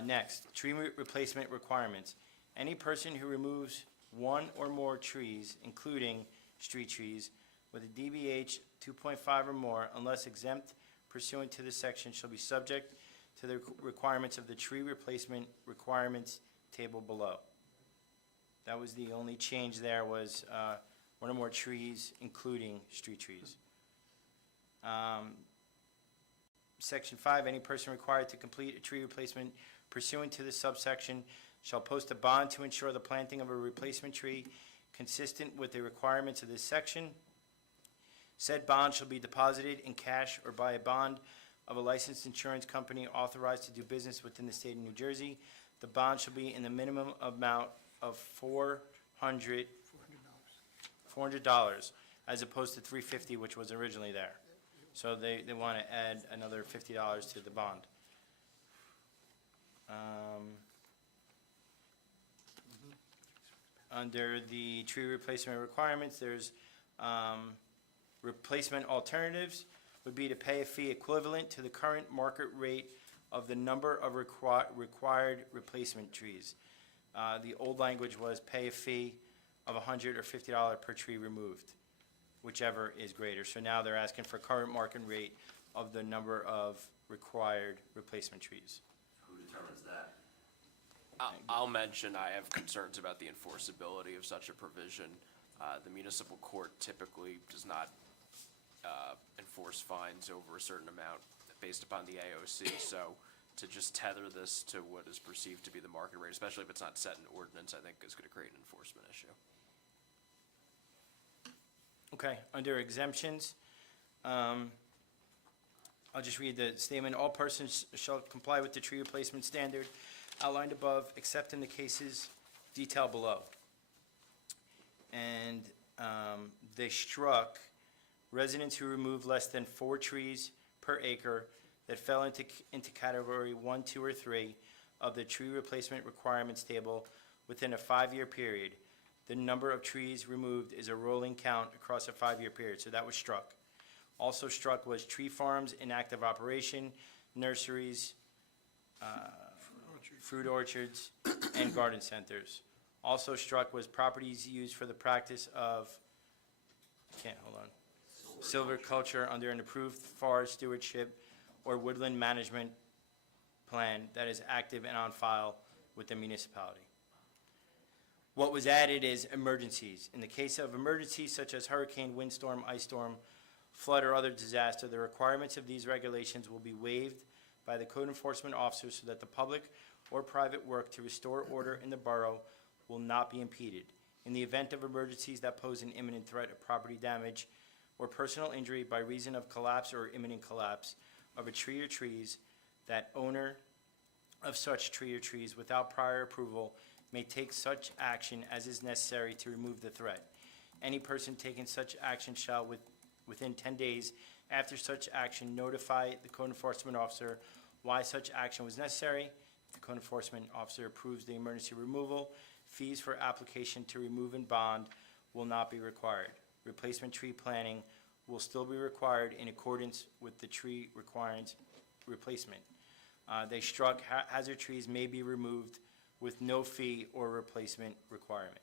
Next, tree replacement requirements. Any person who removes one or more trees, including street trees, with a DBH 2.5 or more, unless exempt pursuant to this section, shall be subject to the requirements of the tree replacement requirements table below. That was the only change there, was one or more trees, including street trees. Section 5, any person required to complete a tree replacement pursuant to this subsection shall post a bond to ensure the planting of a replacement tree consistent with the requirements of this section. Said bond shall be deposited in cash or by a bond of a licensed insurance company authorized to do business within the state of New Jersey. The bond shall be in the minimum amount of $400, as opposed to $350, which was originally there. So they want to add another $50 to the bond. Under the tree replacement requirements, there's replacement alternatives would be to pay a fee equivalent to the current market rate of the number of required replacement trees. The old language was pay a fee of $100 or $50 per tree removed, whichever is greater. So now they're asking for current market rate of the number of required replacement trees. Who determines that? I'll mention I have concerns about the enforceability of such a provision. The municipal court typically does not enforce fines over a certain amount based upon the AOC, so to just tether this to what is perceived to be the market rate, especially if it's not set in ordinance, I think is going to create an enforcement issue. Okay, under exemptions, I'll just read the statement. All persons shall comply with the tree replacement standard outlined above, except in the cases detailed below. And they struck residents who remove less than 4 trees per acre that fell into category 1, 2, or 3 of the tree replacement requirements table within a 5-year period. The number of trees removed is a rolling count across a 5-year period, so that was struck. Also struck was tree farms in active operation, nurseries, fruit orchards, and garden centers. Also struck was properties used for the practice of, silviculture under an approved forest stewardship or woodland management plan that is active and on file with the municipality. What was added is emergencies. In the case of emergencies such as hurricane, windstorm, ice storm, flood, or other disaster, the requirements of these regulations will be waived by the code enforcement officer so that the public or private work to restore order in the borough will not be impeded. In the event of emergencies that pose an imminent threat of property damage or personal injury by reason of collapse or imminent collapse of a tree or trees, that owner of such tree or trees without prior approval may take such action as is necessary to remove the threat. Any person taking such action shall, within 10 days after such action, notify the code enforcement officer why such action was necessary. If the code enforcement officer approves the emergency removal, fees for application to remove and bond will not be required. Replacement tree planting will still be required in accordance with the tree requirements replacement. They struck hazard trees may be removed with no fee or replacement requirement.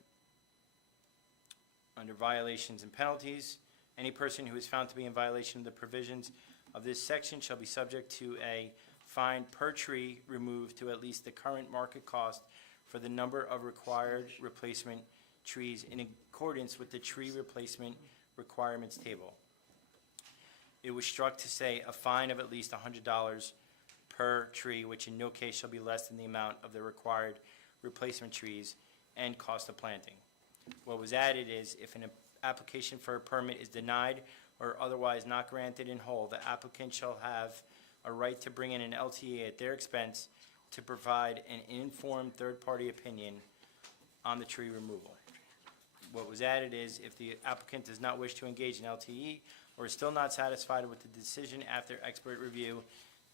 Under violations and penalties, any person who is found to be in violation of the provisions of this section shall be subject to a fine per tree removed to at least the current market cost for the number of required replacement trees in accordance with the tree replacement requirements table. It was struck to say a fine of at least $100 per tree, which in no case shall be less than the amount of the required replacement trees and cost of planting. What was added is if an application for a permit is denied or otherwise not granted in whole, the applicant shall have a right to bring in an LTA at their expense to provide an informed third-party opinion on the tree removal. What was added is if the applicant does not wish to engage in LTE or is still not satisfied with the decision after expert review,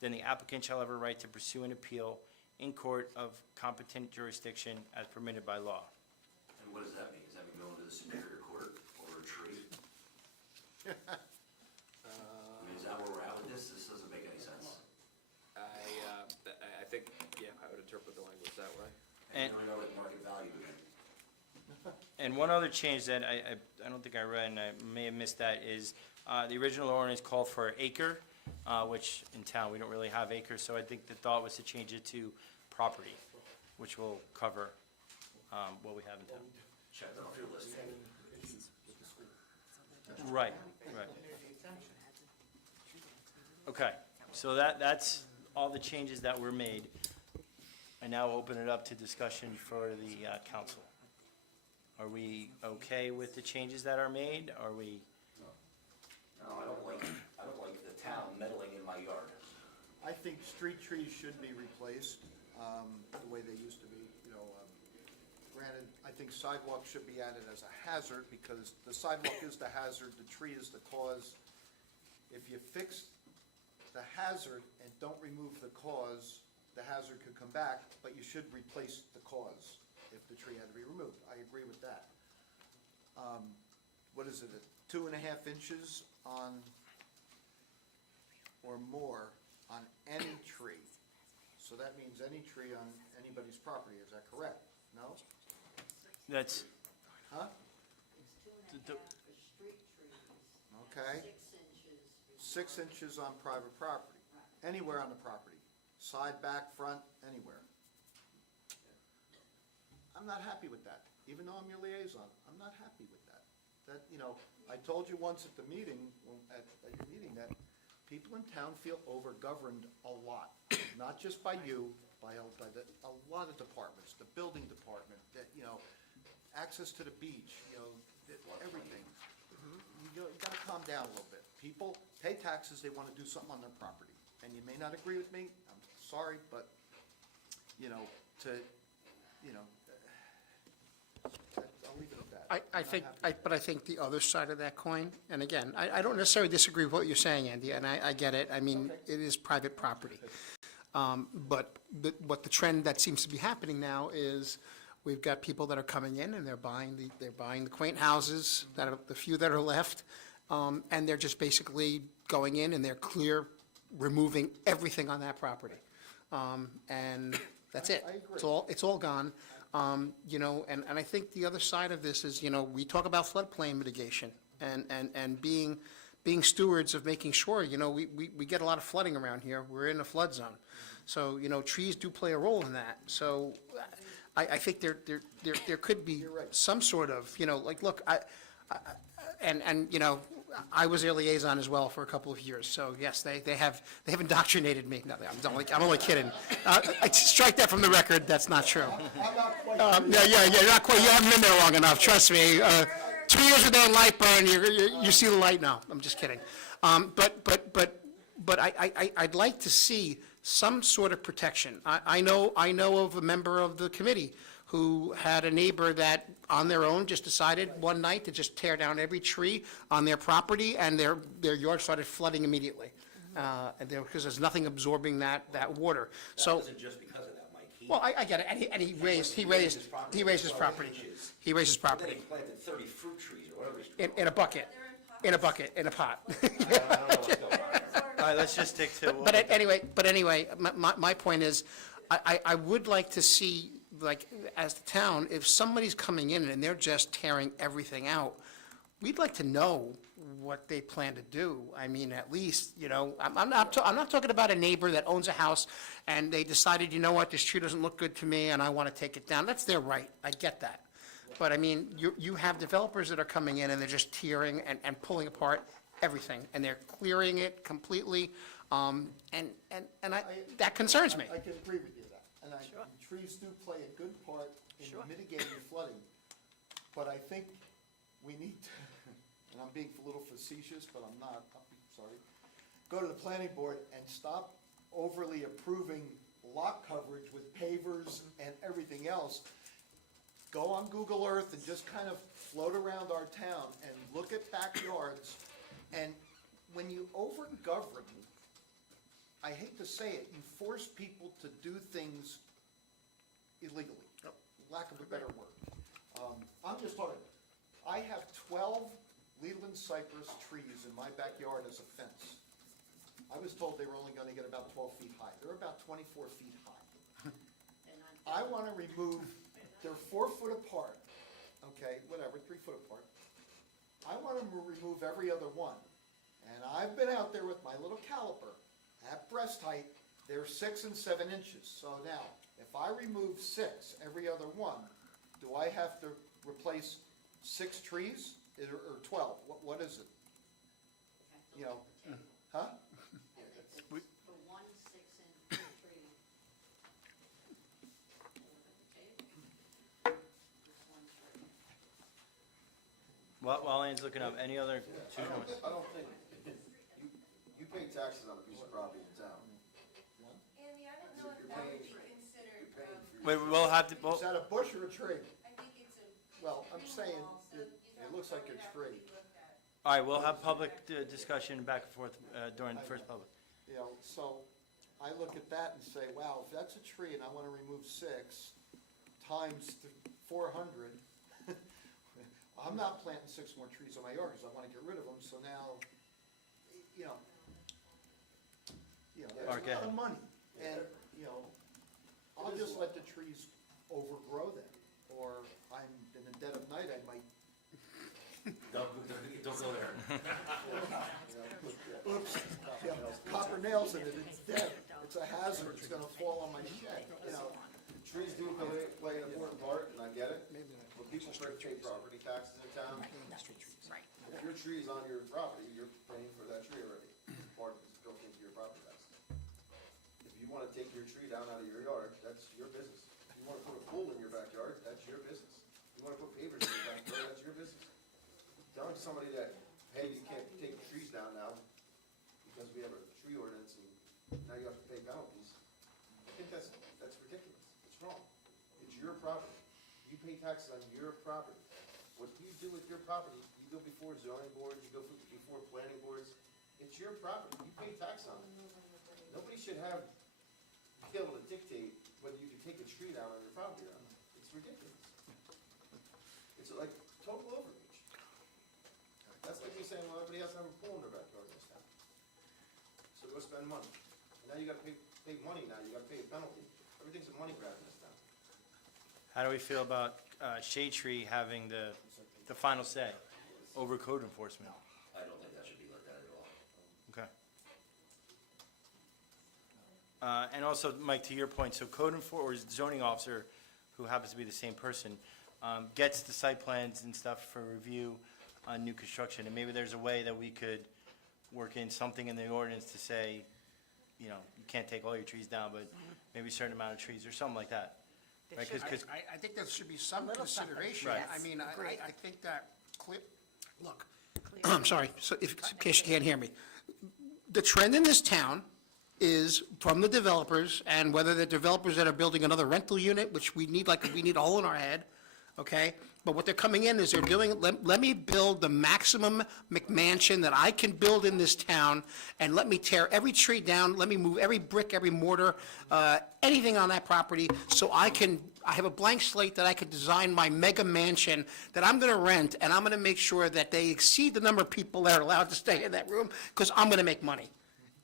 then the applicant shall have a right to pursue an appeal in court of competent jurisdiction as permitted by law. And what does that mean? Does that mean going to the Superior Court over a tree? I mean, is that where we're at with this? This doesn't make any sense. I think, yeah, I would interpret the language that way. And you're gonna let market value again. And one other change that I don't think I read, and I may have missed that, is the original ordinance called for acre, which in town, we don't really have acres, so I think the thought was to change it to property, which will cover what we have in town. Check that off your list. Right, right. Okay, so that's all the changes that were made. I now open it up to discussion for the council. Are we okay with the changes that are made? Are we? No, I don't like the town meddling in my yard. I think street trees should be replaced, the way they used to be, granted, I think sidewalks should be added as a hazard, because the sidewalk is the hazard, the tree is the cause. If you fix the hazard and don't remove the cause, the hazard could come back, but you should replace the cause if the tree had to be removed. I agree with that. What is it, 2.5 inches on, or more, on any tree? So that means any tree on anybody's property, is that correct? No? That's, Huh? It's 2.5 for street trees. Okay. 6 inches. 6 inches on private property, anywhere on the property, side, back, front, anywhere. I'm not happy with that, even though I'm your liaison, I'm not happy with that. That, I told you once at the meeting, at your meeting, that people in town feel over-governed a lot, not just by you, by a lot of departments, the building department, that, access to the beach, everything. You gotta calm down a little bit. People pay taxes, they wanna do something on their property, and you may not agree with me, I'm sorry, but, I'll leave it at that. I think, but I think the other side of that coin, and again, I don't necessarily disagree with what you're saying, Andy, and I get it. I mean, it is private property. But what the trend that seems to be happening now is we've got people that are coming in and they're buying the quaint houses, that are the few that are left, and they're just basically going in and they're removing everything on that property. And that's it. I agree. It's all gone. And I think the other side of this is, we talk about floodplain mitigation and being stewards of making sure, we get a lot of flooding around here. We're in a flood zone. So, trees do play a role in that. So I think there could be some sort of, you know, like, look, and, you know, I was their liaison as well for a couple of years, so yes, they have indoctrinated me. No, I'm only kidding. Strike that from the record, that's not true. I'm not quite. You're not quite, you haven't been there long enough, trust me. 2 years with that light burn, you see the light now, I'm just kidding. But I'd like to see some sort of protection. I know of a member of the committee who had a neighbor that, on their own, just decided one night to just tear down every tree on their property, and their yard started flooding immediately. Because there's nothing absorbing that water. That So, wasn't just because of that, Mike. well, I get it, and he raised his property. He raised his property. Then he planted 30 fruit trees or whatever. In a bucket, in a pot. All right, let's just stick to. But anyway, my point is, I would like to see, like, as the town, if somebody's coming in and they're just tearing everything out, we'd like to know what they plan to do. I mean, at least, you know, I'm not talking about a neighbor that owns a house and they decided, you know what, this tree doesn't look good to me and I want to take it down. That's their right, I get that. But I mean, you have developers that are coming in and they're just tearing and pulling apart everything, and they're clearing it completely, that concerns me. I can agree with you that, and trees do play a good part in mitigating flooding, but I think we need to, and I'm being a little facetious, but I'm not, I'm sorry, go to the planning board and stop overly approving lot coverage with pavers and everything else. Go on Google Earth and just kind of float around our town and look at backyards. And when you over-govern, I hate to say it, you force people to do things illegally, lack of a better word. I'm just talking, I have 12 Leland cypress trees in my backyard as a fence. I was told they were only gonna get about 12 feet high. They're about 24 feet high. I wanna remove, they're 4 foot apart, okay, whatever, 3 foot apart. I want to remove every other one. And I've been out there with my little caliper. At breast height, they're 6 and 7 inches. So now, if I remove 6 every other one, do I have to replace 6 trees or 12? What is it? You know, huh? For 1 6-inch tree. While Anne's looking up, any other? I don't think, you pay taxes on a piece of property in town. Andy, I don't know if that would be considered, Wait, we'll have to, Is that a bush or a tree? I think it's a. Well, I'm saying, it looks like a tree. all right, we'll have public discussion back and forth during the first public. You know, so I look at that and say, wow, if that's a tree and I want to remove 6 times 400, I'm not planting 6 more trees on my yard because I want to get rid of them, so now, you know, it's a lot of money. And, you know, I'll just let the trees overgrow them, or I'm, in the dead of night, I might. Don't go there. Oops, copper nails in it, it's dead, it's a hazard, it's gonna fall on my shed, you know. Trees do play an important part, and I get it. When people pay property taxes in town, if your tree is on your property, you're paying for that tree already. Part of it's built into your property tax. If you wanna take your tree down out of your yard, that's your business. If you wanna put a pool in your backyard, that's your business. If you wanna put pavers in your backyard, that's your business. Telling somebody that, hey, you can't take trees down now because we have a tree ordinance and now you have to pay penalties, I think that's ridiculous. It's wrong. It's your property. You pay taxes on your property. What you do with your property, you go before zoning boards, you go before planning boards. It's your property. You pay tax on it. Nobody should be able to dictate whether you can take a tree down on your property or not. It's ridiculous. It's like total overreach. That's like me saying, well, everybody has to have a pool in their backyard in this town. So go spend money. And now you gotta pay money now, you gotta pay a penalty. Everything's a money grab in this town. How do we feel about Shade Tree having the final say over code enforcement? I don't think that should be looked at all. Okay. And also, Mike, to your point, so or zoning officer who happens to be the same person, gets the site plans and stuff for review on new construction, and maybe there's a way that we could work in something in the ordinance to say, you know, you can't take all your trees down, but maybe a certain amount of trees, or something like that. Right, 'cause- I think there should be some little something. consideration. Right. I mean, Agreed. I think that, look, I'm sorry, so if, in case you can't hear me. The trend in this town is from the developers, and whether they're developers that are building another rental unit, which we need, like, we need a hole in our head, okay? But what they're coming in is they're doing, let me build the maximum McMansion that I can build in this town, and let me tear every tree down, let me move every brick, every mortar, anything on that property, so I have a blank slate that I could design my mega mansion that I'm gonna rent, and I'm gonna make sure that they exceed the number of people that are allowed to stay in that room, because I'm gonna make money.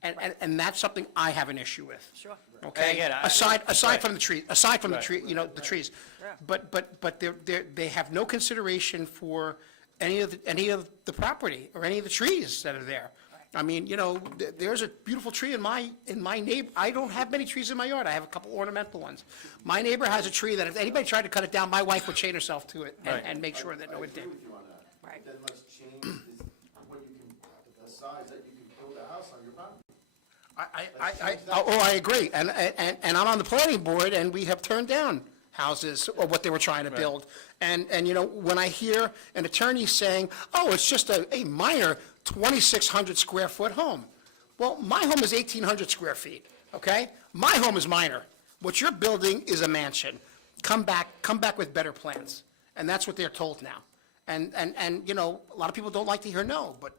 And that's something I have an issue with. Sure. And Okay? again, Aside right. from the tree, you know, the trees. Yeah. But they have no consideration for any of the property or any of the trees that are there. I mean, you know, there's a beautiful tree in my neighbor, I don't have many trees in my yard, I have a couple ornamental ones. My neighbor has a tree that if anybody tried to cut it down, my wife would chain herself to it Right. and make sure that no one I agree did. with you on that. Right. Then let's change what you can, the size that you can build a house on your property. I agree, and I'm on the planning board, and we have turned down houses, or what they were trying to build. And, you know, when I hear an attorney saying, oh, it's just a minor 2,600 square foot home. Well, my home is 1,800 square feet, okay? My home is minor. What you're building is a mansion. Come back with better plans. And that's what they're told now. And, you know, a lot of people don't like to hear no, but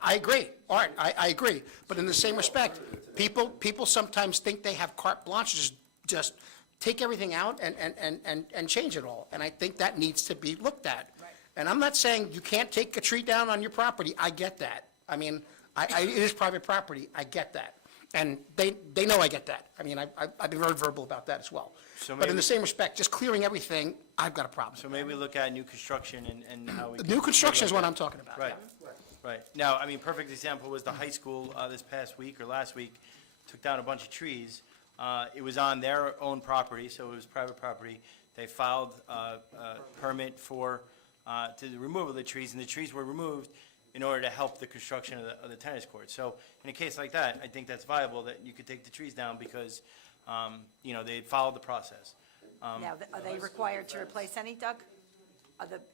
I agree. All right, I agree. But in the same respect, people sometimes think they have carte blanche, just take everything out and change it all. And I think that needs to be looked at. And I'm not saying you can't take a tree down on your property. I get that. I mean, it is private property. I get that. And they know I get that. I mean, I've been very verbal about that as well. So But in maybe- the same respect, just clearing everything, I've got a problem. So maybe look at new construction and how we. New construction is what I'm talking about. Right, right. Now, I mean, perfect example was the high school this past week or last week, took down a bunch of trees. It was on their own property, so it was private property. They filed a permit for, to the removal of the trees, and the trees were removed in order to help the construction of the tennis court. So in a case like that, I think that's viable, that you could take the trees down because, you know, they followed the process. Now, are they required to replace any, Doug?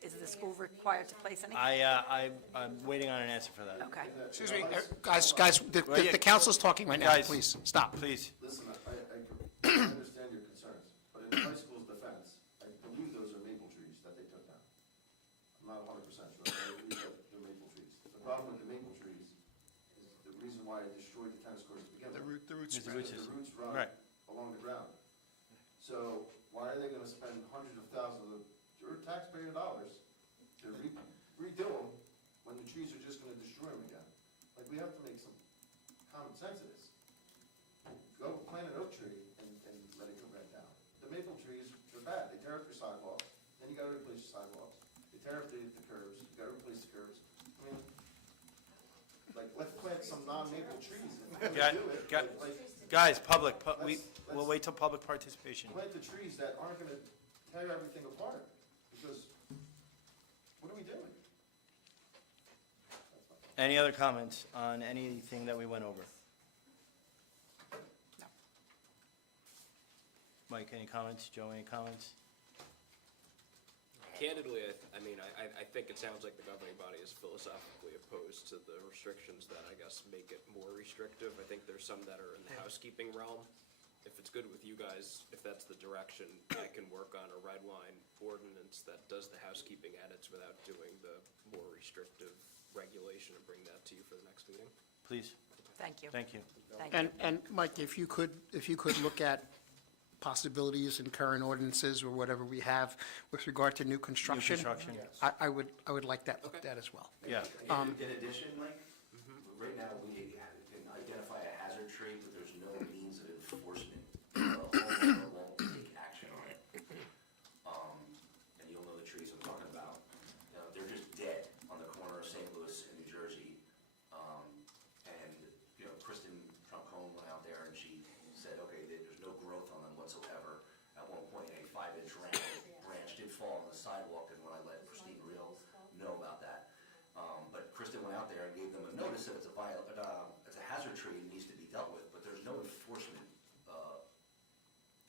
Is the school required to place any? I'm waiting on an answer for that. Okay. Excuse me, guys, the council's talking right now, Guys, please, stop. Please. Listen, I understand your concerns, but in the high school's defense, I believe those are maple trees that they took down. I'm not 100% sure, but I believe that they're maple trees. The problem with the maple trees is the reason why it destroyed the tennis courts to begin with. The roots. Is the roots. The roots run Right. along the ground. So why are they gonna spend hundreds of thousands of your taxpayer dollars to redo them when the trees are just gonna destroy them again? Like, we have to make some common sense of this. Go plant an oak tree and let it go back down. The maple trees, they're bad, they tear up your sidewalks, then you gotta replace your sidewalks. They tear up the curbs, you gotta replace the curbs. I mean, like, let's plant some non-maple trees if we're gonna do it. Like, Guys, we'll wait till public participation. plant the trees that aren't gonna tear everything apart, because what are we doing? Any other comments on anything that we went over? No. Mike, any comments? Joe, any comments? Candidly, I mean, I think it sounds like the governing body is philosophically opposed to the restrictions that I guess make it more restrictive. I think there's some that are in the housekeeping realm. If it's good with you guys, if that's the direction, I can work on a red line ordinance that does the housekeeping edits without doing the more restrictive regulation and bring that to you for the next meeting. Please. Thank you. Thank you. Thank you. And Mike, if you could look at possibilities in current ordinances or whatever we have with regard to new construction. construction. I would like that looked at as well. Yeah. In addition, Mike, right now, we can identify a hazard tree, but there's no means of enforcement. The homeowner won't take action on it. And you'll know the trees I'm talking about. You know, they're just dead on the corner of St. Louis and New Jersey. And, you know, Kristen Trump-Cohen went out there and she said, okay, there's no growth on them whatsoever. At one point, a 5-inch ramp sidewalk, and when I let Christine Real know about that. But Kristen went out there and gave them a notice that it's a hazard tree and needs to be dealt with, but there's no enforcement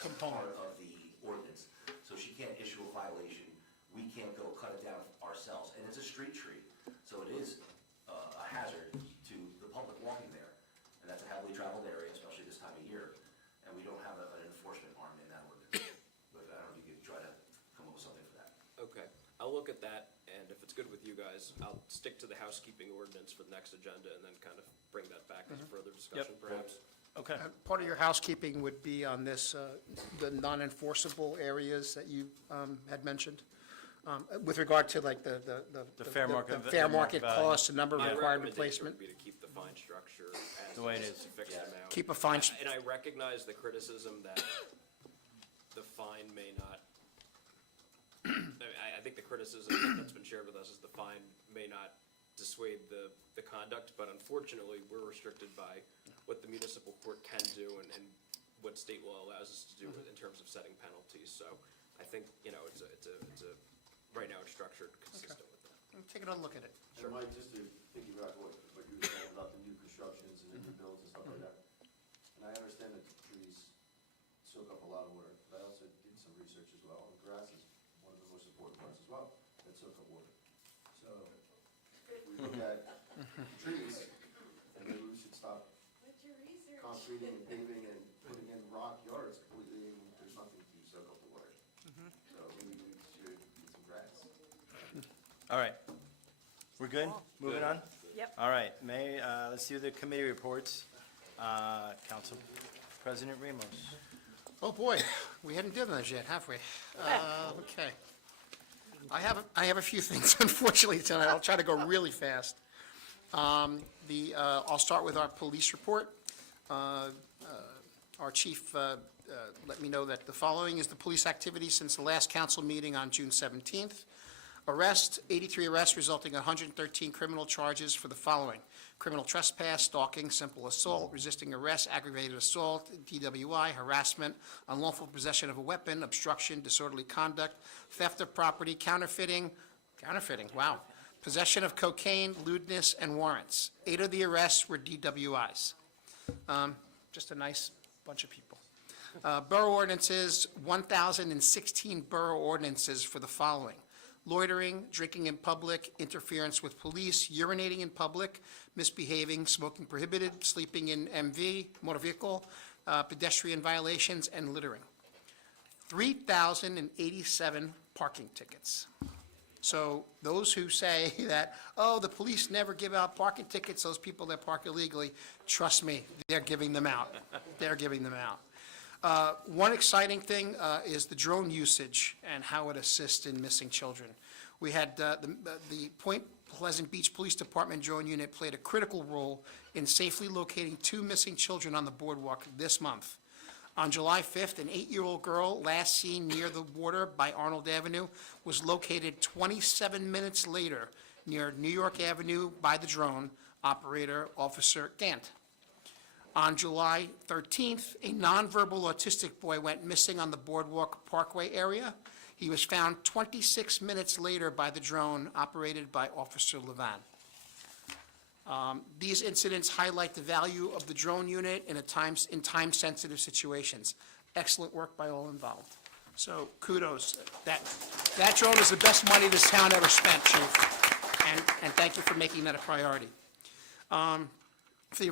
Component. part of the ordinance. So she can't issue a violation, we can't go cut it down ourselves, and it's a street tree, so it is a hazard to the public walking there. And that's a heavily traveled area, especially this time of year, and we don't have an enforcement arm in that ordinance. But I don't know if you could try to come up with something for that. Okay, I'll look at that, and if it's good with you guys, I'll stick to the housekeeping ordinance for the next agenda and then kind of bring that back as further discussion perhaps. Okay. Part of your housekeeping would be on this, the non-enforceable areas that you had mentioned, with regard to like the fair market- the fair market value. cost, the number of My required recommendation replacement. would be to keep the fine structure as The way it is, is. a fixed amount. Keep a fine, And I recognize the criticism that the fine may not, I think the criticism that's been shared with us is the fine may not dissuade the conduct, but unfortunately, we're restricted by what the municipal court can do and what state law allows us to do in terms of setting penalties. So I think, it's a, right now it's structured consistent with that. take another look at it. And Mike, just to piggyback what you were saying about the new constructions and the new builds and stuff like that. And I understand that trees soak up a lot of water, but I also did some research as well, and grass is one of the most important parts as well, that soak up water. So, if we look at trees, and maybe we should stop What's your research? concreting and paving and putting in rock yards completely, and there's nothing to soak up the water. So maybe we should get some grass. All right. We're good? Moving on? Yep. All right, let's do the committee reports. Council President Ramos. Oh, boy, we hadn't done those yet, have we? Okay. I have a few things, unfortunately, tonight. I'll try to go really fast. I'll start with our police report. Our chief let me know that the following is the police activity since the last council meeting on June 17th. 83 arrests resulting in 113 criminal charges for the following: criminal trespass, stalking, simple assault, resisting arrest, aggravated assault, DWI, harassment, unlawful possession of a weapon, obstruction, disorderly conduct, theft of property, counterfeiting, wow, possession of cocaine, lewdness, and warrants. 8 of the arrests were DWIs. Just a nice bunch of people. Borough ordinances, 1,016 borough ordinances for the following: loitering, drinking in public, interference with police, urinating in public, misbehaving, smoking prohibited, sleeping in MV, motor vehicle, pedestrian violations, and littering. 3,087 parking tickets. So those who say that, oh, the police never give out parking tickets, those people that park illegally, trust me, they're giving them out. They're giving them out. One exciting thing is the drone usage and how it assists in missing children. We had the Point Pleasant Beach Police Department drone unit played a critical role in safely locating 2 missing children on the boardwalk this month. On July 5th, an 8-year-old girl last seen near the water by Arnold Avenue was located 27 minutes later near New York Avenue by the drone operator, Officer Gant. On July 13th, a nonverbal autistic boy went missing on the Boardwalk Parkway area. He was found 26 minutes later by the drone operated by Officer Levan. These incidents highlight the value of the drone unit in time-sensitive situations. Excellent work by all involved. So kudos. That drone is the best money this town ever spent, Chief. And thank you for making that a priority. For the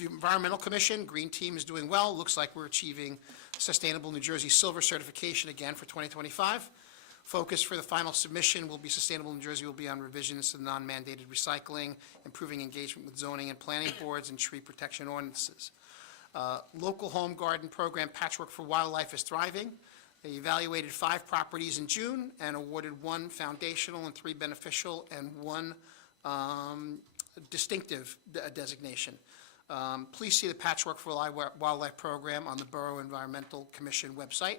Environmental Commission, Green Team is doing well. Looks like we're achieving Sustainable New Jersey Silver certification again for 2025. Focus for the final submission will be Sustainable New Jersey will be on revisions to the non-mandated recycling, improving engagement with zoning and planning boards, and tree protection ordinances. Local home garden program Patchwork for Wildlife is thriving. They evaluated 5 properties in June and awarded 1 foundational and 3 beneficial and 1 distinctive designation. Please see the Patchwork for Wildlife program on the Borough Environmental Commission website.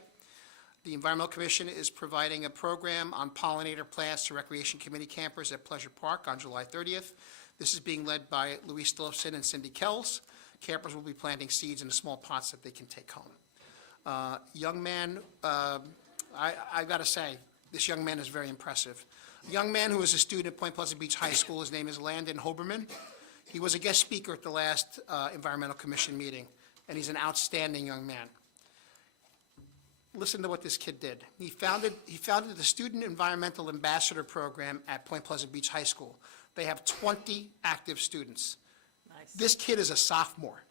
The Environmental Commission is providing a program on pollinator plants to Recreation Committee campers at Pleasure Park on July 30th. This is being led by Louise Stillifson and Cindy Kells. Campers will be planting seeds in small pots that they can take home. Young man, I got to say, This young man is very impressive. A young man who is a student at Point Pleasant Beach High School, his name is Landon Hoberman. He was a guest speaker at the last Environmental Commission meeting, and he's an outstanding young man. Listen to what this kid did. He founded the Student Environmental Ambassador Program at Point Pleasant Beach High School. They have 20 active students. Nice. This kid is a sophomore.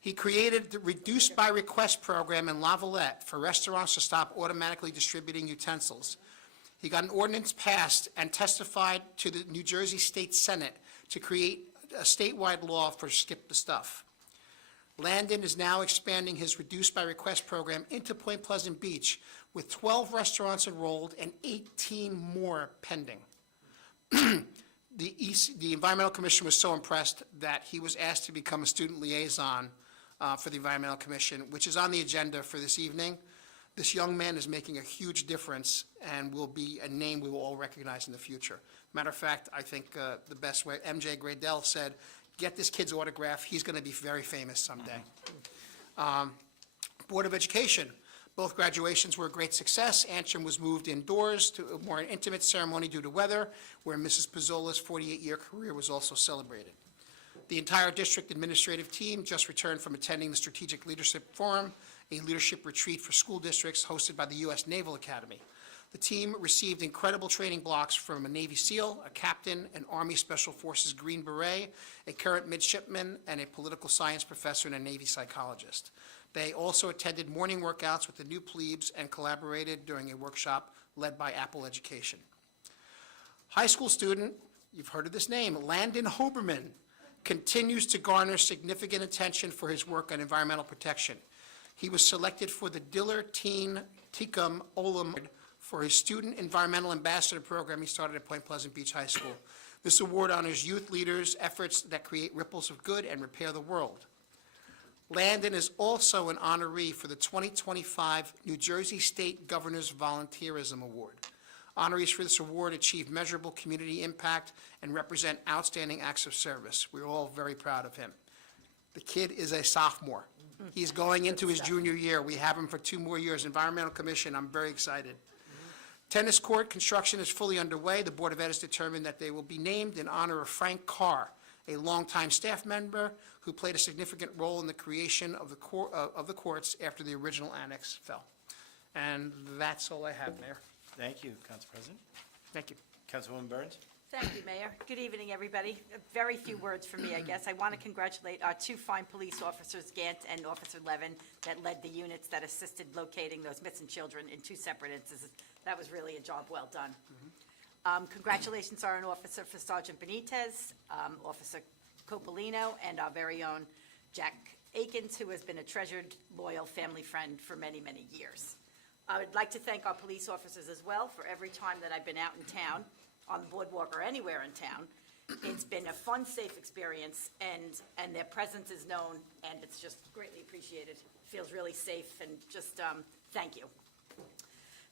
He created the Reduced by Request program in La Valette for restaurants to stop automatically distributing utensils. He got an ordinance passed and testified to the New Jersey State Senate to create a statewide law for Skip the Stuff. Landon is now expanding his Reduced by Request program into Point Pleasant Beach with 12 restaurants enrolled and 18 more pending. The Environmental Commission was so impressed that he was asked to become a student liaison for the Environmental Commission, which is on the agenda for this evening. This young man is making a huge difference and will be a name we will all recognize in the future. Matter of fact, I think the best way, MJ Gradell said, get this kid's autograph, he's going to be very famous someday. Board of Education, both graduations were a great success. Antrim was moved indoors to a more intimate ceremony due to weather, where Mrs. Pizzola's 48-year career was also celebrated. The entire district administrative team just returned from attending the Strategic Leadership Forum, a leadership retreat for school districts hosted by the U.S. Naval Academy. The team received incredible training blocks from a Navy SEAL, a captain, an Army Special Forces Green Beret, a current midshipman, and a political science professor and a Navy psychologist. They also attended morning workouts with the new plebes and collaborated during a workshop led by Apple Education. High school student, you've heard of this name, Landon Hoberman, continues to garner significant attention for his work on environmental protection. He was selected for the Diller Teen Tikum Olam Award for his Student Environmental Ambassador program he started at Point Pleasant Beach High School. This award honors youth leaders' efforts that create ripples of good and repair the world. Landon is also an honoree for the 2025 New Jersey State Governor's Volunteerism Award. Honorees for this award achieve measurable community impact and represent outstanding acts of service. We're all very proud of him. The kid is a sophomore. He's going into his junior year. We have him for 2 more years. Environmental Commission, I'm very excited. Tennis court construction is fully underway. The Board of Ed has determined that they will be named in honor of Frank Carr, a longtime staff member who played a significant role in the creation of the courts after the original annex fell. And that's all I have, Mayor. Thank you, Council President. Thank you. Councilwoman Burns? Thank you, Mayor. Good evening, everybody. Very few words from me, I guess. I want to congratulate our 2 fine police officers, Gant and Officer Levin, that led the units that assisted locating those missing children in 2 separate instances. That was really a job well done. Congratulations are an officer for Sergeant Benitez, Officer Copolino, and our very own Jack Akins, who has been a treasured, loyal family friend for many, many years. I would like to thank our police officers as well for every time that I've been out in town, on the boardwalk or anywhere in town. It's been a fun, safe experience, and their presence is known, and it's just greatly appreciated. Feels really safe, and just thank you.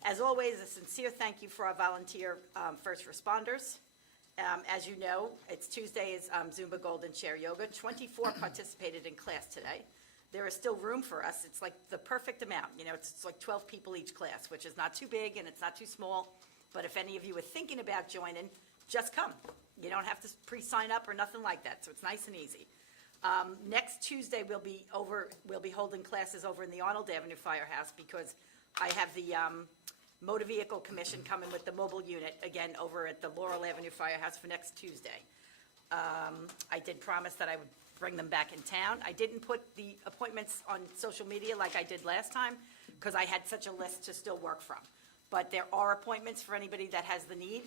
As always, a sincere thank you for our volunteer first responders. As you know, it's Tuesday's Zumba Golden Chair Yoga. 24 participated in class today. There is still room for us. It's like the perfect amount. You know, it's like 12 people each class, which is not too big and it's not too small. But if any of you are thinking about joining, just come. You don't have to pre-sign up or nothing like that, so it's nice and easy. Next Tuesday, we'll be holding classes over in the Arnold Avenue Firehouse because I have the Motor Vehicle Commission coming with the mobile unit, again, over at the Laurel Avenue Firehouse for next Tuesday. I did promise that I would bring them back in town. I didn't put the appointments on social media like I did last time because I had such a list to still work from. But there are appointments for anybody that has the need.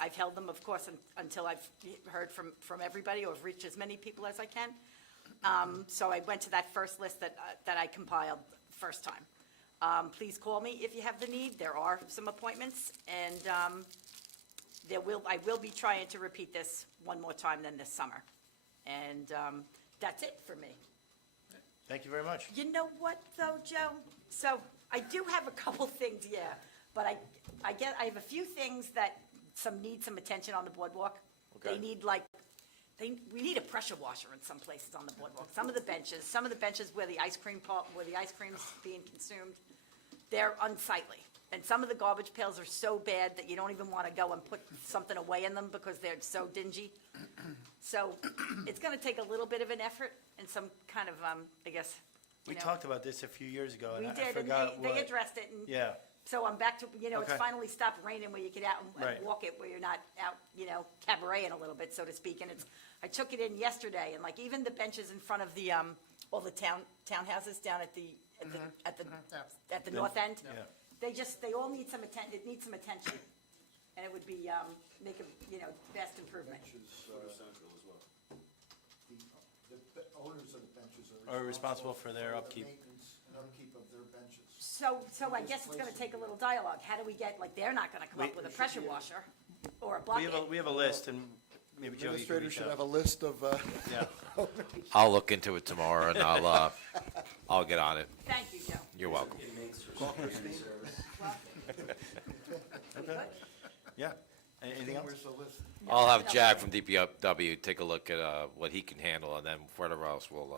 I've held them, of course, until I've heard from everybody or have reached as many people as I can. So I went to that first list that I compiled first time. Please call me if you have the need. There are some appointments, and I will be trying to repeat this one more time than this summer. And that's it for me. Thank you very much. You know what, though, Joe? So I do have a couple things, yeah, but I have a few things that need some attention on the boardwalk. Okay. We need a pressure washer in some places on the boardwalk. Some of the benches where the ice cream's being consumed, they're unsightly. And some of the garbage pails are so bad that you don't even want to go and put something away in them because they're so dingy. So it's going to take a little bit of an effort and some kind of, I guess, We you know. talked about this a few years ago, and We I did, and forgot they what. addressed it, and Yeah, so I'm back to, it's Okay. finally stopped raining where you get out and Right. walk it, where you're not out, cabareting a little bit, so to speak. And I took it in yesterday, and like even the benches in front of the, all the townhouses down at the north end, yeah. they all need some it needs some attention. And it would be, make a, vast improvement. Benches, Central as well. the owners of the benches Are responsible for their upkeep. Maintenance and upkeep of their benches. So I guess it's gonna take a little dialogue. How do we get, like, they're not gonna come up with a pressure washer or a bucket. We have a list, and maybe Joe, you can Administrator reach should out. have a list of, Yeah. I'll look into it tomorrow and I'll get on it. Thank you, Joe. You're welcome. Inmates or security service. Good? Yeah. Anything else? Where's the list? I'll have Jack from DPW take a look at what he can handle, and then whatever else we'll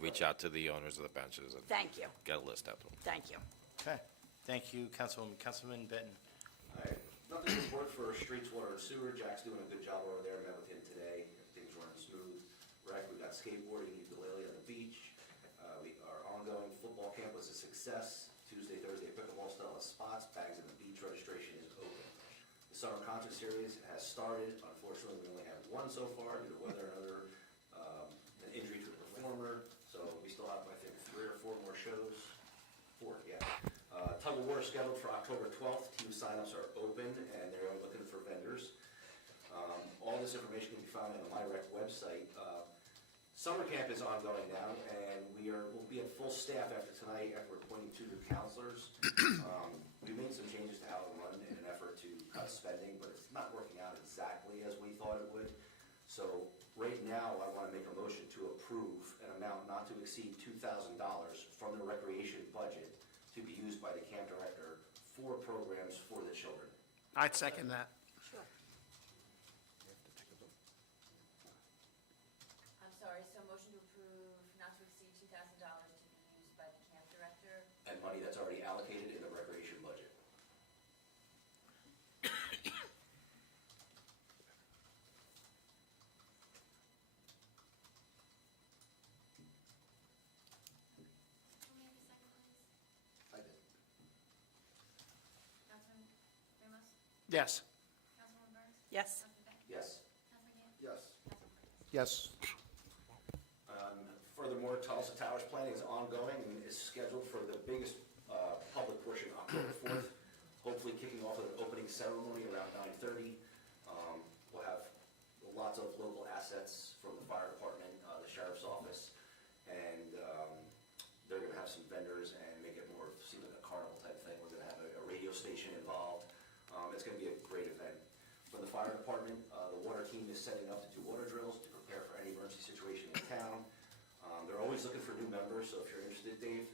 reach out to the owners of the benches and Thank you, get a list out to them. thank you. Okay. Thank you, Councilman Benton. All right, nothing to report for streets, water, and sewer. Jack's doing a good job over there. Met with him today. Everything's running smooth. Rec, we got skateboarding, ukulele on the beach. Our ongoing football camp was a success. Tuesday, Thursday, pickleball still has spots. Bags in the beach registration is open. The summer concert series has started. Unfortunately, we only have one so far due to weather and an injury to the performer. So we still have, I think, 3 or 4 more shows. 4, yeah. Tug of War is scheduled for October 12th. Team signups are open, and they're looking for vendors. All this information can be found on the MyRec website. Summer camp is ongoing now, and we'll be at full staff after tonight after we're appointing 2 new counselors. We made some changes to how it run in an effort to cut spending, but it's not working out exactly as we thought it would. So right now, I want to make a motion to approve an amount not to exceed $2,000 from the recreation budget to be used by the camp director for programs for the children. I'd second that. Sure. I'm sorry, so motion to approve not to exceed $2,000 to be used by the camp director. And money that's already allocated in the recreation budget. Can we have a second, please? I did. Councilman Ramos? Yes. Councilwoman Burns? Yes? Councilman Beck? Yes. Councilman Gann? Yes. Councilman Curtis? Yes. Furthermore, Tulsa Towers planning is ongoing and is scheduled for the biggest public portion October 4th, hopefully kicking off with an opening ceremony around 9:30. We'll have lots of local assets from the fire department, the sheriff's office, and they're going to have some vendors and make it more seem like a carnival type thing. We're going to have a radio station involved. It's going to be a great event. For the fire department, the water team is setting up to do water drills to prepare for any emergency situation in town. They're always looking for new members, so if you're interested, Dave,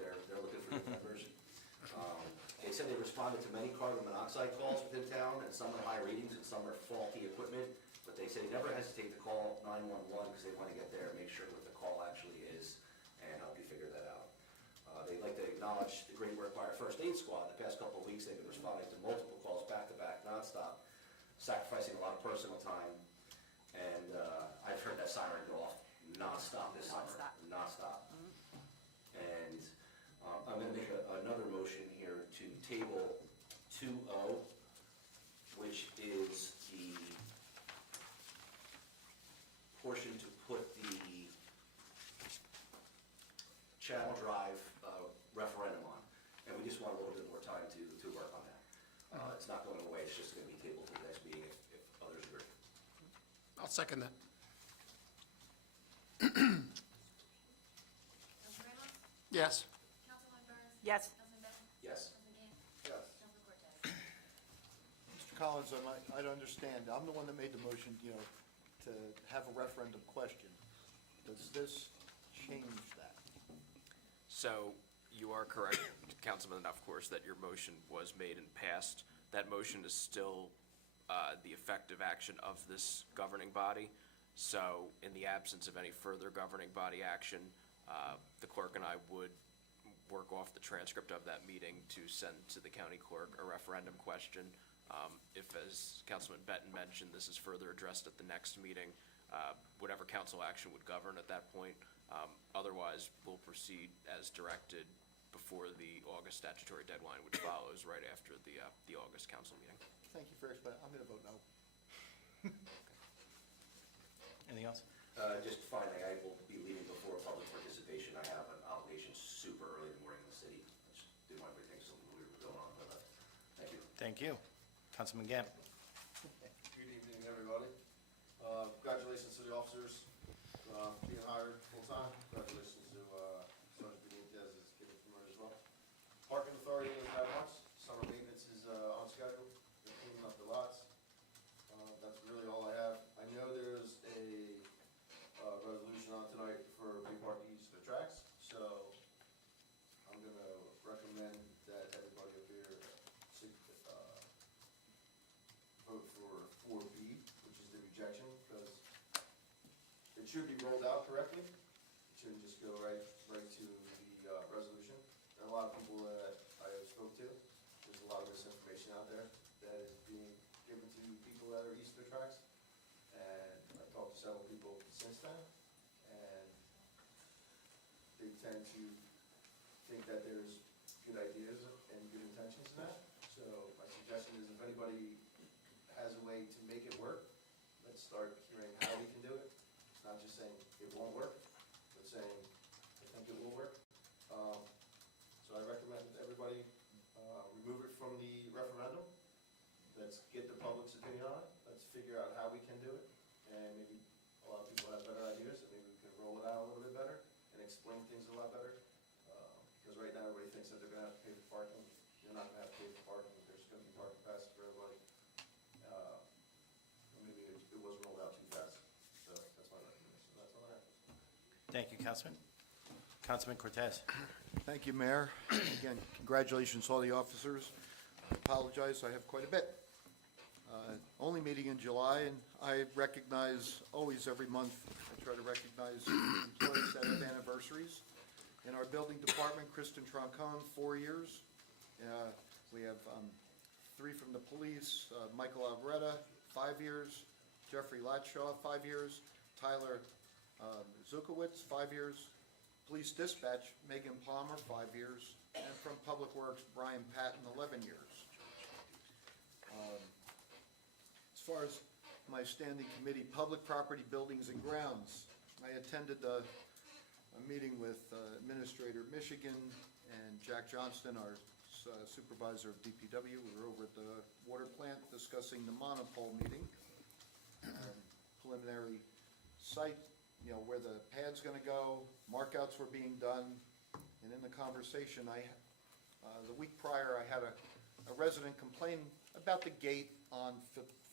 they're looking for new members. They said they responded to many carbon monoxide calls within town, and some are high readings and some are faulty equipment, but they say never hesitate to call 911 because they want to get there and make sure what the call actually is and help you figure that out. They'd like to acknowledge the great work by our first aid squad. The past couple of weeks, they've been responding to multiple calls back-to-back, nonstop, sacrificing a lot of personal time, and I've heard that siren go off nonstop this summer. Nonstop. And I'm going to make another motion here to table 2O, which is the portion to put the Channel Drive referendum on. And we just want a little bit more time to work on that. It's not going away, it's just going to be tabled to the next meeting if others agree. I'll second that. Councilman Ramos? Yes. Councilwoman Burns? Yes? Councilman Beck? Yes. Councilman Gann? Yes. Councilman Cortez? Mr. Collins, I'd understand, I'm the one that made the motion, to have a referendum question. Does this change that? So you are correct, Councilman, of course, that your motion was made and passed. That motion is still the effective action of this governing body. So in the absence of any further governing body action, the clerk and I would work off the transcript of that meeting to send to the county clerk a referendum question. If, as Councilman Benton mentioned, this is further addressed at the next meeting, whatever council action would govern at that point. Otherwise, we'll proceed as directed before the August statutory deadline, which follows right after the August council meeting. Thank you for explaining. I'm gonna vote no. Anything else? Just finally, I will be leaving before public participation. I have an obligation super early in the morning in the city. I just didn't want everybody to think something weird was going on, but, thank you. Thank you. Councilman Gamp. Good evening, everybody. Congratulations to the officers, being hired full-time. Congratulations to, Sergeant Benitez is getting promoted as well. Parking authority is at once. Summer maintenance is, on schedule. They're cleaning up the lots. That's really all I have. I know there's a, resolution on tonight for Big Park East of the tracks, so I'm gonna recommend that everybody up here, vote for 4B, which is the rejection, because it should be rolled out correctly. It shouldn't just go right to the, resolution. And a lot of people that I have spoke to, there's a lot of misinformation out there that is being given to people that are east of the tracks. And I've talked to several people since then, and they tend to think that there's good ideas and good intentions in that. So my suggestion is if anybody has a way to make it work, let's start hearing how we can do it. Not just saying it won't work, but saying, I think it will work. So I recommend that everybody, remove it from the referendum. Let's get the public's opinion on it. Let's figure out how we can do it. And maybe a lot of people have better ideas, and maybe we can roll it out a little bit better and explain things a lot better. Because right now, everybody thinks that they're gonna have to pay for parking. You're not gonna have to pay for parking. There's gonna be parking passes for everybody. Maybe it was rolled out too fast. So that's my recommendation. That's all I have. Thank you, Councilman. Councilman Cortez. Thank you, Mayor. Again, congratulations to all the officers. I apologize, I have quite a bit. Only meeting in July, and I recognize, always every month, I try to recognize employees that have anniversaries. In our building department, Kristen Troncone, 4 years. We have 3 from the police, Michael Algretta, 5 years. Jeffrey Latshaw, 5 years. Tyler Zukowitz, 5 years. Police dispatch, Megan Palmer, 5 years. And from Public Works, Brian Patton, 11 years. As far as my standing committee, Public Property Buildings and Grounds, I attended a meeting with Administrator Michigan and Jack Johnston, our supervisor of DPW. We were over at the water plant discussing the monopole meeting, preliminary site, where the pad's gonna go, markouts were being done, and in the conversation, the week prior, I had a resident complain about the gate on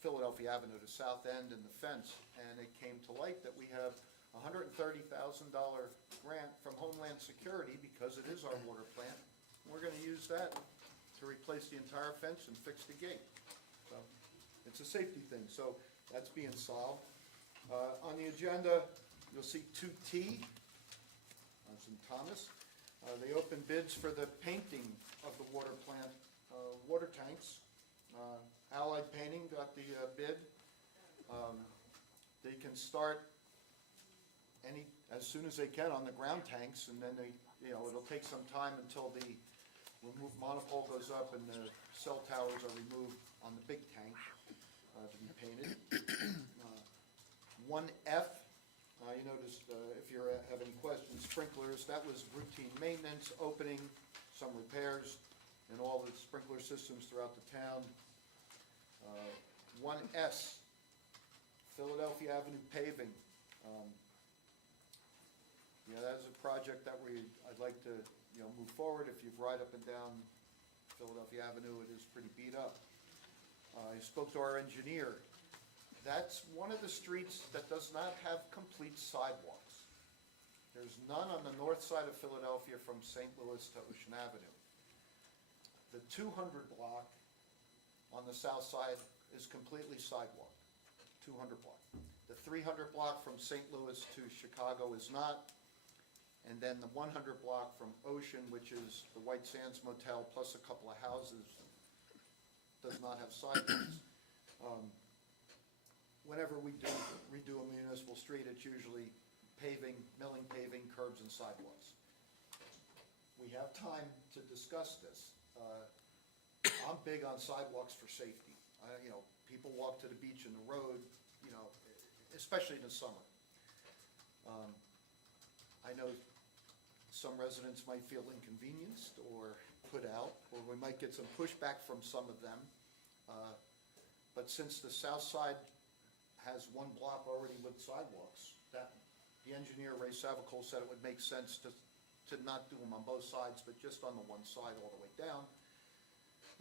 Philadelphia Avenue, the south end, and the fence, and it came to light that we have a $130,000 grant from Homeland Security because it is our water plant. We're gonna use that to replace the entire fence and fix the gate. So, it's a safety thing, so that's being solved. On the agenda, you'll see 2T, on St. Thomas. They opened bids for the painting of the water plant, water tanks. Allied Painting got the bid. They can start as soon as they can on the ground tanks, and then it'll take some time until the monopole goes up and the cell towers are removed on the big tank to be painted. 1F, you noticed, if you have any questions, sprinklers, that was routine maintenance, opening, some repairs, and all the sprinkler systems throughout the town. 1S, Philadelphia Avenue paving. That is a project that I'd like to, move forward. If you've ride up and down Philadelphia Avenue, it is pretty beat up. I spoke to our engineer. That's one of the streets that does not have complete sidewalks. There's none on the north side of Philadelphia from St. Louis to Ocean Avenue. The 200 block on the south side is completely sidewalk, 200 block. The 300 block from St. Louis to Chicago is not. And then the 100 block from Ocean, which is the White Sands Motel plus a couple of houses, does not have sidewalks. Whenever we redo a municipal street, it's usually paving, milling paving, curbs and sidewalks. We have time to discuss this. I'm big on sidewalks for safety. People walk to the beach and the road, especially in the summer. I know some residents might feel inconvenienced or put out, or we might get some pushback from some of them. But since the south side has one block already with sidewalks, that the engineer, Ray Savicol, said it would make sense to not do them on both sides, but just on the one side all the way down.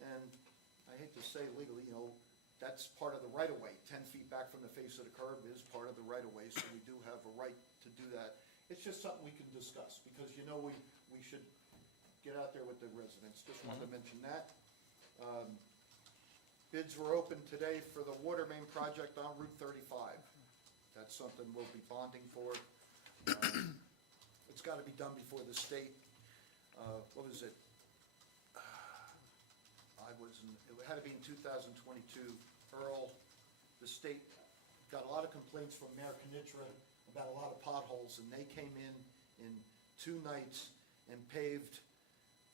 And I hate to say legally, that's part of the right-of-way. 10 feet back from the face of the curb is part of the right-of-way, so we do have a right to do that. It's just something we can discuss, because we should get out there with the residents. Just wanted to mention that. Bids were open today for the water main project on Route 35. That's something we'll be bonding for. It's got to be done before the state. What was it? It had to be in 2022. Earl, the state got a lot of complaints from Mayor Knitra about a lot of potholes, and they came in 2 nights and paved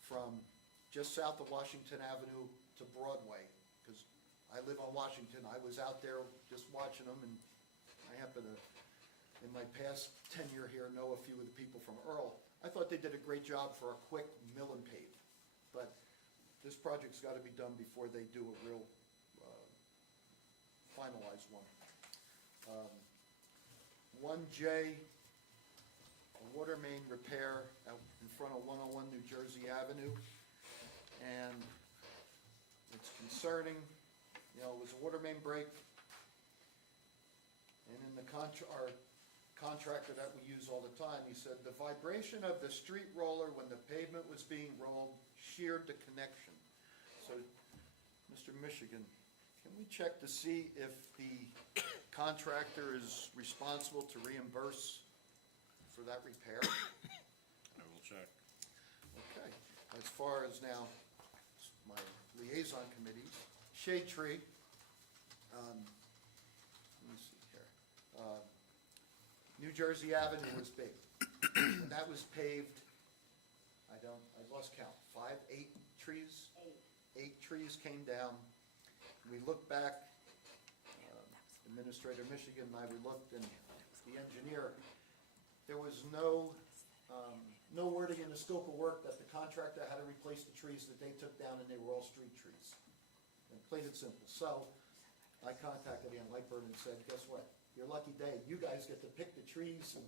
from just south of Washington Avenue to Broadway, because I live on Washington. I was out there just watching them, and I happen to, in my past tenure here, know a few of the people from Earl. I thought they did a great job for a quick mill and pave, but this project's got to be done before they do a real finalized one. 1J, a water main repair out in front of 101 New Jersey Avenue, and it's concerning. It was a water main break, and in the our contractor that we use all the time, he said the vibration of the street roller when the pavement was being rolled sheared the connection. So, Mr. Michigan, can we check to see if the contractor is responsible to reimburse for that repair? I will check. Okay. As far as now, my liaison committees, shade tree. Let me see here. New Jersey Avenue was big. When that was paved, I lost count. 5, 8 trees? 8 trees came down. We looked back, Administrator Michigan and I, we looked, and the engineer, there was no wording in the scope of work that the contractor had to replace the trees that they took down, and they were all street trees. And plain and simple. So I contacted Ann Lightburn and said, guess what? Your lucky day. You guys get to pick the trees, and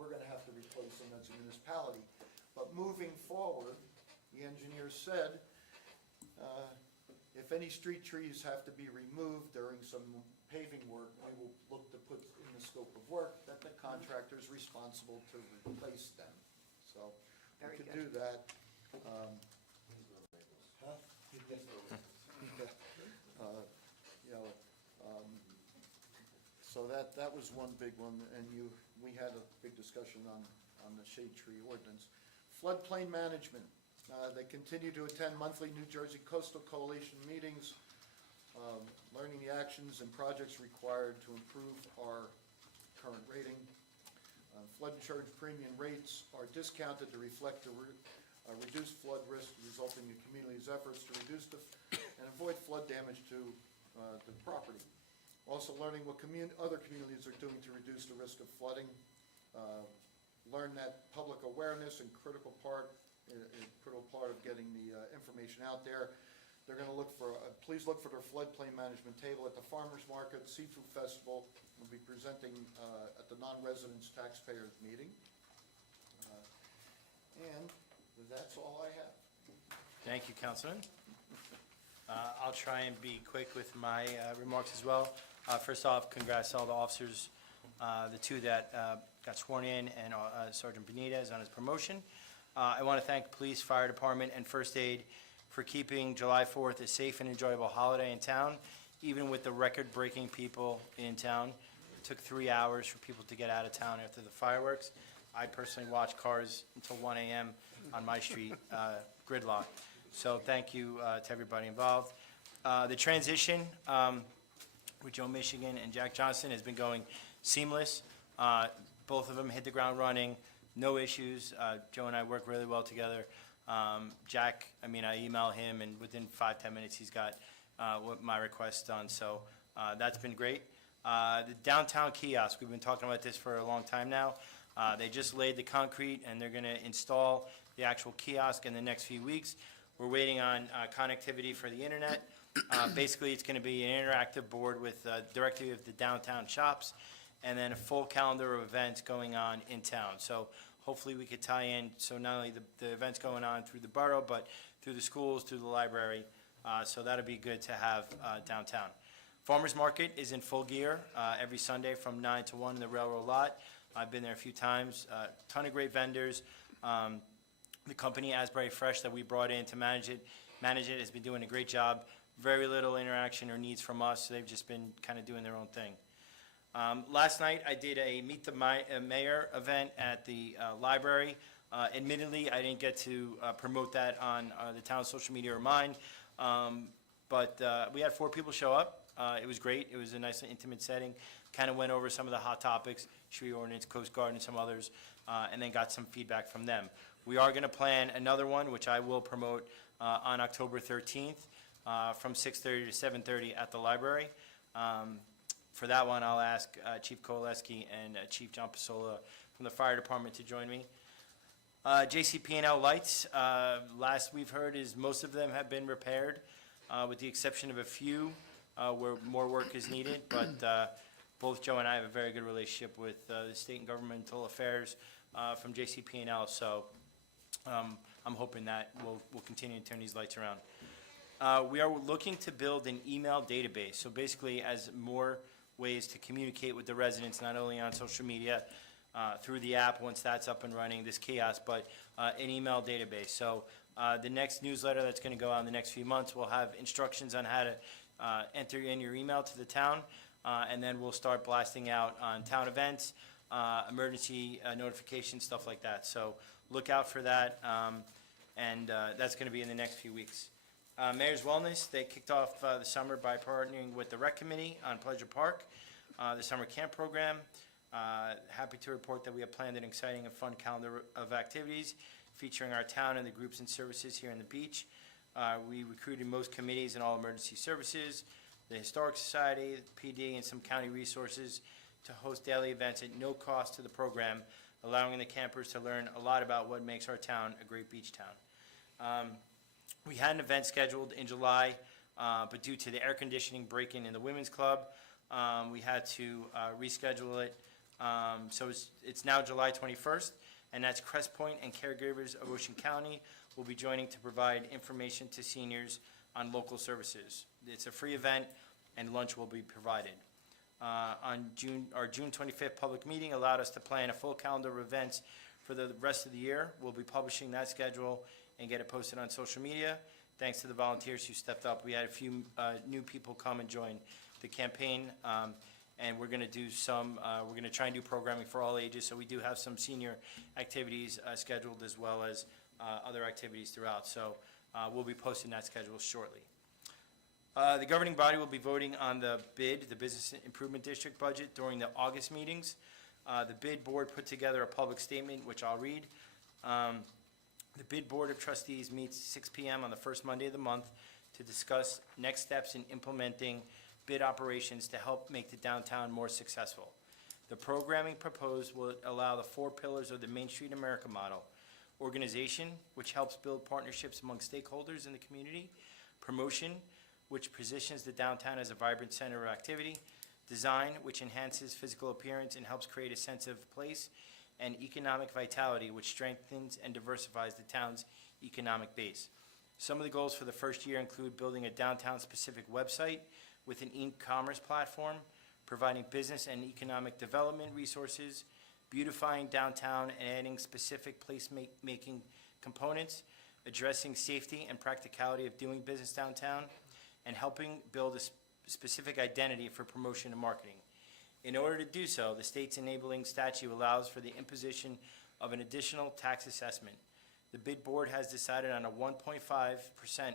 we're going to have to replace them as a municipality. But moving forward, the engineer said, if any street trees have to be removed during some paving work, we will look to put in the scope of work that the contractor is responsible to replace them. So we could do that. So that was one big one, and we had a big discussion on the shade tree ordinance. Floodplain management. They continue to attend monthly New Jersey Coastal Coalition meetings, learning the actions and projects required to improve our current rating. Flood insurance premium rates are discounted to reflect the reduced flood risk resulting in communities' efforts to reduce and avoid flood damage to the property. Also learning what other communities are doing to reduce the risk of flooding. Learn that public awareness is a critical part of getting the information out there. They're going to please look for their floodplain management table at the Farmers Market, Seafood Festival. We'll be presenting at the non-residents taxpayers meeting. And that's all I have. Thank you, Councilman. I'll try and be quick with my remarks as well. First off, congrats to all the officers, the 2 that got sworn in, and Sergeant Benitez on his promotion. I want to thank the police, fire department, and first aid for keeping July 4th a safe and enjoyable holiday in town, even with the record-breaking people in town. It took 3 hours for people to get out of town after the fireworks. I personally watch cars until 1 a.m. on my street, gridlock. So thank you to everybody involved. The transition with Joe Michigan and Jack Johnson has been going seamless. Both of them hit the ground running, no issues. Joe and I work really well together. Jack, I email him, and within 5-10 minutes, he's got what my request done. So that's been great. The downtown kiosk, we've been talking about this for a long time now. They just laid the concrete, and they're going to install the actual kiosk in the next few weeks. We're waiting on connectivity for the internet. Basically, it's going to be an interactive board with directory of the downtown shops, and then a full calendar of events going on in town. So hopefully we could tie in, so not only the events going on through the borough, but through the schools, through the library. So that'll be good to have downtown. Farmers Market is in full gear every Sunday from 9 to 1 in the railroad lot. I've been there a few times. Ton of great vendors. The company Asbury Fresh that we brought in to manage it has been doing a great job. Very little interaction or needs from us. They've just been kind of doing their own thing. Last night, I did a Meet the Mayor event at the library. Admittedly, I didn't get to promote that on the town's social media or mine, but we had 4 people show up. It was great. It was a nice intimate setting. Kind of went over some of the hot topics, tree ordinance, Coast Guard, and some others, and then got some feedback from them. We are going to plan another one, which I will promote on October 13th from 6:30 to 7:30 at the library. For that one, I'll ask Chief Koleski and Chief John Pasola from the fire department to join me. JCP&L lights, last we've heard is most of them have been repaired, with the exception of a few where more work is needed, but both Joe and I have a very good relationship with the state and governmental affairs from JCP&L, so I'm hoping that we'll continue to turn these lights around. We are looking to build an email database, so basically as more ways to communicate with the residents, not only on social media, through the app, once that's up and running, this kiosk, but an email database. So the next newsletter that's going to go out in the next few months will have instructions on how to enter in your email to the town, and then we'll start blasting out on town events, emergency notifications, stuff like that. So look out for that, and that's going to be in the next few weeks. Mayor's Wellness, they kicked off the summer by partnering with the Rec Committee on Pleasure Park, the summer camp program. Happy to report that we have planned an exciting and fun calendar of activities featuring our town and the groups and services here in the beach. We recruited most committees and all emergency services, the Historic Society, the PD, and some county resources to host daily events at no cost to the program, allowing the campers to learn a lot about what makes our town a great beach town. We had an event scheduled in July, but due to the air conditioning break-in in the women's club, we had to reschedule it. So it's now July 21st, and that's Crest Point and caregivers of Ocean County will be joining to provide information to seniors on local services. It's a free event, and lunch will be provided. Our June 25th public meeting allowed us to plan a full calendar of events for the rest of the year. We'll be publishing that schedule and get it posted on social media. Thanks to the volunteers who stepped up. We had a few new people come and join the campaign, and we're going to do we're going to try and do programming for all ages, so we do have some senior activities scheduled as well as other activities throughout. So we'll be posting that schedule shortly. The governing body will be voting on the BID, the Business Improvement District budget, during the August meetings. The BID board put together a public statement, which I'll read. The BID Board of Trustees meets 6 p.m. on the first Monday of the month to discuss next steps in implementing BID operations to help make the downtown more successful. The programming proposed will allow the 4 pillars of the Main Street America model: organization, which helps build partnerships among stakeholders in the community; promotion, which positions the downtown as a vibrant center of activity; design, which enhances physical appearance and helps create a sense of place; and economic vitality, which strengthens and diversifies the town's economic base. Some of the goals for the first year include building a downtown-specific website with an e-commerce platform, providing business and economic development resources, beautifying downtown and adding specific place-making components, addressing safety and practicality of doing business downtown, and helping build a specific identity for promotion and marketing. In order to do so, the state's enabling statute allows for the imposition of an additional tax assessment. The bid board has decided on a 1.5%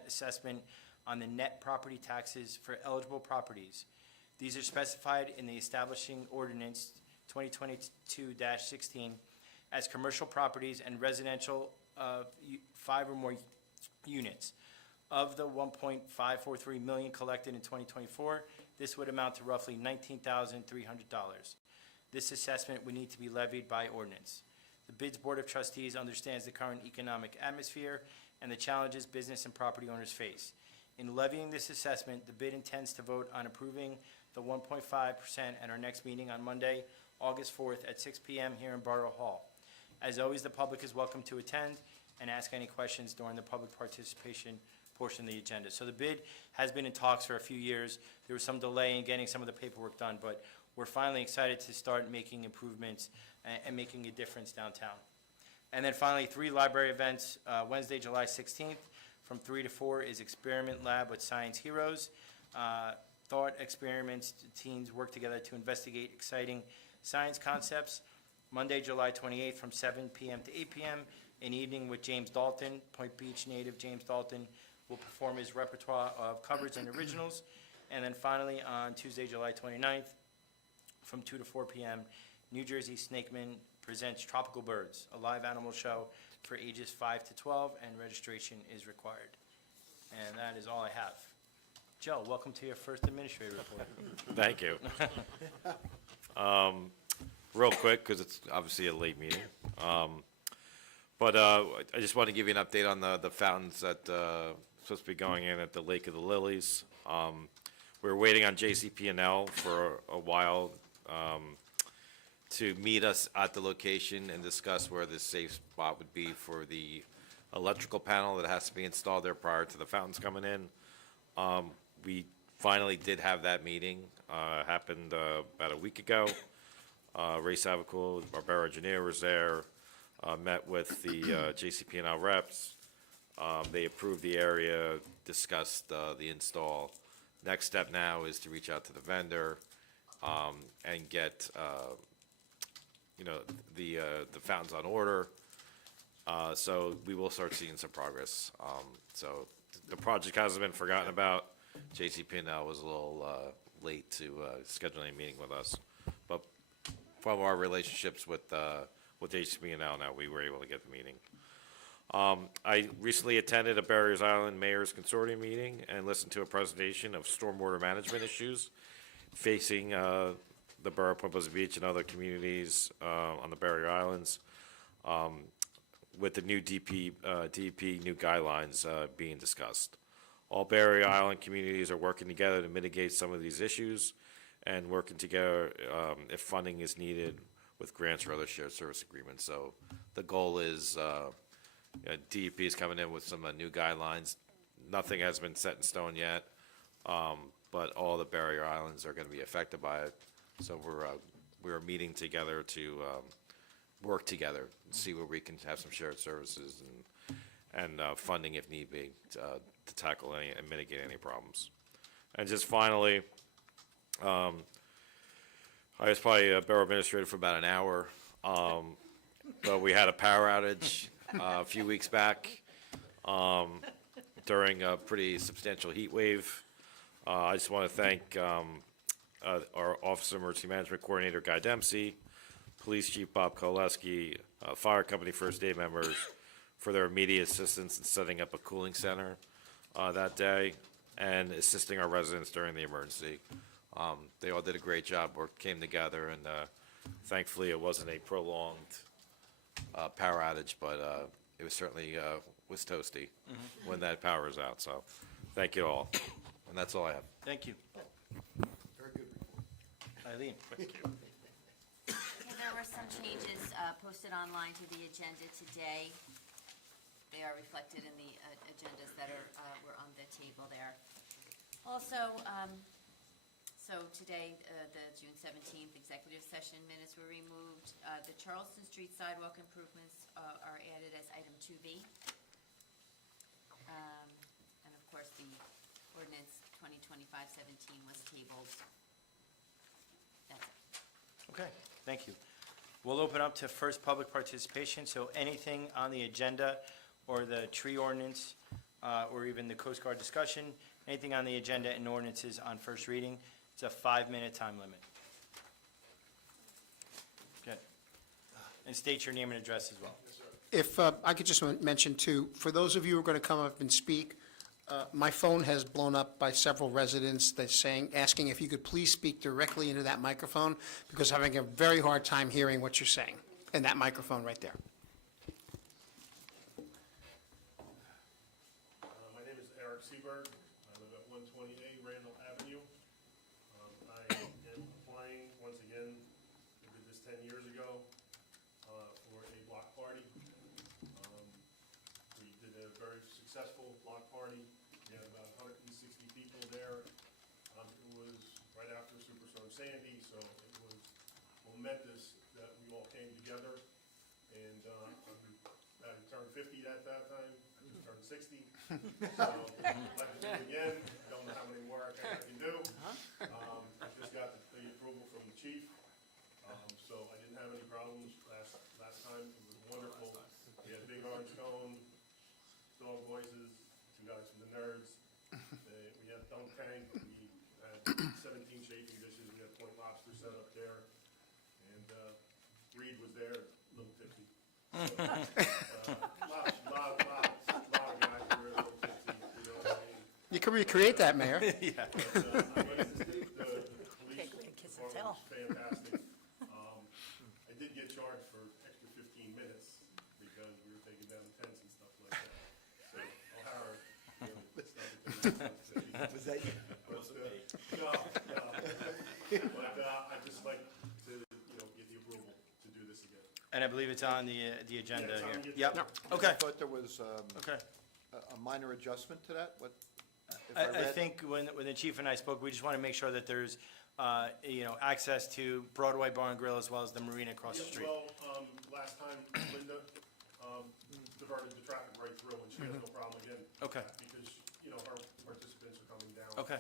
assessment on the net property taxes for eligible properties. These are specified in the establishing ordinance 2022-16 as commercial properties and residential of 5 or more units. Of the 1.543 million collected in 2024, this would amount to roughly $19,300. This assessment would need to be levied by ordinance. The BID's Board of Trustees understands the current economic atmosphere and the challenges business and property owners face. In levying this assessment, the BID intends to vote on approving the 1.5% at our next meeting on Monday, August 4th at 6 p.m. here in Borough Hall. As always, the public is welcome to attend and ask any questions during the public participation portion of the agenda. So the bid has been in talks for a few years. There was some delay in getting some of the paperwork done, but we're finally excited to start making improvements and making a difference downtown. And then finally, 3 library events. Wednesday, July 16th, from 3 to 4 is Experiment Lab with Science Heroes. Thought experiments, teens work together to investigate exciting science concepts. Monday, July 28th, from 7 p.m. to 8 p.m., an evening with James Dalton. Point Beach native James Dalton will perform his repertoire of covers and originals. And then finally, on Tuesday, July 29th, from 2 to 4 p.m., New Jersey Snakeman presents Tropical Birds, a live animal show for ages 5 to 12, and registration is required. And that is all I have. Joe, welcome to your first administrative report. Thank you. Real quick, because it's obviously a late meeting. But I just want to give you an update on the fountains that supposed to be going in at the Lake of the Lilies. We're waiting on JCP&L for a while to meet us at the location and discuss where the safe spot would be for the electrical panel that has to be installed there prior to the fountains coming in. We finally did have that meeting. Happened about a week ago. Ray Savicool, our borough engineer, was there. Met with the JCP&L reps. They approved the area, discussed the install. Next step now is to reach out to the vendor and get the fountains on order. So we will start seeing some progress. So the project hasn't been forgotten about. JCP&L was a little late to scheduling a meeting with us, but from our relationships with JCP&L now, we were able to get the meeting. I recently attended a Barriers Island Mayor's Consortium meeting and listened to a presentation of stormwater management issues facing the borough of Point Pleasant Beach and other communities on the Barrier Islands, with the new DEP new guidelines being discussed. All Barrier Island communities are working together to mitigate some of these issues and working together if funding is needed with grants or other shared service agreements. So the goal is DEP is coming in with some new guidelines. Nothing has been set in stone yet, but all the Barrier Islands are going to be affected by it. So we're meeting together to work together and see where we can have some shared services and funding if need be to tackle any and mitigate any problems. And just finally, I was probably a borough administrator for about an hour, but we had a power outage a few weeks back during a pretty substantial heat wave. I just want to thank our Office of Emergency Management Coordinator, Guy Dempsey, Police Chief Bob Koleski, Fire Company First Aid members for their immediate assistance in setting up a cooling center that day and assisting our residents during the emergency. They all did a great job, came together, and thankfully it wasn't a prolonged power outage, but it was certainly was toasty when that power is out. So thank you all. And that's all I have. Thank you. Very good report. Eileen. Thank you. There were some changes posted online to the agenda today. They are reflected in the agendas that were on the table there. Also, so today, the June 17th executive session minutes were removed. The Charleston Street sidewalk improvements are added as item 2B. And of course, the ordinance 2025-17 was tabled. That's it. Okay, thank you. We'll open up to first public participation, so anything on the agenda or the tree ordinance, or even the Coast Guard discussion, anything on the agenda and ordinances on first reading, it's a 5-minute time limit. Okay. And state your name and address as well. If I could just mention too, for those of you who are going to come up and speak, my phone has blown up by several residents that's asking if you could please speak directly into that microphone, because I'm having a very hard time hearing what you're saying in that microphone right there. My name is Eric Seberg. I live at 128 Randall Avenue. I am applying, once again, I did this 10 years ago, for a block party. We did a very successful block party. We had about 160 people there. It was right after Superstorm Sandy, so it was momentous that we all came together. And I turned 50 at that time. I just turned 60. So I'd like to do it again. Don't know how many more I can do. I just got the approval from the chief. So I didn't have any problems last time. It was wonderful. We had Big Orange Cone, Dog Voices, 2 guys from the Nerds. We had Dunk Tank. We had 17 chafing dishes. We had Point Lobster set up there. And Reed was there, a little tipsy. Lot of guys were a little tipsy, you know what I mean? You can recreate that, Mayor. Yeah. The police department was fantastic. I did get charged for extra 15 minutes because we were taking down tents and stuff like that. So O'Hara, Was that you? No. But I'd just like to, get the approval to do this again. And I believe it's on the agenda Yeah, it's on here. the Yep, agenda. okay, I thought there was okay. a minor adjustment to that, what? if I read- think when the chief and I spoke, we just want to make sure that there's, access to Broadway Bar and Grill as well as the marina across the street. Well, last time Linda diverted the traffic right through, and she has no problem again. with Okay. that, Because, her participants are coming down. Okay.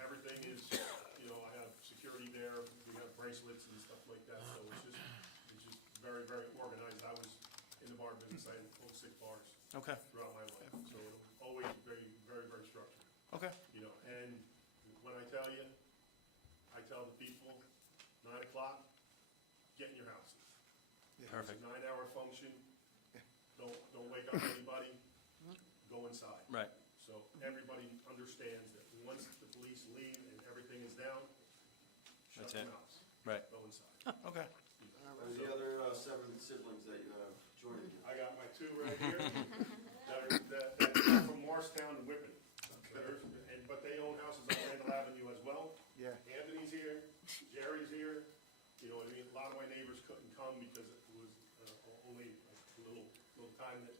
Everything is, I have security there, we have bracelets and stuff like that, so it's just very, very organized. I was in the bar business, I owned 6 bars Okay, throughout my life, so it was always very, very, very structured. okay, And when I tell you, I tell the people, 9 o'clock, get in your houses. perfect, It's a 9-hour function, don't wake up anybody, go inside. right. So everybody understands that once the police leave and everything is down, shut That's your it. mouths, Right, go inside. okay. Are the other 7 siblings that you have joining you? I got my 2 right here, that are from Morristown and Whippany. But they own houses on Randall Avenue as well. Yeah. Anthony's here, Jerry's here, a lot of my neighbors couldn't come because it was only a little time that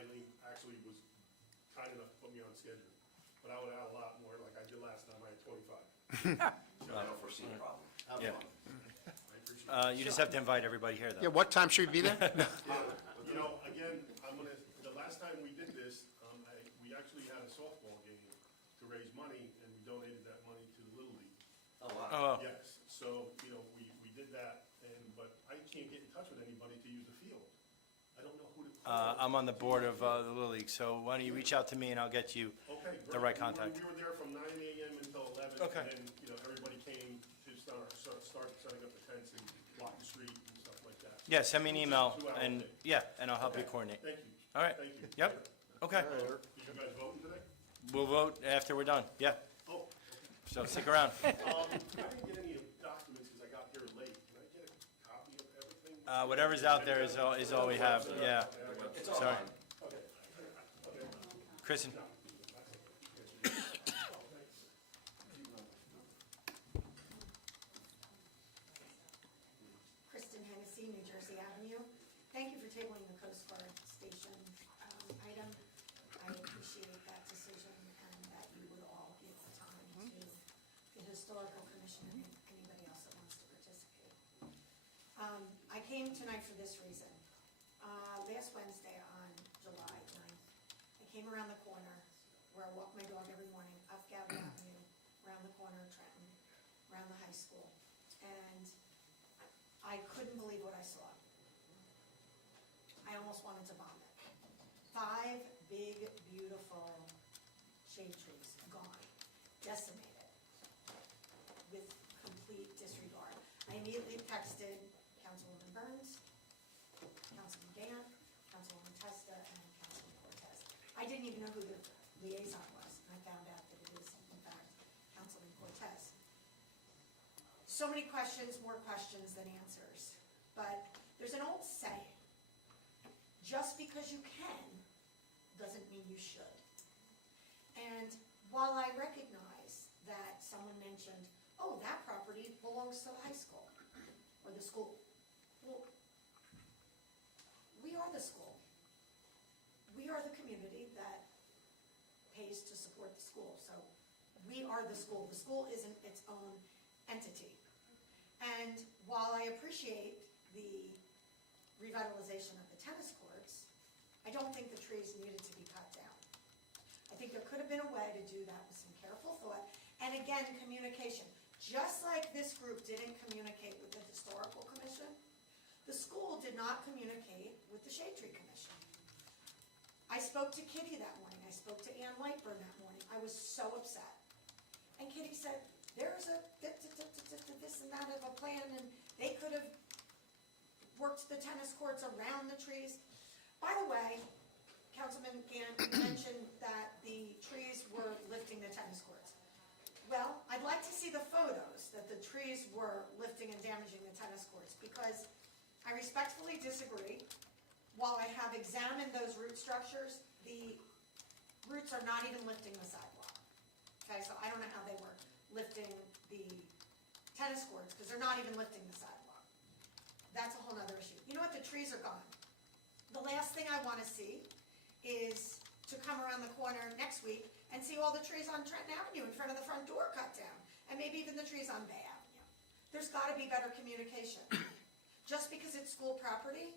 Eileen actually was kind enough to put me on schedule. But I would add a lot more, like I did last time, I had 25. I don't foresee a problem. Have Yeah. fun. I appreciate it. You just have to invite everybody here, Yeah, though. what time should we be there? Again, the last time we did this, we actually had a softball game to raise money, and we donated that money to the Little League. Oh, wow. Oh, Yes, so, we did that, but I can't get in touch with anybody to use the field. I don't know who to call. I'm on the board of the Little League, so why don't you reach out to me and I'll get you Okay, the right contact. We were there from 9 AM until 11. Okay. And then, everybody came to start setting up the tents and blocking the street and stuff like that. Yeah, send me an email, 2 hours and, a day. yeah, and I'll help you Okay, coordinate. Thank you. All right, Thank you. yep, okay. Did you guys voting today? We'll vote after we're done, yeah, Oh, so stick around. I didn't get any documents because I got here late. Can I get a copy of everything? Whatever's out there is all we have, yeah. It's Sorry. online. Kristen? Kristen Hennessy, New Jersey Avenue. Thank you for tabling the Coast Guard Station item. I appreciate that decision and that you would all give the time to the Historical Commission and anybody else that wants to participate. I came tonight for this reason. Last Wednesday on July 9th, I came around the corner where I walk my dog every morning, up Gavin Avenue, around the corner of Trenton, around the high school. And almost wanted to vomit. 5 big, beautiful shade trees gone, decimated, with complete disregard. I immediately texted Councilwoman Burns, Councilman Gann, Councilwoman Testa, and Councilman Cortez. I didn't even know who the liaison was, and I found out that it is, in fact, Councilman Cortez. So many questions, more questions than answers. But there's an old saying, just because you can doesn't mean you should. And while I recognize that someone mentioned, oh, that property belongs to the high school or the school. Well, we are the school. We are the community that pays to support the school. So we are the school. The school isn't its own entity. And while I appreciate the revitalization of the tennis courts, I don't think the trees needed to be cut down. I think there could have been a way to do that with some careful thought. And again, communication. Just like this group didn't communicate with the Historical Commission, the school did not communicate with the Shade Tree Commission. I spoke to Kitty that morning. I spoke to Ann Lightburn that morning. I was so upset. And Kitty said, there's a this and that of a plan, and they could have worked the tennis courts around the trees. By the way, Councilman Gann mentioned that the trees were lifting the tennis courts. Well, I'd like to see the photos that the trees were lifting and damaging the tennis courts, because I respectfully disagree. While I have examined those root structures, the roots are not even lifting the sidewalk. Okay, so I don't know how they were lifting the tennis courts, because they're not even lifting the sidewalk. That's a whole nother issue. You know what, the trees are gone. The last thing I wanna see is to come around the corner next week and see all the trees on Trenton Avenue in front of the front door cut down, and maybe even the trees on Bay Avenue. There's gotta be better communication. Just because it's school property,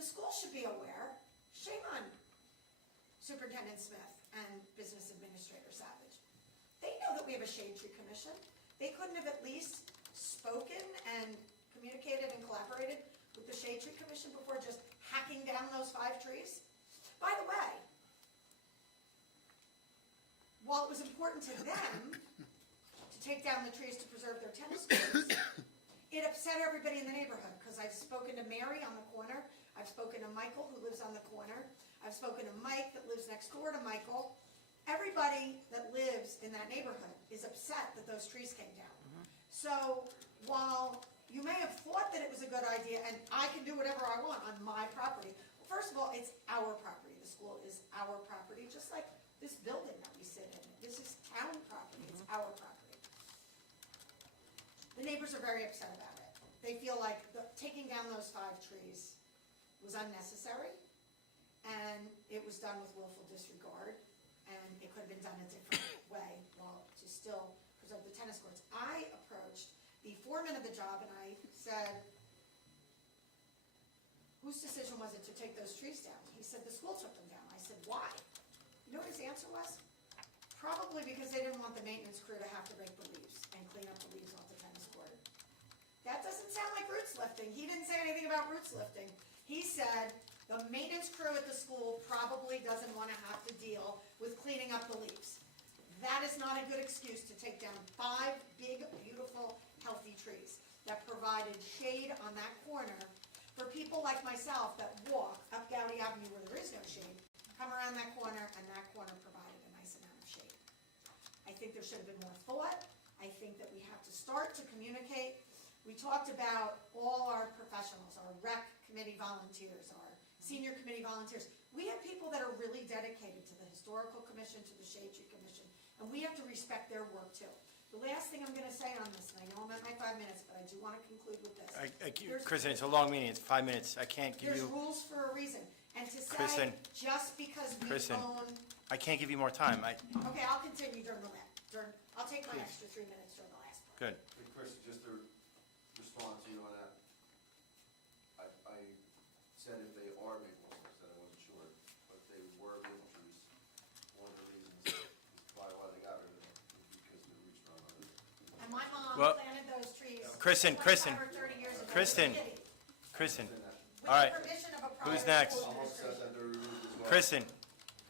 the school should be aware. Shame on Superintendent Smith and Business Administrator Savage. They know that we have a Shade Tree Commission. They couldn't have at least spoken and communicated and collaborated with the Shade Tree Commission before just hacking down those 5 trees? By the way, while it was important to them to take down the trees to preserve their tennis courts, it upset everybody in the neighborhood, because I've spoken to Mary on the corner, I've spoken to Michael, who lives on the corner, I've spoken to Mike, that lives next door to Michael. Everybody that lives in that neighborhood is upset that those trees came down. So while you may have thought that it was a good idea, and I can do whatever I want on my property, well, first of all, it's our property. The school is our property, just like this building that we sit in. This is town property, it's our property. The neighbors are very upset about it. They feel like taking down those 5 trees was unnecessary, and it was done with willful disregard, and it could have been done a different way, while to still preserve the tennis courts. I approached the foreman of the job and I said, whose decision was it to take those trees down? He said, the school took them down. I said, why? You know what his answer was? Probably because they didn't want the maintenance crew to have to rake the leaves and clean up the leaves off the tennis court. That doesn't sound like roots lifting. He didn't say anything about roots lifting. He said the maintenance crew at the school probably doesn't want to have to deal with cleaning up the leaves. That is not a good excuse to take down 5 big, beautiful, healthy trees that provided shade on that corner for people like myself that walk up Gowdy Avenue where there is no shade, come around that corner, and that corner provided a nice amount of shade. I think there should have been more thought. I think that we have to start to communicate. We talked about all our professionals, our rec committee volunteers, our senior committee volunteers. We have people that are really dedicated to the Historical Commission, to the Shade Tree Commission, and we have to respect their work too. The last thing I'm going to say on this, and I know I'm at my 5 minutes, but I do want to conclude with this. Kristen, it's a long meeting, it's 5 minutes, I can't give There's you, rules for a reason, and to say, Kristen. just because we Kristen. own, I can't give you more time, okay, I'll continue during the I'll take my extra 3 minutes during the last part. good. Hey, Chris, just to respond to you on that, I said if they are maple trees, that I wasn't sure, but if they were maple trees, one of the reasons is probably why they got rid of them, is because the roots run on it. And my mom Well, planted those trees Kristen, 25 or 30 years ago. Kristen, Kitty. Kristen, With All right. the permission of a prior Who's next? school I'm upset administration. that they're removed as well. Kristen,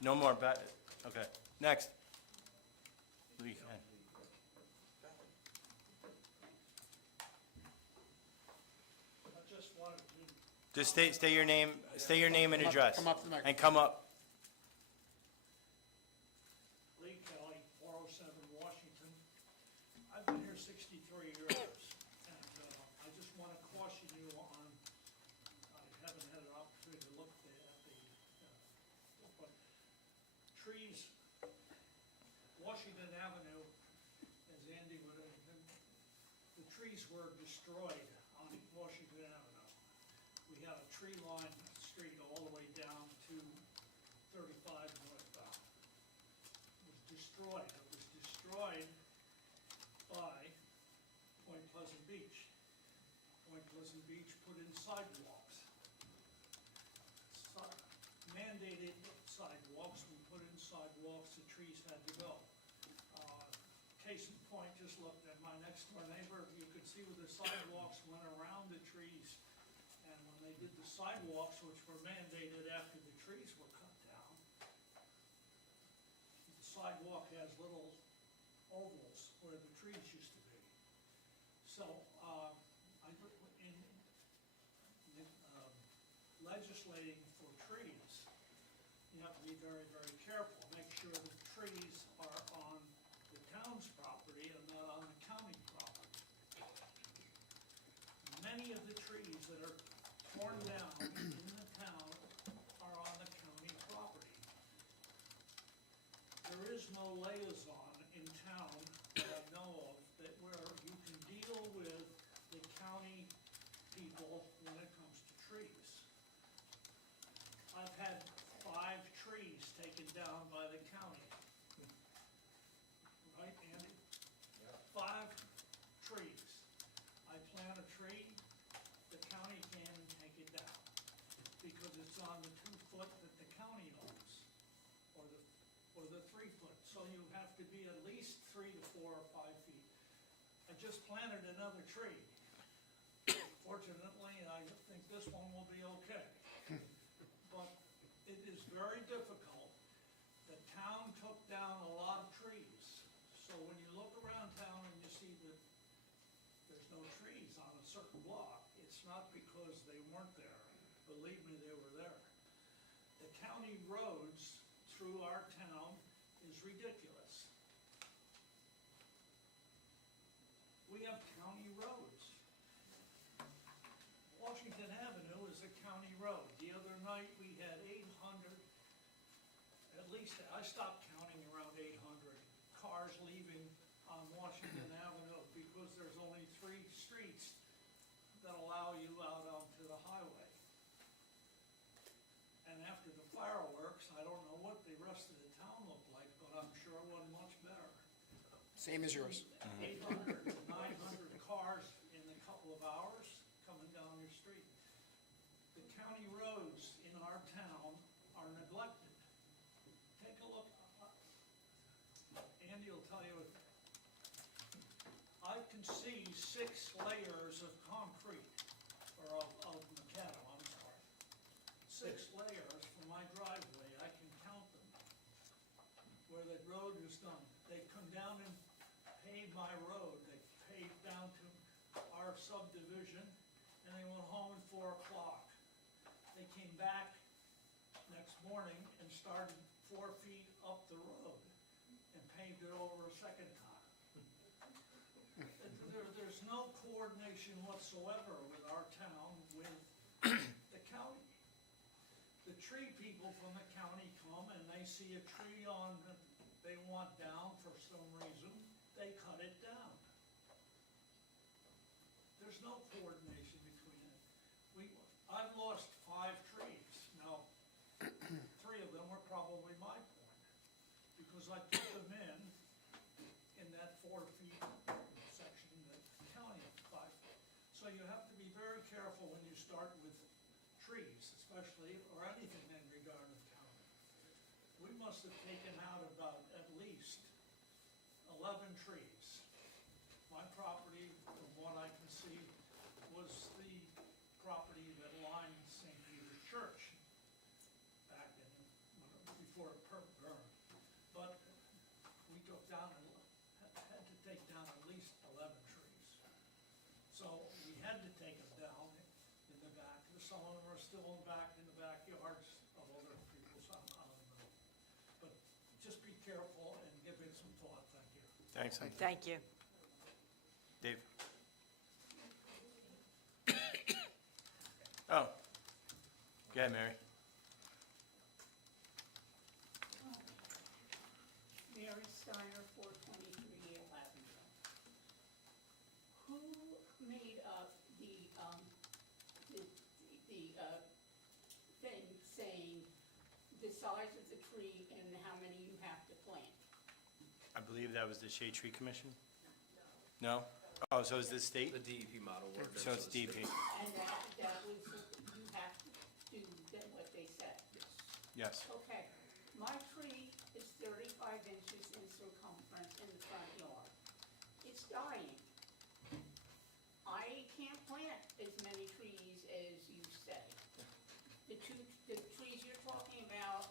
no more, okay, next. Lee, I just wanted to just state your name and address. Come up to the microphone. And come up. Lee Kelly, 407 Washington. I've been here 63 years, and I just want to caution you on, I haven't had an opportunity to look at but trees, Washington Avenue, as Andy would have, the trees were destroyed on Washington Avenue. We had a tree line street all the way down to 35 northbound. It was destroyed. It was destroyed by Point Pleasant Beach. Point Pleasant Beach put in sidewalks. Mandated sidewalks, we put in sidewalks, the trees had to go. Case in point, just looked at my next door neighbor, you could see where the sidewalks went around the trees. And when they did the sidewalks, which were mandated after the trees were cut down, the sidewalk has little ovals where the trees used to be. So, legislating for trees, you have to be very, very careful. Make sure the trees are on the town's property and not on the county property. Many of the trees that are torn down in the town are on the county property. There is no liaison in town that I know of that where you can deal with the county people when it comes to trees. I've had 5 trees taken down by the county. Right, Andy? 5 trees. I plant a tree, the county can take it down because it's on the 2 foot that the county owns, or the 3 foot. So you have to be at least 3 to 4 or 5 feet. I just planted another tree. Fortunately, I think this one will be okay. But it is very difficult. The town took down a lot of trees. So when you look around town and you see that there's no trees on a certain block, it's not because they weren't there. Believe me, they were there. The county roads through our town is ridiculous. We have county roads. Washington Avenue is a county road. The other night, we had 800, at least, I stopped counting around 800 cars leaving on Washington Avenue because there's only 3 streets that allow you out onto the highway. And after the fireworks, I don't know what the rest of the town looked like, but I'm sure it wasn't much better. Same as yours. 800, 900 cars in a couple of hours coming down your street. The county roads in our town are neglected. Take a look. Andy will tell you, I can see 6 layers of concrete, or of macadam, I'm sorry. 6 layers from my driveway, I can count them, where the road is done. They come down and pave my road, they paved down to our subdivision, and they went home at 4 o'clock. They came back next morning and started 4 feet up the road and paved it over a second time. There's no coordination whatsoever with our town, with the county. The tree people from the county come and they see a tree on that they want down for some reason, they cut it down. There's no coordination between it. I've lost 5 trees. Now, 3 of them were probably my point, because I took them in that 4 feet section that the county had 5 feet. So you have to be very careful when you start with trees, especially, or anything in regard to the county. We must have taken out about at least 11 trees. My property, from what I can see, was the property that lines St. So we had to take them down in the back. Some of them are still in the backyards of other people's, I don't know. But just be careful and give it some thought, thank you. Thanks. Thank you. Dave? Oh. Go ahead, Mary. Mary Steiner, 423 Yale Avenue. Who made up the thing saying the size of the tree and how many you have to plant? I believe that was the Shade Tree Commission? No? Oh, so is this state? The DEP model ordinance. So it's DEP. And that was, you have to do what they said? Yes. Okay, my tree is 35 inches in circumference in the front yard. It's dying. I can't plant as many trees as you say. The trees you're talking about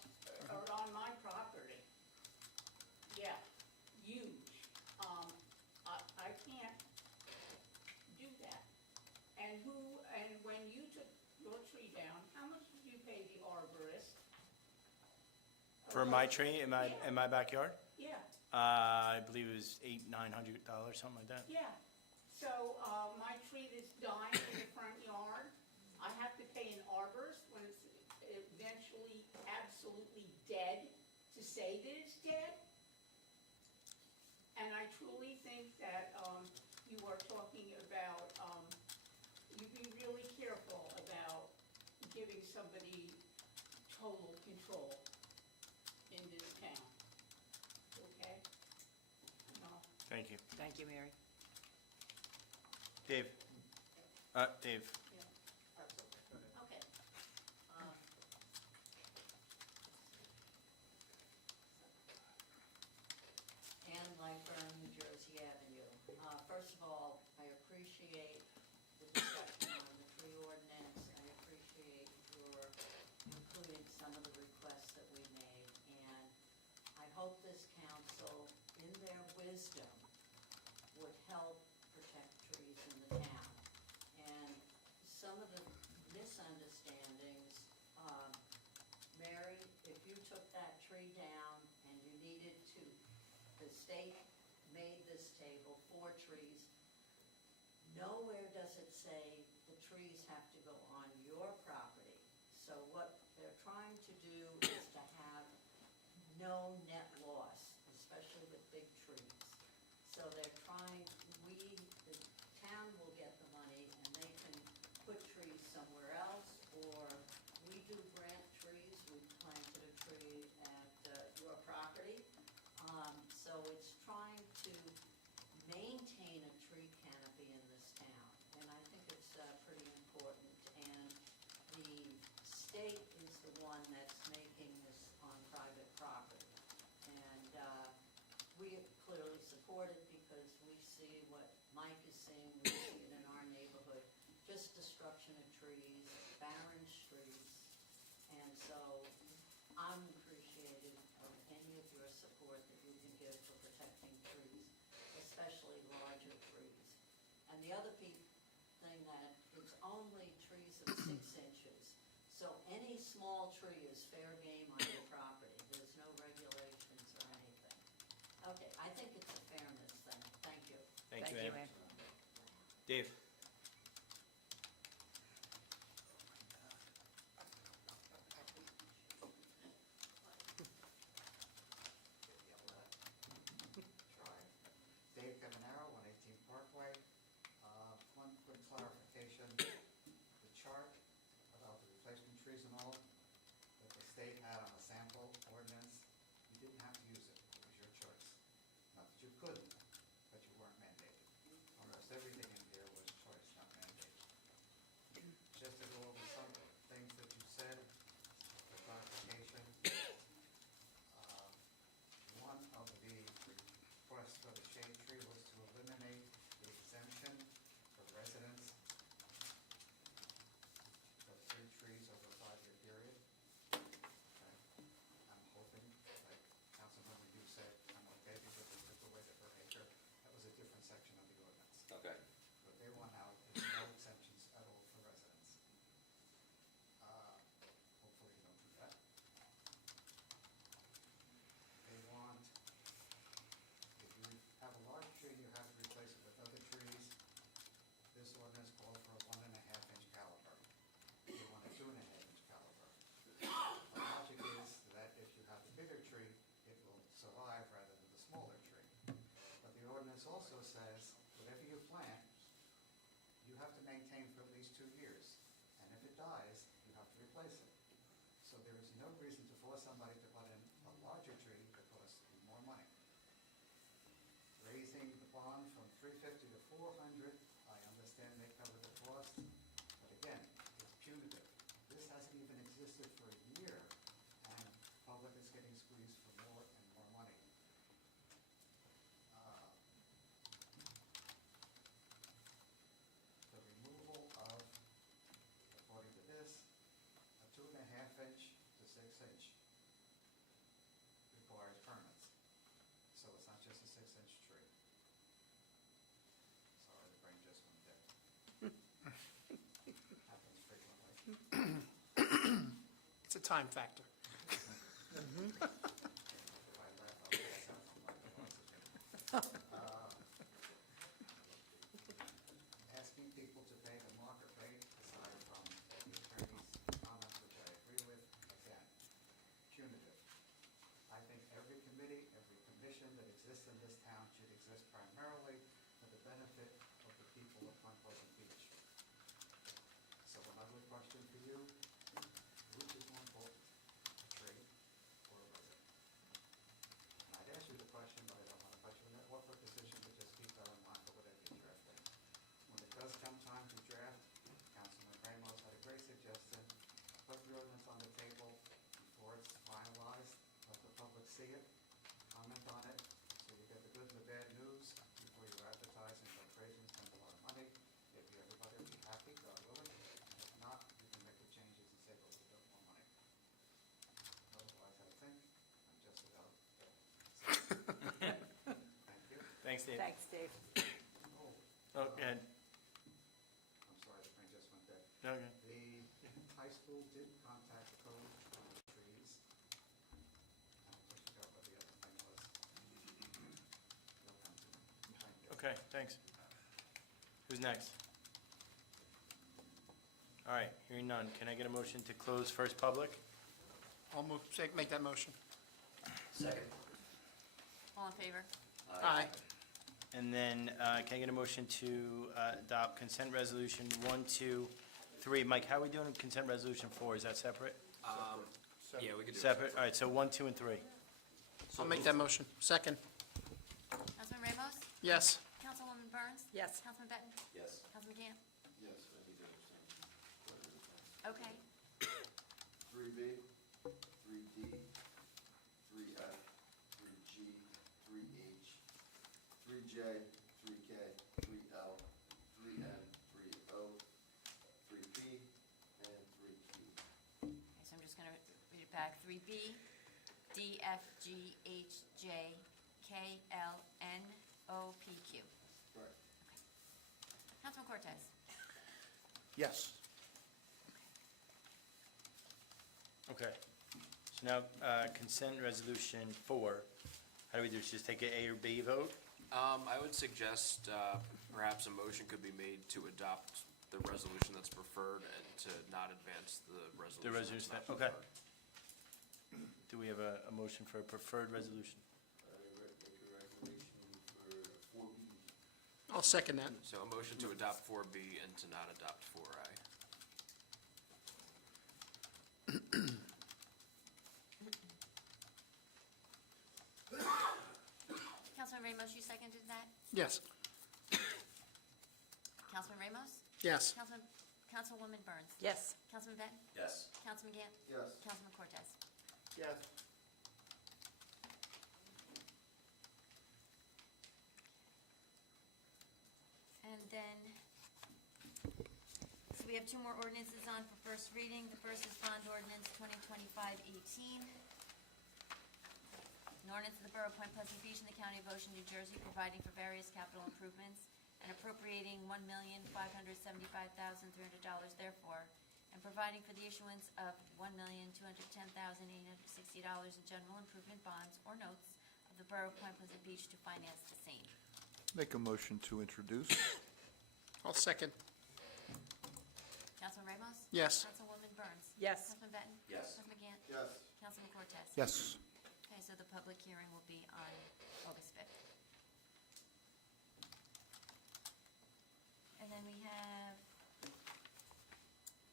are on my property. Yeah, huge. I can't do that. And when you took your tree down, how much did you pay the arborist? For my tree in my backyard? Yeah, I believe it was $800-900, something like that. yeah. So, my tree that's dying in the front yard, I have to pay an arborist when it's eventually absolutely dead to say that it's dead? And I truly think that, you are talking about, you be really careful about giving somebody total control in this town, okay? No. Thank you. Thank you, Mary. Dave? Dave. Okay. Ann Lightburn, New Jersey Avenue. First of all, I appreciate the discussion on the tree ordinance. I appreciate your including some of the requests that we made. And I hope this council, in their wisdom, would help protect trees in the town. And some of the misunderstandings, Mary, if you took that tree down and you needed to, the state made this table for trees. Nowhere does it say the trees have to go on your property. So what they're trying to do is to have no net loss, especially with big trees. So they're trying, the town will get the money and they can put trees somewhere else, or we do grant trees. We planted a tree at your property. So it's trying to maintain a tree canopy in this town, and I think it's pretty important. And the state is the one that's making this on private property. And we clearly support it because we see what Mike is seeing, we see it in our neighborhood, just destruction of trees, barren streets. And so I'm appreciative of any of your support that you can give for protecting trees, especially larger trees. And the other thing that it's only trees of 6 inches. So any small tree is fair game on your property. There's no regulations or anything. Okay, I think it's a fairness thing. Thank you. Thank you, Thank you, Ann. Ann. Dave? Dave Cavanero, 118 Parkway. One quick clarification. The chart about the replacement trees and all that the state had on the sample ordinance, you didn't have to use it. It was your choice. Not that you couldn't, but you weren't mandated. Almost everything in here was choice, not mandated. Just to go over some things that you said, for clarification. One of the requests for the shade tree was to eliminate the exemption for residents of 3 trees over a 5-year period. Okay. I'm hoping, like Councilmember you said, I'm okay because they took away the per acre. That was a different section of the ordinance. Okay. ordinance also says, whatever you plant, you have to maintain for at least 2 years. And if it dies, you have to replace it. So there is no reason to force somebody to put in a larger tree that costs more money. Raising the bond from 350 to 400, I understand they cover the cost, but again, it's punitive. This hasn't even existed for a year, and the public is getting squeezed for more and more money. The removal of, according to this, a 2.5-inch to 6-inch requires permits. So it's not just a 6-inch tree. Sorry, the brain just went dead. Happens frequently. It's a time factor. If I laugh, I'll pass out from lack of oxygen. Asking people to pay the market rate, aside from the attorney's comments, which I agree with, again, punitive. I think every committee, every commission that exists in this town should exist primarily for the benefit of the people of Point Pleasant Beach. So another question for you, which is more important, a tree or a resident? And I'd ask you the question, but I don't want to put you in that awkward position, but just keep that in mind for whatever you draft in. When it does come time to draft, Councilman Ramos had a great suggestion. Put the ordinance on the table before it's finalized, let the public see it, comment on it, so you get the good and the bad news before you advertise and go crazy and spend a lot of money. If everybody will be happy, God willing. If not, you can make the changes and save a little bit more money. Otherwise, I think I'm just about done. Thank you. Thanks, Dave. Thanks, Dave. Oh, go ahead. I'm sorry, the brain just went dead. Okay. The high school did contact the code on the trees. I forgot what the other thing was. They'll come to me. Thank you. Okay, thanks. Who's next? All right, hearing none. Can I get a motion to close first public? I'll make that motion. Second. All in favor? Aye. And then, can I get a motion to adopt consent resolution 1, 2, 3? Mike, how are we doing with consent resolution 4? Is that separate? Yeah, we could do it. Separate, all right, so 1, 2, and 3. I'll make that motion. Second. Councilman Ramos? Yes. Councilwoman Burns? Yes. Councilman Benton? Yes. Councilman Gann? Yes, I need to understand. Okay. 3B, 3D, 3F, 3G, 3H, 3J, 3K, 3L, 3N, 3O, 3P, and 3Q. Okay, so I'm just gonna read it back. 3B, D, F, G, H, J, K, L, N, O, P, Q. Right. Councilman Cortez? Yes. Okay. So now, consent resolution 4, how do we do this? Just take a A or B vote? I would suggest perhaps a motion could be made to adopt the resolution that's preferred and to not advance the resolution. The resolution, that's not okay. preferred. Do we have a motion for a preferred resolution? I make a recommendation for 4B. I'll second that. So a motion to adopt 4B and to not adopt 4I. Councilman Ramos, you seconded that? Yes. Councilman Ramos? Yes. Councilwoman Burns? Yes. Councilman Benton? Yes. Councilman Gann? Yes. Councilman Cortez? Yes. And then, so we have 2 more ordinances on for first reading. The first is bond ordinance 2025-18. An ordinance of the Borough of Point Pleasant Beach in the County of Ocean, New Jersey, providing for various capital improvements and appropriating $1,575,300 therefore, and providing for the issuance of $1,210,860 in general improvement bonds or notes of the Borough of Point Pleasant Beach to finance the same. Make a motion to introduce. I'll second. Councilman Ramos? Yes. Councilwoman Burns? Yes. Councilman Benton? Yes. Councilman Gann? Yes. Councilman Cortez? Yes. Okay, so the public hearing will be on August 5th. then we have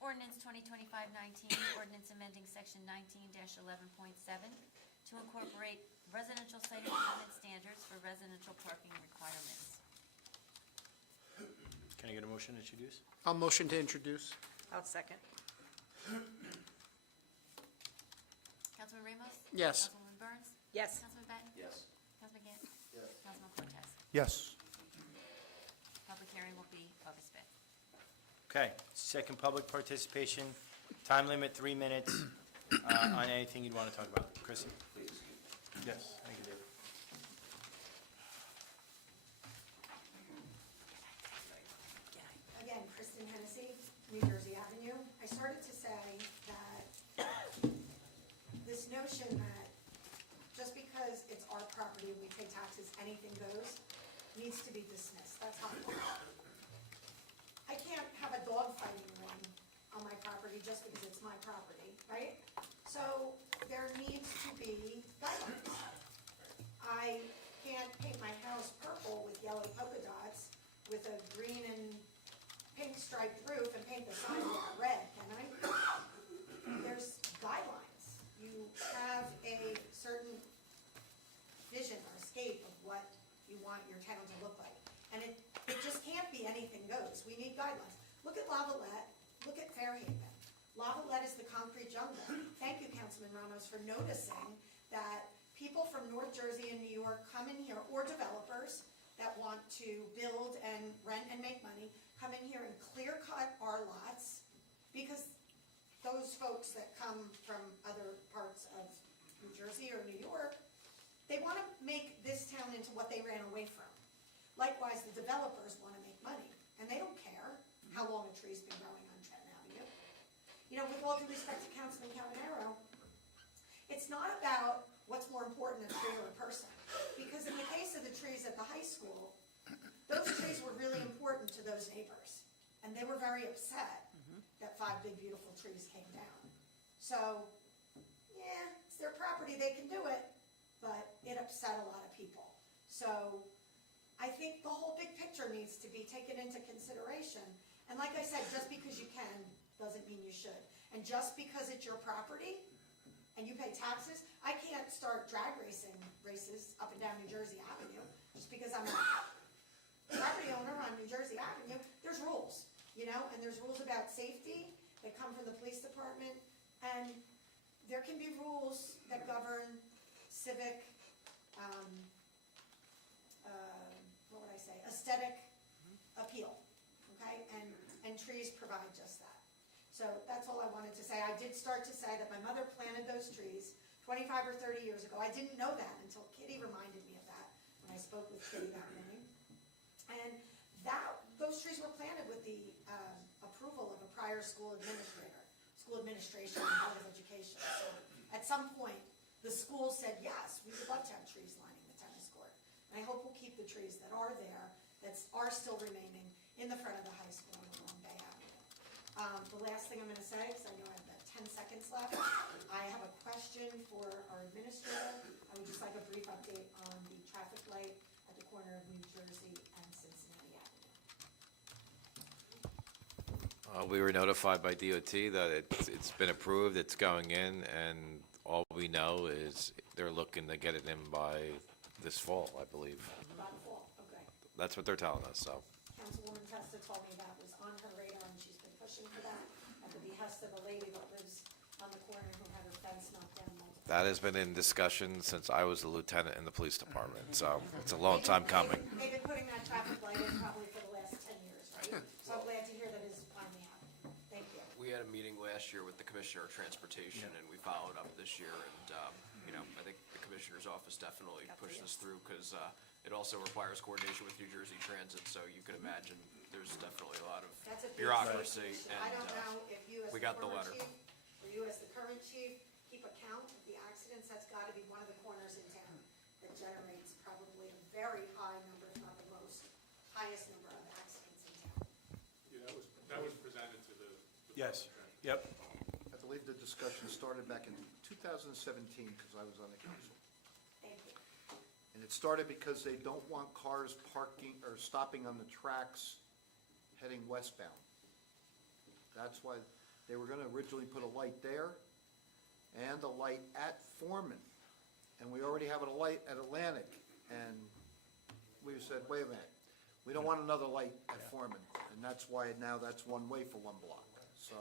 ordinance 2025-19, ordinance amending section 19-11.7 to incorporate residential site improvement standards for residential parking requirements. Can I get a motion to introduce? I'll motion to introduce. I'll second. Councilman Ramos? Yes. Councilwoman Burns? Yes. Councilman Benton? Yes. Councilman Gann? Yes. Councilman Cortez? Yes. Public hearing will be August 5th. Okay, second public participation, time limit 3 minutes on anything you'd want to talk about. Chrissy? Please. Yes, thank you, Dave. Again, Kristen Hennessy, New Jersey Avenue. I started to say that this notion that just because it's our property and we pay taxes, anything goes, needs to be dismissed. That's how it works. I can't have a dog fighting ring on my property just because it's my property, right? So there needs to be guidelines. I can't paint my house purple with yellow polka dots with a green and pink striped roof and paint the sidewalk red, can I? There's guidelines. You have a certain vision or scape of what you want your town to look like. And it just can't be anything goes. We need guidelines. Look at Lavalette, look at Fairhaven. Lavalette is the concrete jungle. Thank you, Councilman Ramos, for noticing that people from North Jersey and New York come in here, or developers that want to build and rent and make money, come in here and clear cut our lots, because those folks that come from other parts of New Jersey or New York, they want to make this town into what they ran away from. Likewise, the developers want to make money, and they don't care how long a tree's been growing on Trenton Avenue. You know, with all due respect to Councilman Cavanero, it's not about what's more important, a tree or a person. Because in the case of the trees at the high school, those trees were really important to those neighbors. And they were very upset that 5 big beautiful trees came down. So, yeah, it's their property, they can do it, but it upset a lot of people. So, I think the whole big picture needs to be taken into consideration. And like I said, just because you can, doesn't mean you should. And just because it's your property, and you pay taxes, I can't start drag races up and down New Jersey Avenue, just because I'm a property owner on New Jersey Avenue. There's rules, you know, and there's rules about safety that come from the police department, and there can be rules that govern civic, what would I say, aesthetic appeal, okay? And trees provide just that. So that's all I wanted to say. I did start to say that my mother planted those trees 25 or 30 years ago. I didn't know that until Kitty reminded me of that when I spoke with Kitty that morning. And those trees were planted with the approval of a prior school administration and Board of Education. So at some point, the school said, yes, we would love to have trees lining the tennis court. And I hope we'll keep the trees that are there, that are still remaining in the front of the high school and along Bay Avenue. The last thing I'm going to say, because I know I have about 10 seconds left, I have a question for our administrator. I would just like a brief update on the traffic light at the corner of New Jersey and Cincinnati Avenue. We were notified by DOT that it's been approved, it's going in, and all we know is they're looking to get it in by this fall, I believe. By the fall, okay. That's what they're telling us, so. Councilwoman Testa told me that was on her radar, and she's been pushing for that at the behest of a lady that lives on the corner who had her fence knocked down multiple That has been in discussion since I was a lieutenant in the police department, so it's a long time coming. They've been putting that traffic light in probably for the last 10 years, right? So I'm glad to hear that it's finally happening. Thank you. We had a meeting last year with the Commissioner of Transportation, and we followed up this year, and, you know, I think the Commissioner's office definitely pushed this through, because it also requires coordination with New Jersey Transit, so you can imagine there's definitely a lot of That's a big bureaucracy, issue. and I don't know if you as we the got the former letter. chief, or you as the current chief, keep account of the accidents. That's gotta be one of the corners in town that generates probably a very high number, if not the most, highest number of accidents in town. Yeah, that was presented to the. Yes, yep. I believe the discussion started back in 2017, because I was on the council. Thank you. And it started because they don't want cars parking or stopping on the tracks heading westbound. That's why they were gonna originally put a light there and a light at Foreman. And we already have a light at Atlantic, and we said, wait a minute, we don't want another light at Foreman, and that's why now that's one way for one block, so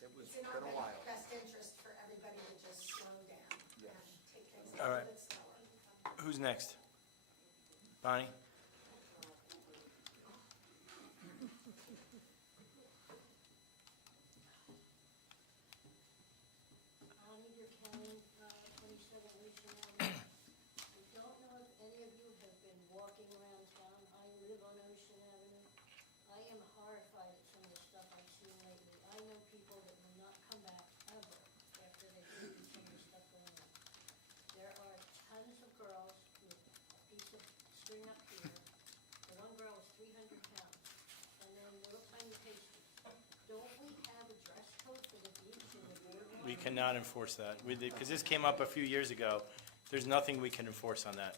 it was, It's in been our a while. best interest for everybody to just slow down Yes. and take things a All little right. bit slower. Who's next? Bonnie? Bonnie Buchanan, 27 Ocean Avenue. I don't know if any of you have been walking around town. I live on Ocean Avenue. I am horrified at some of the stuff I've seen lately. I know people that will not come back ever after they've seen some of the stuff going on. There are tons of girls with a piece of string up here. The one girl is 300 pounds, and then little tiny pastries. Don't we have a dress code for the beach and the boardwalk? We cannot enforce that, because this came up a few years ago. There's nothing we can enforce on that.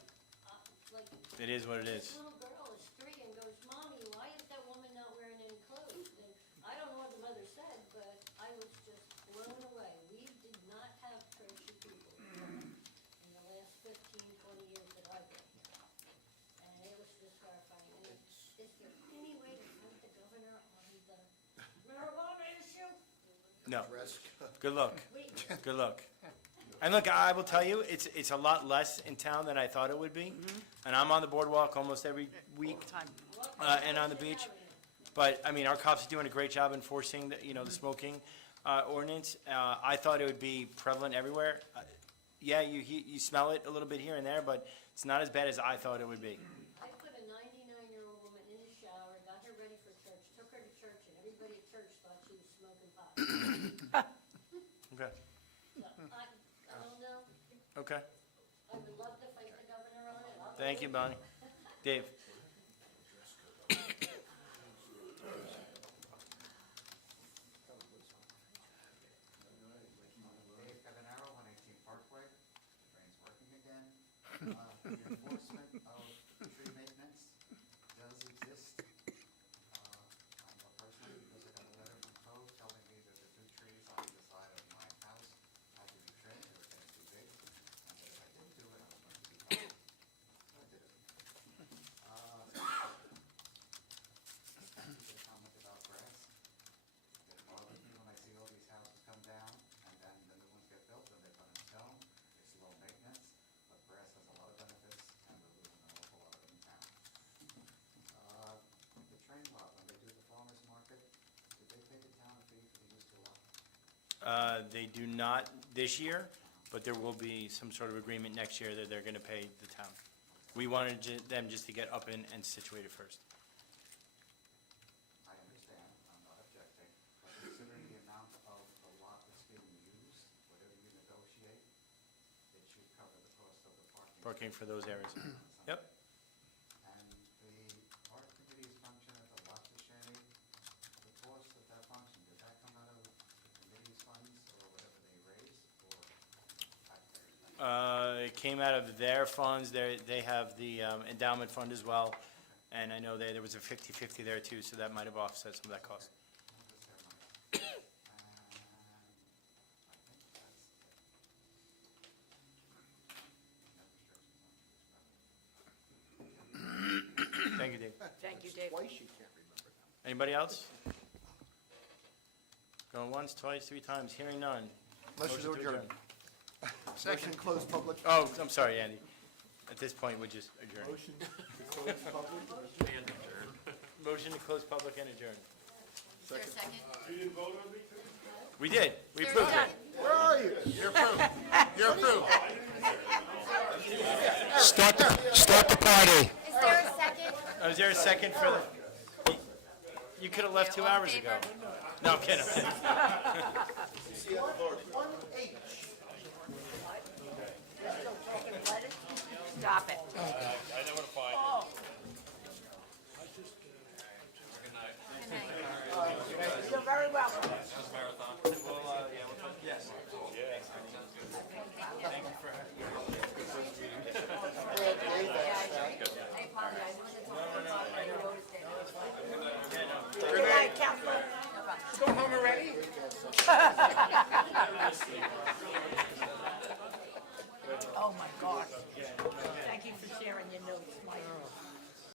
Like, It is what it this is. little girl is 3 and goes, "Mommy, why is that woman not wearing any clothes?" And I don't know what the mother said, but I was just blown away. We did not have trashy people in the last 15, 20 years that I've been here. And it was just horrifying. And is there any way to fight the governor on the marijuana issue? No. Dress code. Good luck. Wait, Good luck. And look, I will tell you, it's a lot less in town than I thought it would be. And I'm on the boardwalk almost every week, and on the beach. But, I mean, our cops are doing a great job enforcing the, the smoking, ordinance. I thought it would be prevalent everywhere. Yeah, you smell it a little bit here and there, but it's not as bad as I thought it would be. I put a 99-year-old woman in the shower, got her ready for church, took her to church, and everybody at church thought she was smoking pot. Okay, So, I don't know. okay. I would love to fight the governor on it. I'll Thank you, go. Bonnie. Dave? Dave Cavanaro, 118 Parkway. Train's working again. The enforcement of tree maintenance does exist. I know personally because I got a letter from Cove telling me that the 2 trees on either side of my house had to be trimmed, they were getting too big, and that if I didn't do it, I was going to be fined. So I did it. People comment about grass. It bothers me when I see all these houses come down, and then the new ones get built, and they're put in stone. It's low maintenance, but grass has a lot of benefits, and we're losing an awful lot of it in town. The train lot, when they do the farmer's market, did they pay the town a fee for the use of the lot? They do not this year, but there will be some sort of agreement next year that they're gonna pay the town. We wanted them just to get up and situated first. I understand, I'm not objecting, but considering the amount of the lot that's being used, whatever you negotiate, it should cover the cost of the parking. Parking for those areas. Yep. And the art committee's function at the lobster shanty, the cost of that function, did that come out of the committee's funds or whatever they raised, or taxpayers' funds? It came out of their funds, they have the endowment fund as well, and I know there was a 50/50 there too, so that might have offset some of that cost. Just their money. And I think that's it. No restrictions on use, Thank you, Dave. Thank you, Dave. Twice you can't remember now. Anybody else? Going once, twice, 3 times, hearing none. Motion to adjourn. Motion to close public. Oh, I'm sorry, Andy. At this point, we just adjourn. Motion to close public. And adjourn. Motion to close public and adjourn. Is there a second? You didn't vote on me? We did, we Is there a approved it. second? Where are you? You're approved. You're approved. Start the party. Is there a second? Oh, is there a second for the, you could have left 2 All in hours ago. favor? No, I'm kidding. One H. Stop it.